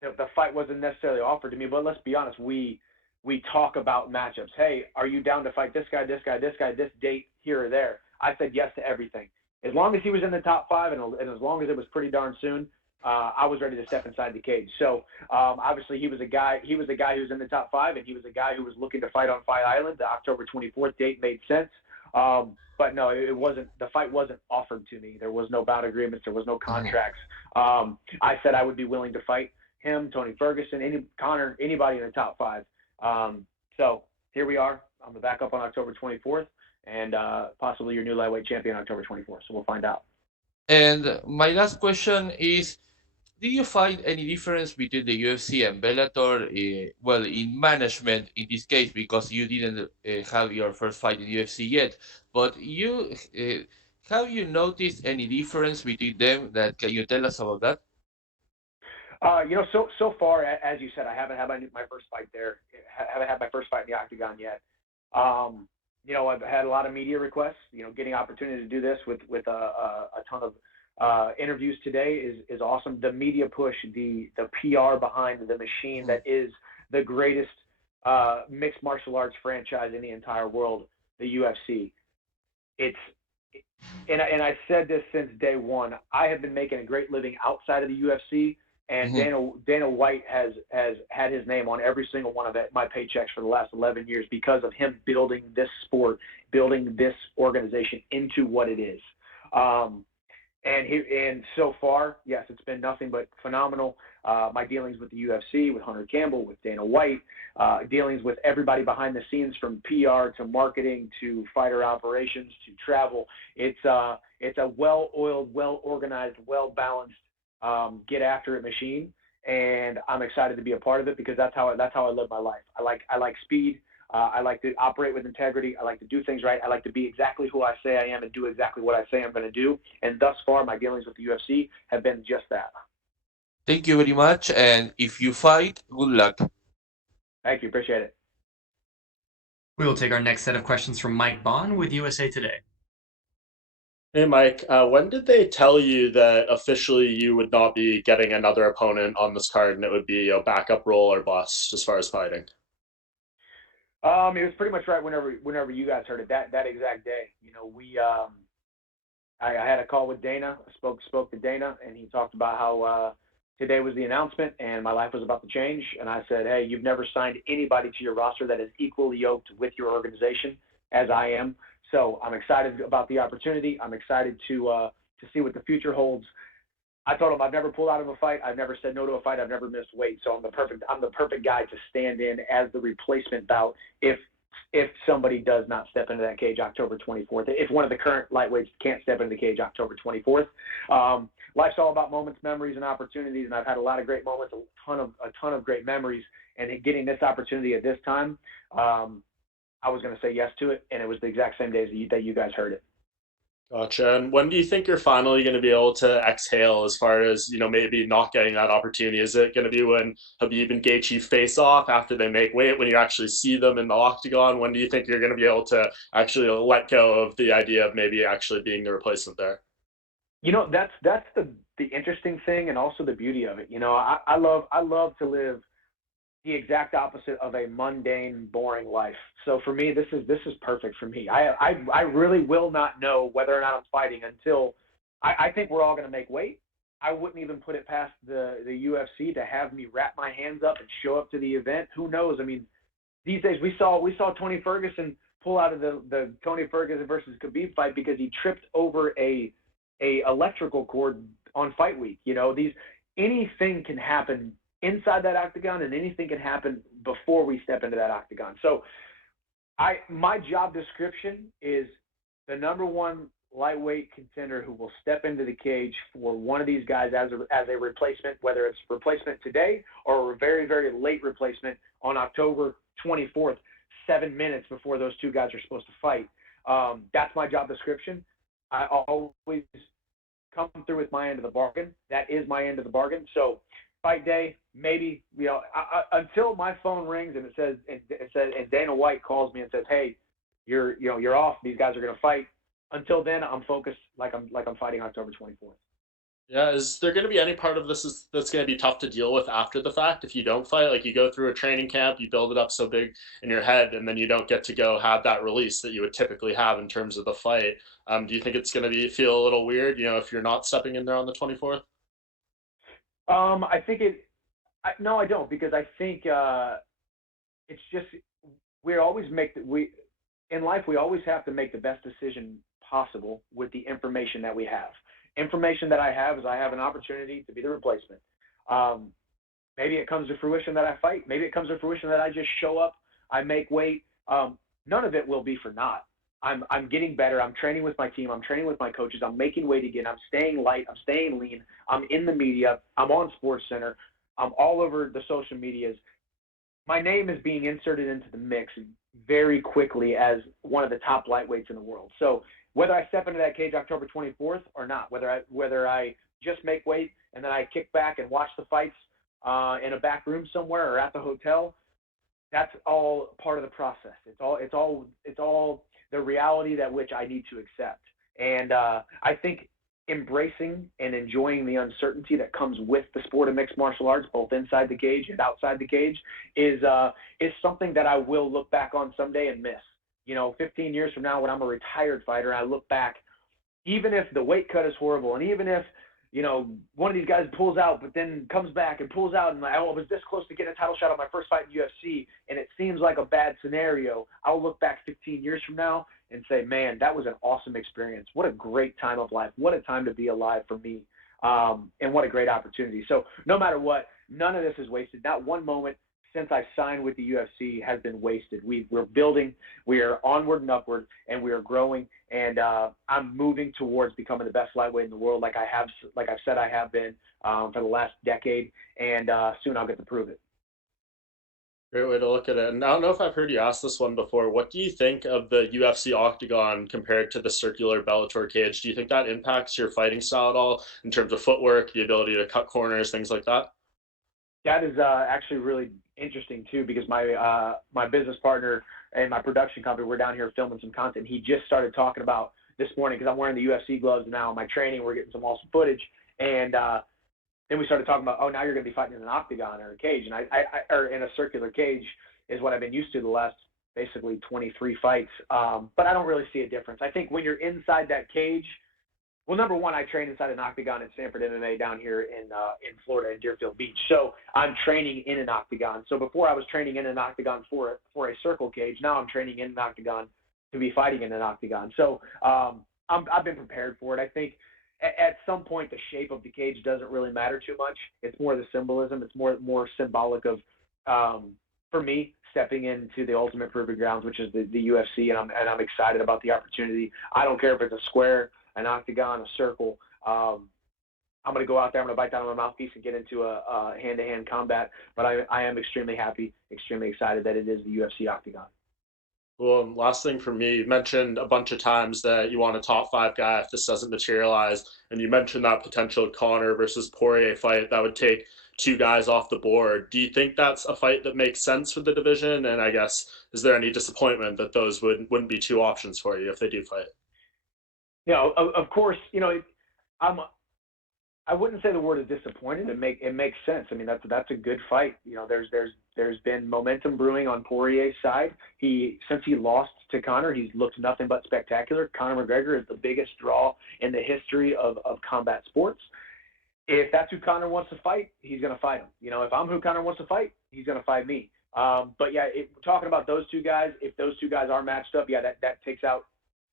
the fight wasn't necessarily offered to me, but let's be honest, we talk about matchups. Hey, are you down to fight this guy, this date, here or there? I said yes to everything. As long as he was in the top 5 and as long as it was pretty darn soon, I was ready to step inside the cage. So obviously he was a guy who was in the top 5, and he was a guy who was looking to fight on Fight Island. The October 24th date made sense. But no, it wasn't. The fight wasn't offered to me. There was no bout agreements. There was no contracts. I said I would be willing to fight him, Tony Ferguson, Conor, anybody in the top 5. So here we are. I'm the backup on October 24th, and possibly your new lightweight champion on October 24th. So we'll find out. And my last question is, did you find any difference between the UFC and Bellator? Well, in management in this case, because you didn't have your first fight in UFC yet, but you have you noticed any difference between them? That can you tell us about that? So far, as you said, I haven't had my first fight there. Haven't had my first fight in the octagon yet. I've had a lot of media requests. Getting opportunity to do this with a ton of interviews today is awesome. The media push, the PR behind the machine that is the greatest mixed martial arts franchise in the entire world, the UFC. And I said this since day one. I have been making a great living outside of the UFC, and Dana White has had his name on every single one of my paychecks for the last 11 years because of him building this sport, building this organization into what it is. And so far, yes, it's been nothing but phenomenal. My dealings with the UFC, with Hunter Campbell, with Dana White, dealings with everybody behind the scenes, from PR to marketing to fighter operations to travel. It's a well-oiled, well-organized, well-balanced, get after it machine, and I'm excited to be a part of it because that's how I live my life. I like speed. I like to operate with integrity. I like to do things right. I like to be exactly who I say I am and do exactly what I say I'm going to do. And thus far, my dealings with the UFC have been just that. Thank you very much, and if you fight, good luck. Thank you. Appreciate it. We will take our next set of questions from Mike Bond with USA Today. Hey, Mike, when did they tell you that officially you would not be getting another opponent on this card and it would be a backup role or bust as far as fighting? It was pretty much right whenever you guys heard it, that exact day. I had a call with Dana, spoke to Dana, and he talked about how today was the announcement and my life was about to change. And I said, hey, you've never signed anybody to your roster that is equally yoked with your organization as I am. So I'm excited about the opportunity. I'm excited to see what the future holds. I told him I've never pulled out of a fight. I've never said no to a fight. I've never missed weight. So I'm the perfect guy to stand in as the replacement bout if somebody does not step into that cage October 24th. If one of the current lightweights can't step into the cage October 24th. Life's all about moments, memories, and opportunities, and I've had a lot of great moments, a ton of great memories, and getting this opportunity at this time, I was going to say yes to it, and it was the exact same day that you guys heard it. Gotcha. And when do you think you're finally going to be able to exhale as far as, maybe not getting that opportunity? Is it going to be when Khabib and Gaethje face off after they make weight, when you actually see them in the octagon? When do you think you're going to be able to actually let go of the idea of maybe actually being the replacement there? That's the interesting thing and also the beauty of it. I love to live the exact opposite of a mundane, boring life. So for me, this is perfect for me. I really will not know whether or not I'm fighting until I think we're all going to make weight. I wouldn't even put it past the UFC to have me wrap my hands up and show up to the event. Who knows? I mean, these days we saw Tony Ferguson pull out of the Tony Ferguson versus Khabib fight because he tripped over a electrical cord on fight week. Anything can happen inside that octagon, and anything can happen before we step into that octagon. So my job description is the number one lightweight contender who will step into the cage for one of these guys as a replacement, whether it's replacement today or a very, very late replacement on October 24th, 7 minutes before those two guys are supposed to fight. That's my job description. I always come through with my end of the bargain. That is my end of the bargain. So fight day, maybe, until my phone rings and it says, and Dana White calls me and says, hey, you're off. These guys are going to fight. Until then, I'm focused like I'm fighting October 24th. Yeah, is there going to be any part of this that's going to be tough to deal with after the fact if you don't fight? Like, you go through a training camp, you build it up so big in your head, and then you don't get to go have that release that you would typically have in terms of the fight. Do you think it's going to feel a little weird, if you're not stepping in there on the 24th? I think no, I don't, because I think it's just in life we always have to make the best decision possible with the information that we have. Information that I have is I have an opportunity to be the replacement. Maybe it comes to fruition that I fight. Maybe it comes to fruition that I just show up, I make weight. None of it will be for naught. I'm getting better. I'm training with my team. I'm training with my coaches. I'm making weight again. I'm staying light. I'm staying lean. I'm in the media. I'm on SportsCenter. I'm all over the social medias. My name is being inserted into the mix very quickly as one of the top lightweights in the world. So whether I step into that cage October 24th or not, whether I just make weight and then I kick back and watch the fights in a back room somewhere or at the hotel, that's all part of the process. It's all the reality that which I need to accept. And I think embracing and enjoying the uncertainty that comes with the sport of mixed martial arts, both inside the cage and outside the cage, is something that I will look back on someday and miss. 15 years from now, when I'm a retired fighter, I look back, even if the weight cut is horrible, and even if one of these guys pulls out, but then comes back and pulls out, and I was this close to getting a title shot on my first fight in UFC, and it seems like a bad scenario. I'll look back 15 years from now and say, man, that was an awesome experience. What a great time of life. What a time to be alive for me. And what a great opportunity. So no matter what, none of this is wasted. Not one moment since I signed with the UFC has been wasted. We're building, we are onward and upward, and we are growing. And I'm moving towards becoming the best lightweight in the world, like I've said I have been for the last decade. And soon I'll get to prove it. Great way to look at it. And I don't know if I've heard you ask this one before. What do you think of the UFC octagon compared to the circular Bellator cage? Do you think that impacts your fighting style at all in terms of footwork, the ability to cut corners, things like that? That is actually really interesting too, because my business partner and my production company, we're down here filming some content. He just started talking about this morning, because I'm wearing the UFC gloves now in my training. We're getting some awesome footage, and then we started talking about, oh, now you're going to be fighting in an octagon or a cage, and I or in a circular cage is what I've been used to the last basically 23 fights. But I don't really see a difference. I think when you're inside that cage, well, number one, I train inside an octagon at Stanford MMA down here in Florida, in Deerfield Beach. So I'm training in an octagon. So before I was training in an octagon for a circle cage. Now I'm training in an octagon to be fighting in an octagon. So I've been prepared for it. I think at some point the shape of the cage doesn't really matter too much. It's more the symbolism. It's more symbolic of, for me, stepping into the ultimate proving grounds, which is the UFC, and I'm excited about the opportunity. I don't care if it's a square, an octagon, a circle. I'm going to go out there, I'm going to bite down on my mouthpiece and get into a hand-to-hand combat. But I am extremely happy, extremely excited that it is the UFC octagon. Well, and last thing for me, you mentioned a bunch of times that you want a top 5 guy if this doesn't materialize. And you mentioned that potential Conor versus Poirier fight that would take 2 guys off the board. Do you think that's a fight that makes sense for the division? And I guess, is there any disappointment that those wouldn't be 2 options for you if they do fight? Of course, I wouldn't say the word is disappointed. It makes sense. I mean, that's a good fight. There's been momentum brewing on Poirier's side. Since he lost to Conor, he's looked nothing but spectacular. Conor McGregor is the biggest draw in the history of combat sports. If that's who Conor wants to fight, he's going to fight him. If I'm who Conor wants to fight, he's going to fight me. But yeah, talking about those 2 guys, if those 2 guys are matched up, yeah, that takes out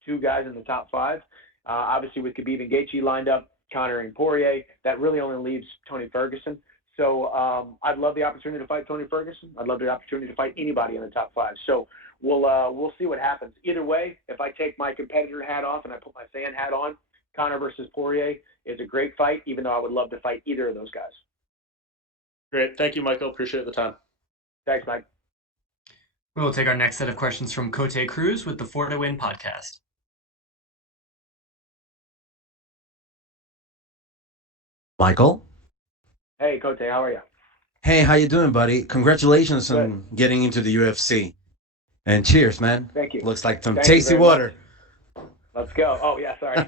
2 guys in the top 5. Obviously, with Khabib and Gaethje lined up, Conor and Poirier, that really only leaves Tony Ferguson. So I'd love the opportunity to fight Tony Ferguson. I'd love the opportunity to fight anybody in the top 5. So we'll see what happens. Either way, if I take my competitor hat off and I put my fan hat on, Conor versus Poirier is a great fight, even though I would love to fight either of those guys. Great. Thank you, Michael. Appreciate the time. Thanks, Mike. We'll take our next set of questions from Cote Cruz with the 4 to Win podcast. Michael? Hey, Cote, how are you? Hey, how you doing, buddy? Congratulations on getting into the UFC. And cheers, man. Thank you. Looks like some Thank you tasty very water. much. Let's go. Oh, yeah, sorry.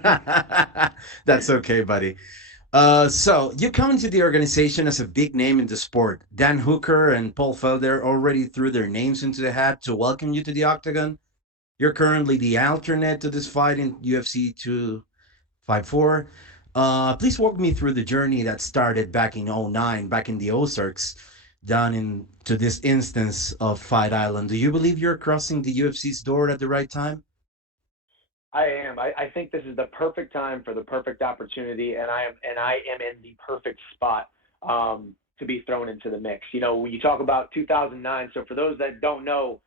That's okay, buddy. So you come into the organization as a big name in the sport. Dan Hooker and Paul Felder already threw their names into the hat to welcome you to the octagon. You're currently the alternate to this fight in UFC 254. Please walk me through the journey that started back in 2009, back in the Ozarks, down into this instance of Fight Island. Do you believe you're crossing the UFC's door at the right time? I am. I think this is the perfect time for the perfect opportunity, and I am in the perfect spot to be thrown into the mix. When you talk about 2009, so for those that don't know,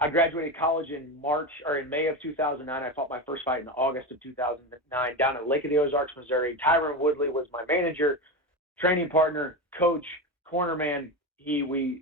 I graduated college in May of 2009. I fought my first fight in August of 2009 down at Lake of the Ozarks, Missouri. Tyron Woodley was my manager, training partner, coach, corner man. We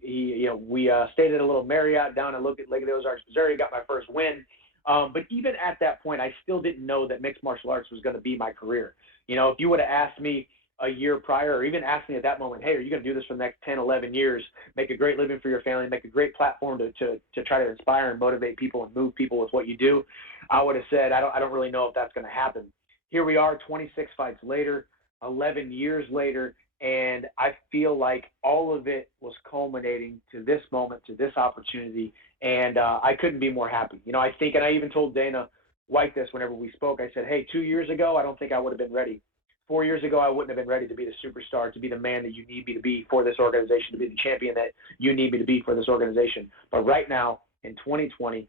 stayed at a little Marriott down at Lake of the Ozarks, Missouri. Got my first win. But even at that point, I still didn't know that mixed martial arts was going to be my career. If you would have asked me a year prior, or even asked me at that moment, hey, are you going to do this for the next 10, 11 years, make a great living for your family, make a great platform to try to inspire and motivate people and move people with what you do, I would have said, I don't really know if that's going to happen. Here we are, 26 fights later, 11 years later, and I feel like all of it was culminating to this moment, to this opportunity, and I couldn't be more happy. I think, and I even told Dana White this whenever we spoke, I said, hey, 2 years ago, I don't think I would have been ready. 4 years ago, I wouldn't have been ready to be the superstar, to be the man that you need me to be for this organization, to be the champion that you need me to be for this organization. But right now, in 2020,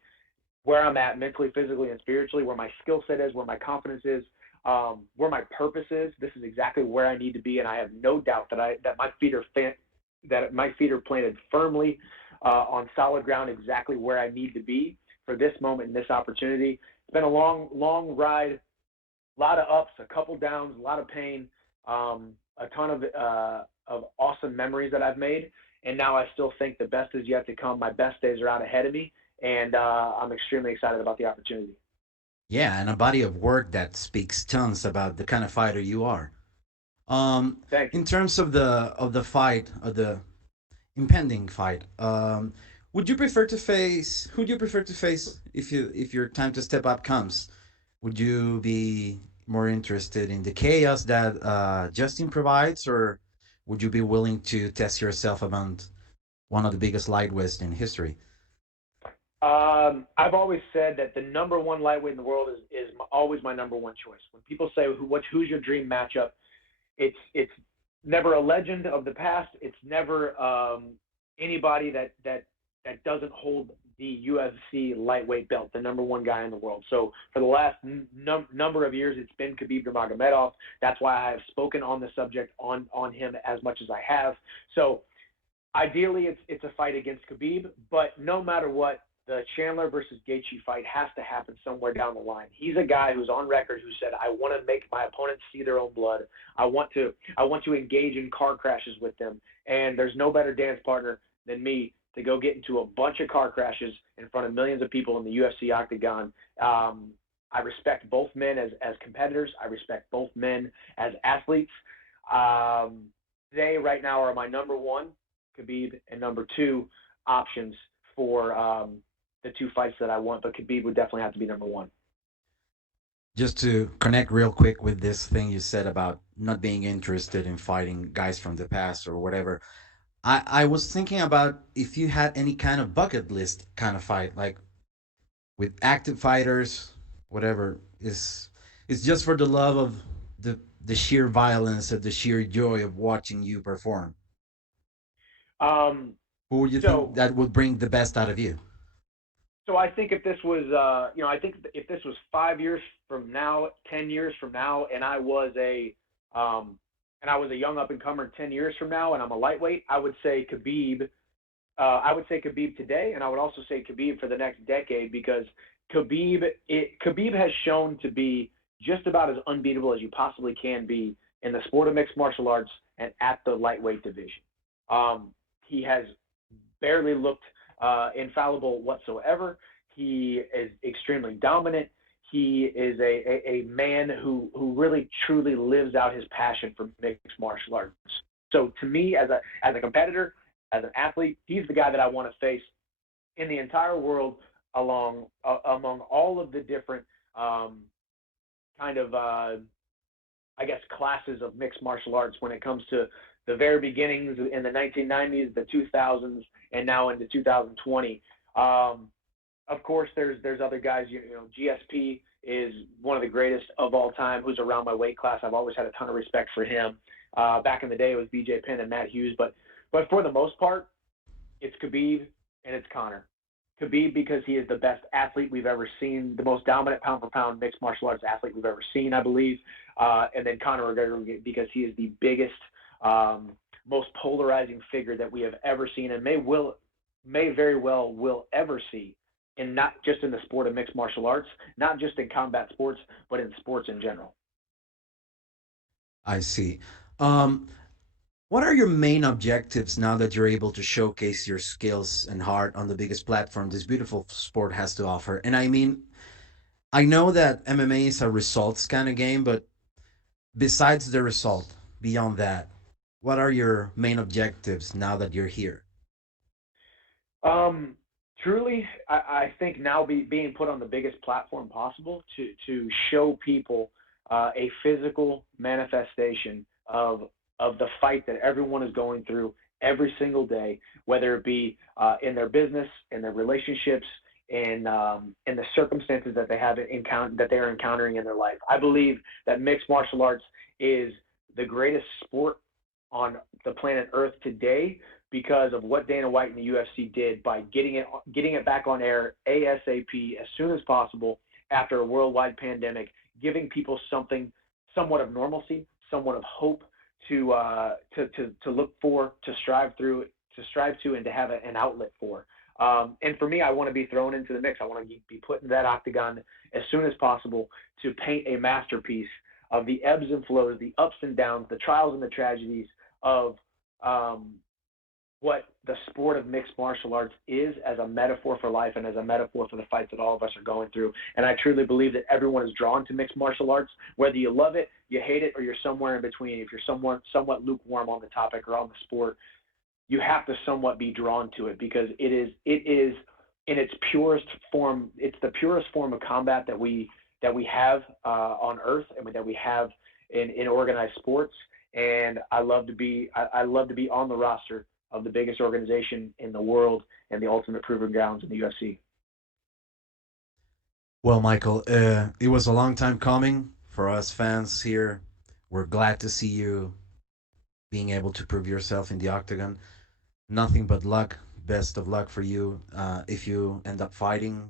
where I'm at mentally, physically, and spiritually, where my skill set is, where my confidence is, where my purpose is, this is exactly where I need to be, and I have no doubt that my feet are planted firmly on solid ground, exactly where I need to be for this moment and this opportunity. It's been a long, long ride. A lot of ups, a couple downs, a lot of pain, a ton of awesome memories that I've made. And now I still think the best is yet to come. My best days are out ahead of me, and I'm extremely excited about the opportunity. Yeah, and a body of work that speaks tons about the kind of fighter you are. In terms of the fight, of the impending fight, would you prefer to face? Who do you prefer to face if your time to step up comes? Would you be more interested in the chaos that Justin provides, or would you be willing to test yourself against one of the biggest lightweights in history? I've always said that the number one lightweight in the world is always my number one choice. When people say who's your dream matchup, it's never a legend of the past. It's never anybody that doesn't hold the UFC lightweight belt, the number one guy in the world. So for the last number of years, it's been Khabib Nurmagomedov. That's why I have spoken on the subject on him as much as I have. So ideally, it's a fight against Khabib, but no matter what, the Chandler versus Gaethje fight has to happen somewhere down the line. He's a guy who's on record who said, I want to make my opponents see their own blood. I want to engage in car crashes with them. And there's no better dance partner than me to go get into a bunch of car crashes in front of millions of people in the UFC octagon. I respect both men as competitors. I respect both men as athletes. They right now are my number one, Khabib, and number two options for the two fights that I want, but Khabib would definitely have to be number one. Just to connect real quick with this thing you said about not being interested in fighting guys from the past or whatever, I was thinking about if you had any kind of bucket list kind of fight, like with active fighters, whatever, is just for the love of the sheer violence and the sheer joy of watching you perform. Who would you think that would bring the best out of you? So I think if this was, I think if this was 5 years from now, 10 years from now, and I was a young up and comer 10 years from now, and I'm a lightweight, I would say Khabib. I would say Khabib today, and I would also say Khabib for the next decade, because Khabib has shown to be just about as unbeatable as you possibly can be in the sport of mixed martial arts and at the lightweight division. He has barely looked infallible whatsoever. He is extremely dominant. He is a man who really truly lives out his passion for mixed martial arts. So to me, as a competitor, as an athlete, he's the guy that I want to face in the entire world among all of the different classes of mixed martial arts when it comes to the very beginnings in the 1990s, the 2000s, and now into 2020. Of course, there's other guys. GSP is one of the greatest of all time, who's around my weight class. I've always had a ton of respect for him. Back in the day, it was BJ Penn and Matt Hughes, but for the most part, it's Khabib and it's Conor. Khabib because he is the best athlete we've ever seen, the most dominant pound-for-pound mixed martial arts athlete we've ever seen, I believe. And then Conor McGregor because he is the biggest, most polarizing figure that we have ever seen and may very well will ever see and not just in the sport of mixed martial arts, not just in combat sports, but in sports in general. I see. Um, what are your main objectives now that you're able to showcase your skills and heart on the biggest platform this beautiful sport has to offer? And I mean, I know that MMA is a results kind of game, but besides the result, beyond that, what are your main objectives now that you're here? Truly, I think now being put on the biggest platform possible to show people a physical manifestation of the fight that everyone is going through every single day, whether it be in their business, in their relationships, in the circumstances that they have that they are encountering in their life. I believe that mixed martial arts is the greatest sport on the planet Earth today because of what Dana White and the UFC did by getting it back on air ASAP as soon as possible after a worldwide pandemic, giving people something somewhat of normalcy, somewhat of hope to look for, to strive to, and to have an outlet for. And for me, I want to be thrown into the mix. I want to be put in that octagon as soon as possible to paint a masterpiece of the ebbs and flows, the ups and downs, the trials and the tragedies of what the sport of mixed martial arts is as a metaphor for life and as a metaphor for the fights that all of us are going through. And I truly believe that everyone is drawn to mixed martial arts, whether you love it, you hate it, or you're somewhere in between. If you're somewhat lukewarm on the topic or on the sport, you have to somewhat be drawn to it because it is in its purest form. It's the purest form of combat that we have on Earth and that we have in organized sports. And I love to be on the roster of the biggest organization in the world and the ultimate proving grounds in the UFC. Well, Michael, it was a long time coming for us fans here. We're glad to see you being able to prove yourself in the octagon. Nothing but luck. Best of luck for you if you end up fighting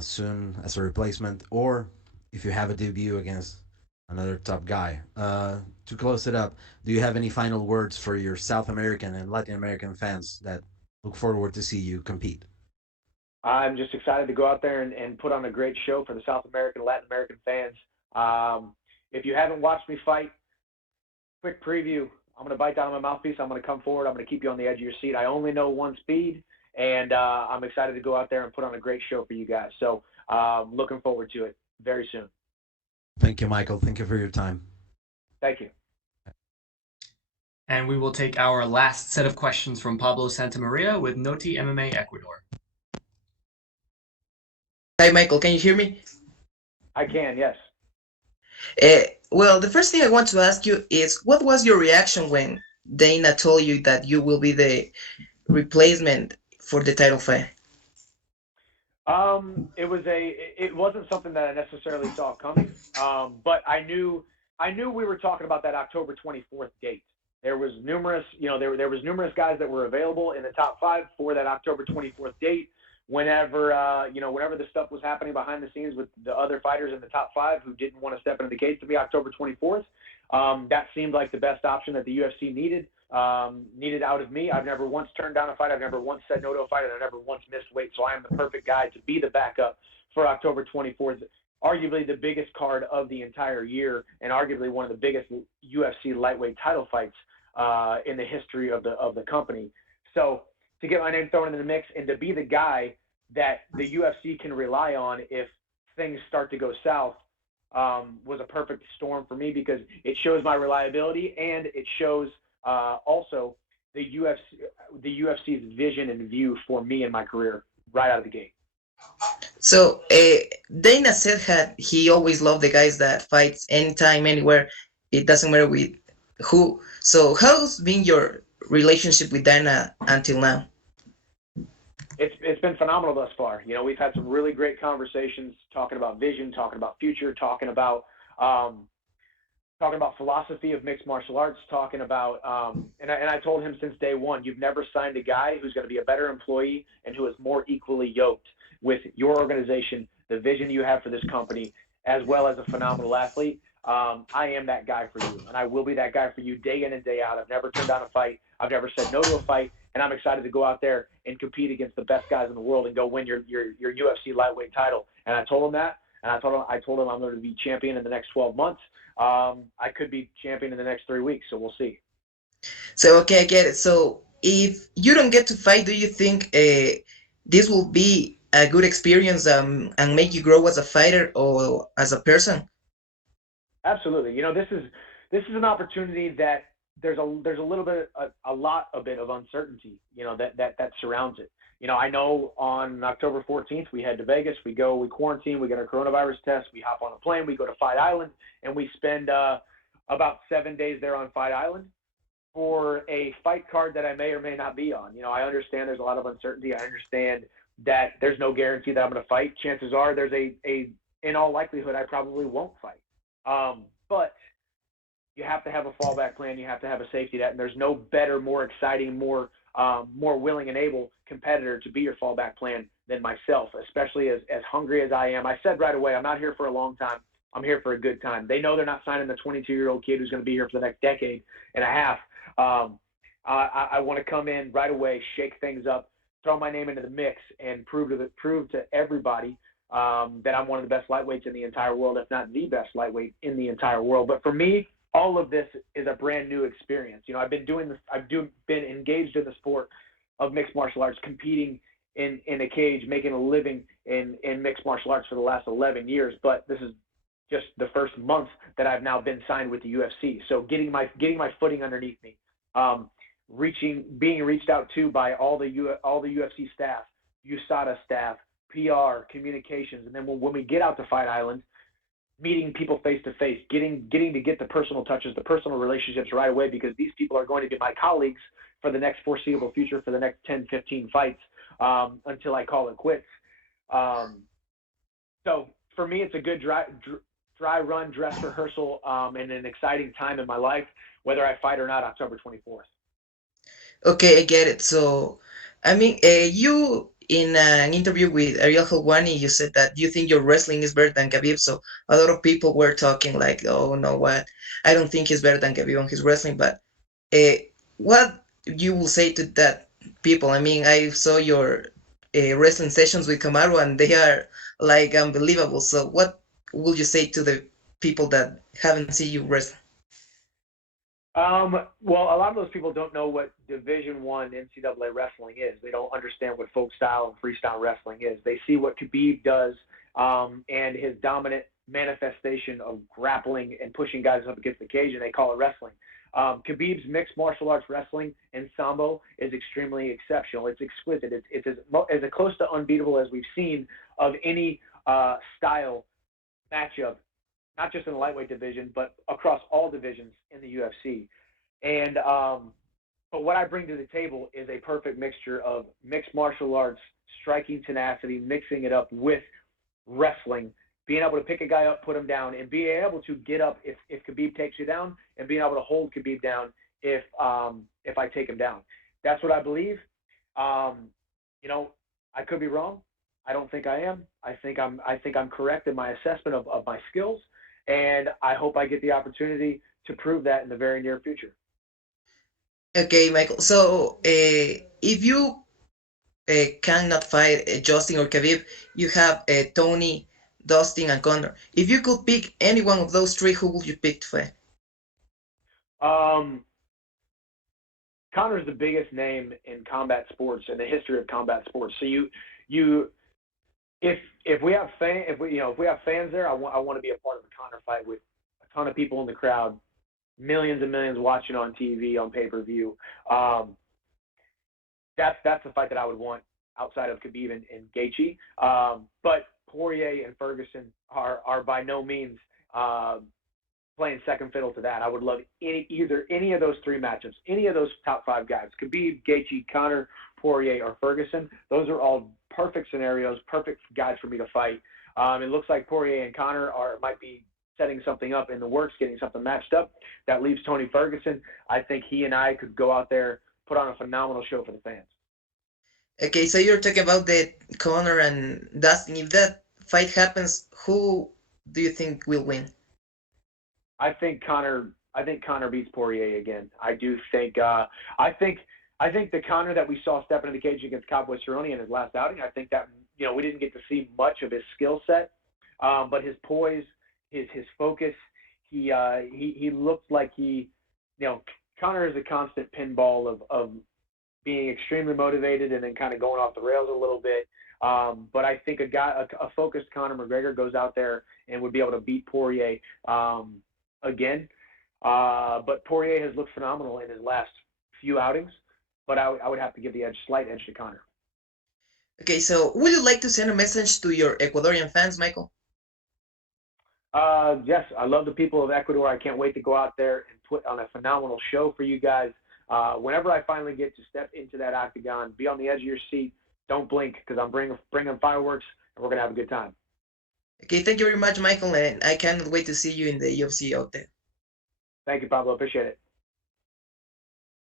soon as a replacement, or if you have a debut against another top guy. To close it up, do you have any final words for your South American and Latin American fans that look forward to see you compete? I'm just excited to go out there and put on a great show for the South American and Latin American fans. If you haven't watched me fight, quick preview. I'm going to bite down on my mouthpiece. I'm going to come forward. I'm going to keep you on the edge of your seat. I only know one speed, and I'm excited to go out there and put on a great show for you guys. So looking forward to it very soon. Thank you, Michael. Thank you for your time. Thank you. And we will take our last set of questions from Pablo Santamaria with Noti MMA Ecuador. Hi, Michael. Can you hear me? I can, yes. Well, the first thing I want to ask you is, what was your reaction when Dana told you that you will be the replacement for the title fight? It wasn't something that I necessarily saw coming, but I knew we were talking about that October 24th date. There was numerous guys that were available in the top 5 for that October 24th date. Whenever the stuff was happening behind the scenes with the other fighters in the top 5 who didn't want to step into the cage to be October 24th, that seemed like the best option that the UFC needed out of me. I've never once turned down a fight. I've never once said no to a fight, and I've never once missed weight. So I am the perfect guy to be the backup for October 24th, arguably the biggest card of the entire year, and arguably one of the biggest UFC lightweight title fights in the history of the company. So to get my name thrown into the mix and to be the guy that the UFC can rely on if things start to go south was a perfect storm for me, because it shows my reliability and it shows also the UFC's vision and view for me in my career right out of the gate. So Dana said he always loved the guys that fights anytime, anywhere. It doesn't matter with who. So how's been your relationship with Dana until now? It's been phenomenal thus far. We've had some really great conversations talking about vision, talking about future, talking about philosophy of mixed martial arts, talking about and I told him since day one, you've never signed a guy who's going to be a better employee and who is more equally yoked with your organization, the vision you have for this company, as well as a phenomenal athlete. I am that guy for you, and I will be that guy for you day in and day out. I've never turned down a fight. I've never said no to a fight, and I'm excited to go out there and compete against the best guys in the world and go win your UFC lightweight title. And I told him that, and I told him I'm going to be champion in the next 12 months. I could be champion in the next 3 weeks, so we'll see. So okay, I get it. So if you don't get to fight, do you think this will be a good experience and make you grow as a fighter or as a person? Absolutely. You know, this is an opportunity that there's a little bit a bit of uncertainty, you know, that surrounds it. You know, I know on October 14th we head to Vegas, we quarantine, we get our coronavirus test, we hop on a plane, we go to Fight Island, and we spend about 7 days there on Fight Island for a fight card that I may or may not be on. You know, I understand there's a lot of uncertainty. I understand that there's no guarantee that I'm going to fight. Chances are there's in all likelihood I probably won't fight. But you have to have a fallback plan. You have to have a safety net, and there's no better, more exciting, more willing and able competitor to be your fallback plan than myself, especially as hungry as I am. I said right away, I'm not here for a long time. I'm here for a good time. They know they're not signing the 22-year-old kid who's going to be here for the next decade and a half. I want to come in right away, shake things up, throw my name into the mix, and prove to everybody that I'm one of the best lightweights in the entire world, if not the best lightweight in the entire world. But for me, all of this is a brand new experience. You know, I've been engaged in the sport of mixed martial arts, competing in a cage, making a living in mixed martial arts for the last 11 years. But this is just the first month that I've now been signed with the UFC. So getting my footing underneath me, being reached out to by all the UFC staff, USADA staff, PR, communications, and then when we get out to Fight Island, meeting people face to face, getting to get the personal touches, the personal relationships right away, because these people are going to be my colleagues for the next foreseeable future, for the next 10, 15 fights, until I call it quits. So for me, it's a good dry run, dress rehearsal, and an exciting time in my life, whether I fight or not, October 24th. Okay, I get it. So, I mean, you in an interview with Ariel Helwani, you said that you think your wrestling is better than Khabib. So a lot of people were talking like, "Oh no, what? I don't think he's better than Khabib on his wrestling." But what you will say to that people? I mean, I saw your wrestling sessions with Kamaru, and they are like unbelievable. So, what would you say to the people that haven't seen you wrestle? Well, a lot of those people don't know what Division I NCAA wrestling is. They don't understand what folk style and freestyle wrestling is. They see what Khabib does and his dominant manifestation of grappling and pushing guys up against the cage, and they call it wrestling. Khabib's mixed martial arts wrestling and sambo is extremely exceptional. It's exquisite. It's as close to unbeatable as we've seen of any style matchup, not just in the lightweight division, but across all divisions in the UFC. And but what I bring to the table is a perfect mixture of mixed martial arts, striking tenacity, mixing it up with wrestling, being able to pick a guy up, put him down, and being able to get up if Khabib takes you down, and being able to hold Khabib down if I take him down. That's what I believe. You know, I could be wrong. I don't think I am. I think I'm correct in my assessment of my skills, and I hope I get the opportunity to prove that in the very near future. Okay, Michael. So, if you cannot fight Justin or Khabib, you have Tony, Dustin, and Conor. If you could pick any one of those three, who would you pick to fight? Conor's the biggest name in combat sports, in the history of combat sports. So if we have fans there, I want to be a part of a Conor fight with a ton of people in the crowd, millions and millions watching on TV, on pay-per-view. That's the fight that I would want outside of Khabib and Gaethje. But Poirier and Ferguson are by no means playing second fiddle to that. I would love any of those three matchups, any of those top five guys, Khabib, Gaethje, Conor, Poirier, or Ferguson. Those are all perfect scenarios, perfect guys for me to fight. It looks like Poirier and Conor might be setting something up in the works, getting something matched up. That leaves Tony Ferguson. I think he and I could go out there, put on a phenomenal show for the fans. Okay, so you're talking about the Conor and Dustin. If that fight happens, who do you think will win? I think Conor beats Poirier again. I do think. I think I think the Conor that we saw step into the cage against Cowboy Cerrone in his last outing, I think that, we didn't get to see much of his skill set, but his poise, his focus, he looked like Conor is a constant pinball of being extremely motivated and then kind of going off the rails a little bit. But I think a focused Conor McGregor goes out there and would be able to beat Poirier again. But Poirier has looked phenomenal in his last few outings. But I would have to give the slight edge to Conor. Okay, so would you like to send a message to your Ecuadorian fans, Michael? Yes, I love the people of Ecuador. I can't wait to go out there and put on a phenomenal show for you guys. Whenever I finally get to step into that octagon, be on the edge of your seat. Don't blink, because I'm bringing fireworks, and we're going to have a good time. Okay, thank you very much, Michael, and I cannot wait to see you in the UFC out there. Thank you, Pablo. Appreciate it.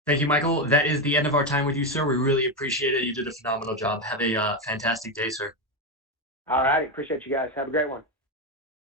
Thank you, Michael. That is the end of our time with you, sir. We really appreciate it. You did a phenomenal job. Have a fantastic day, sir. All right. Appreciate you guys. Have a great one.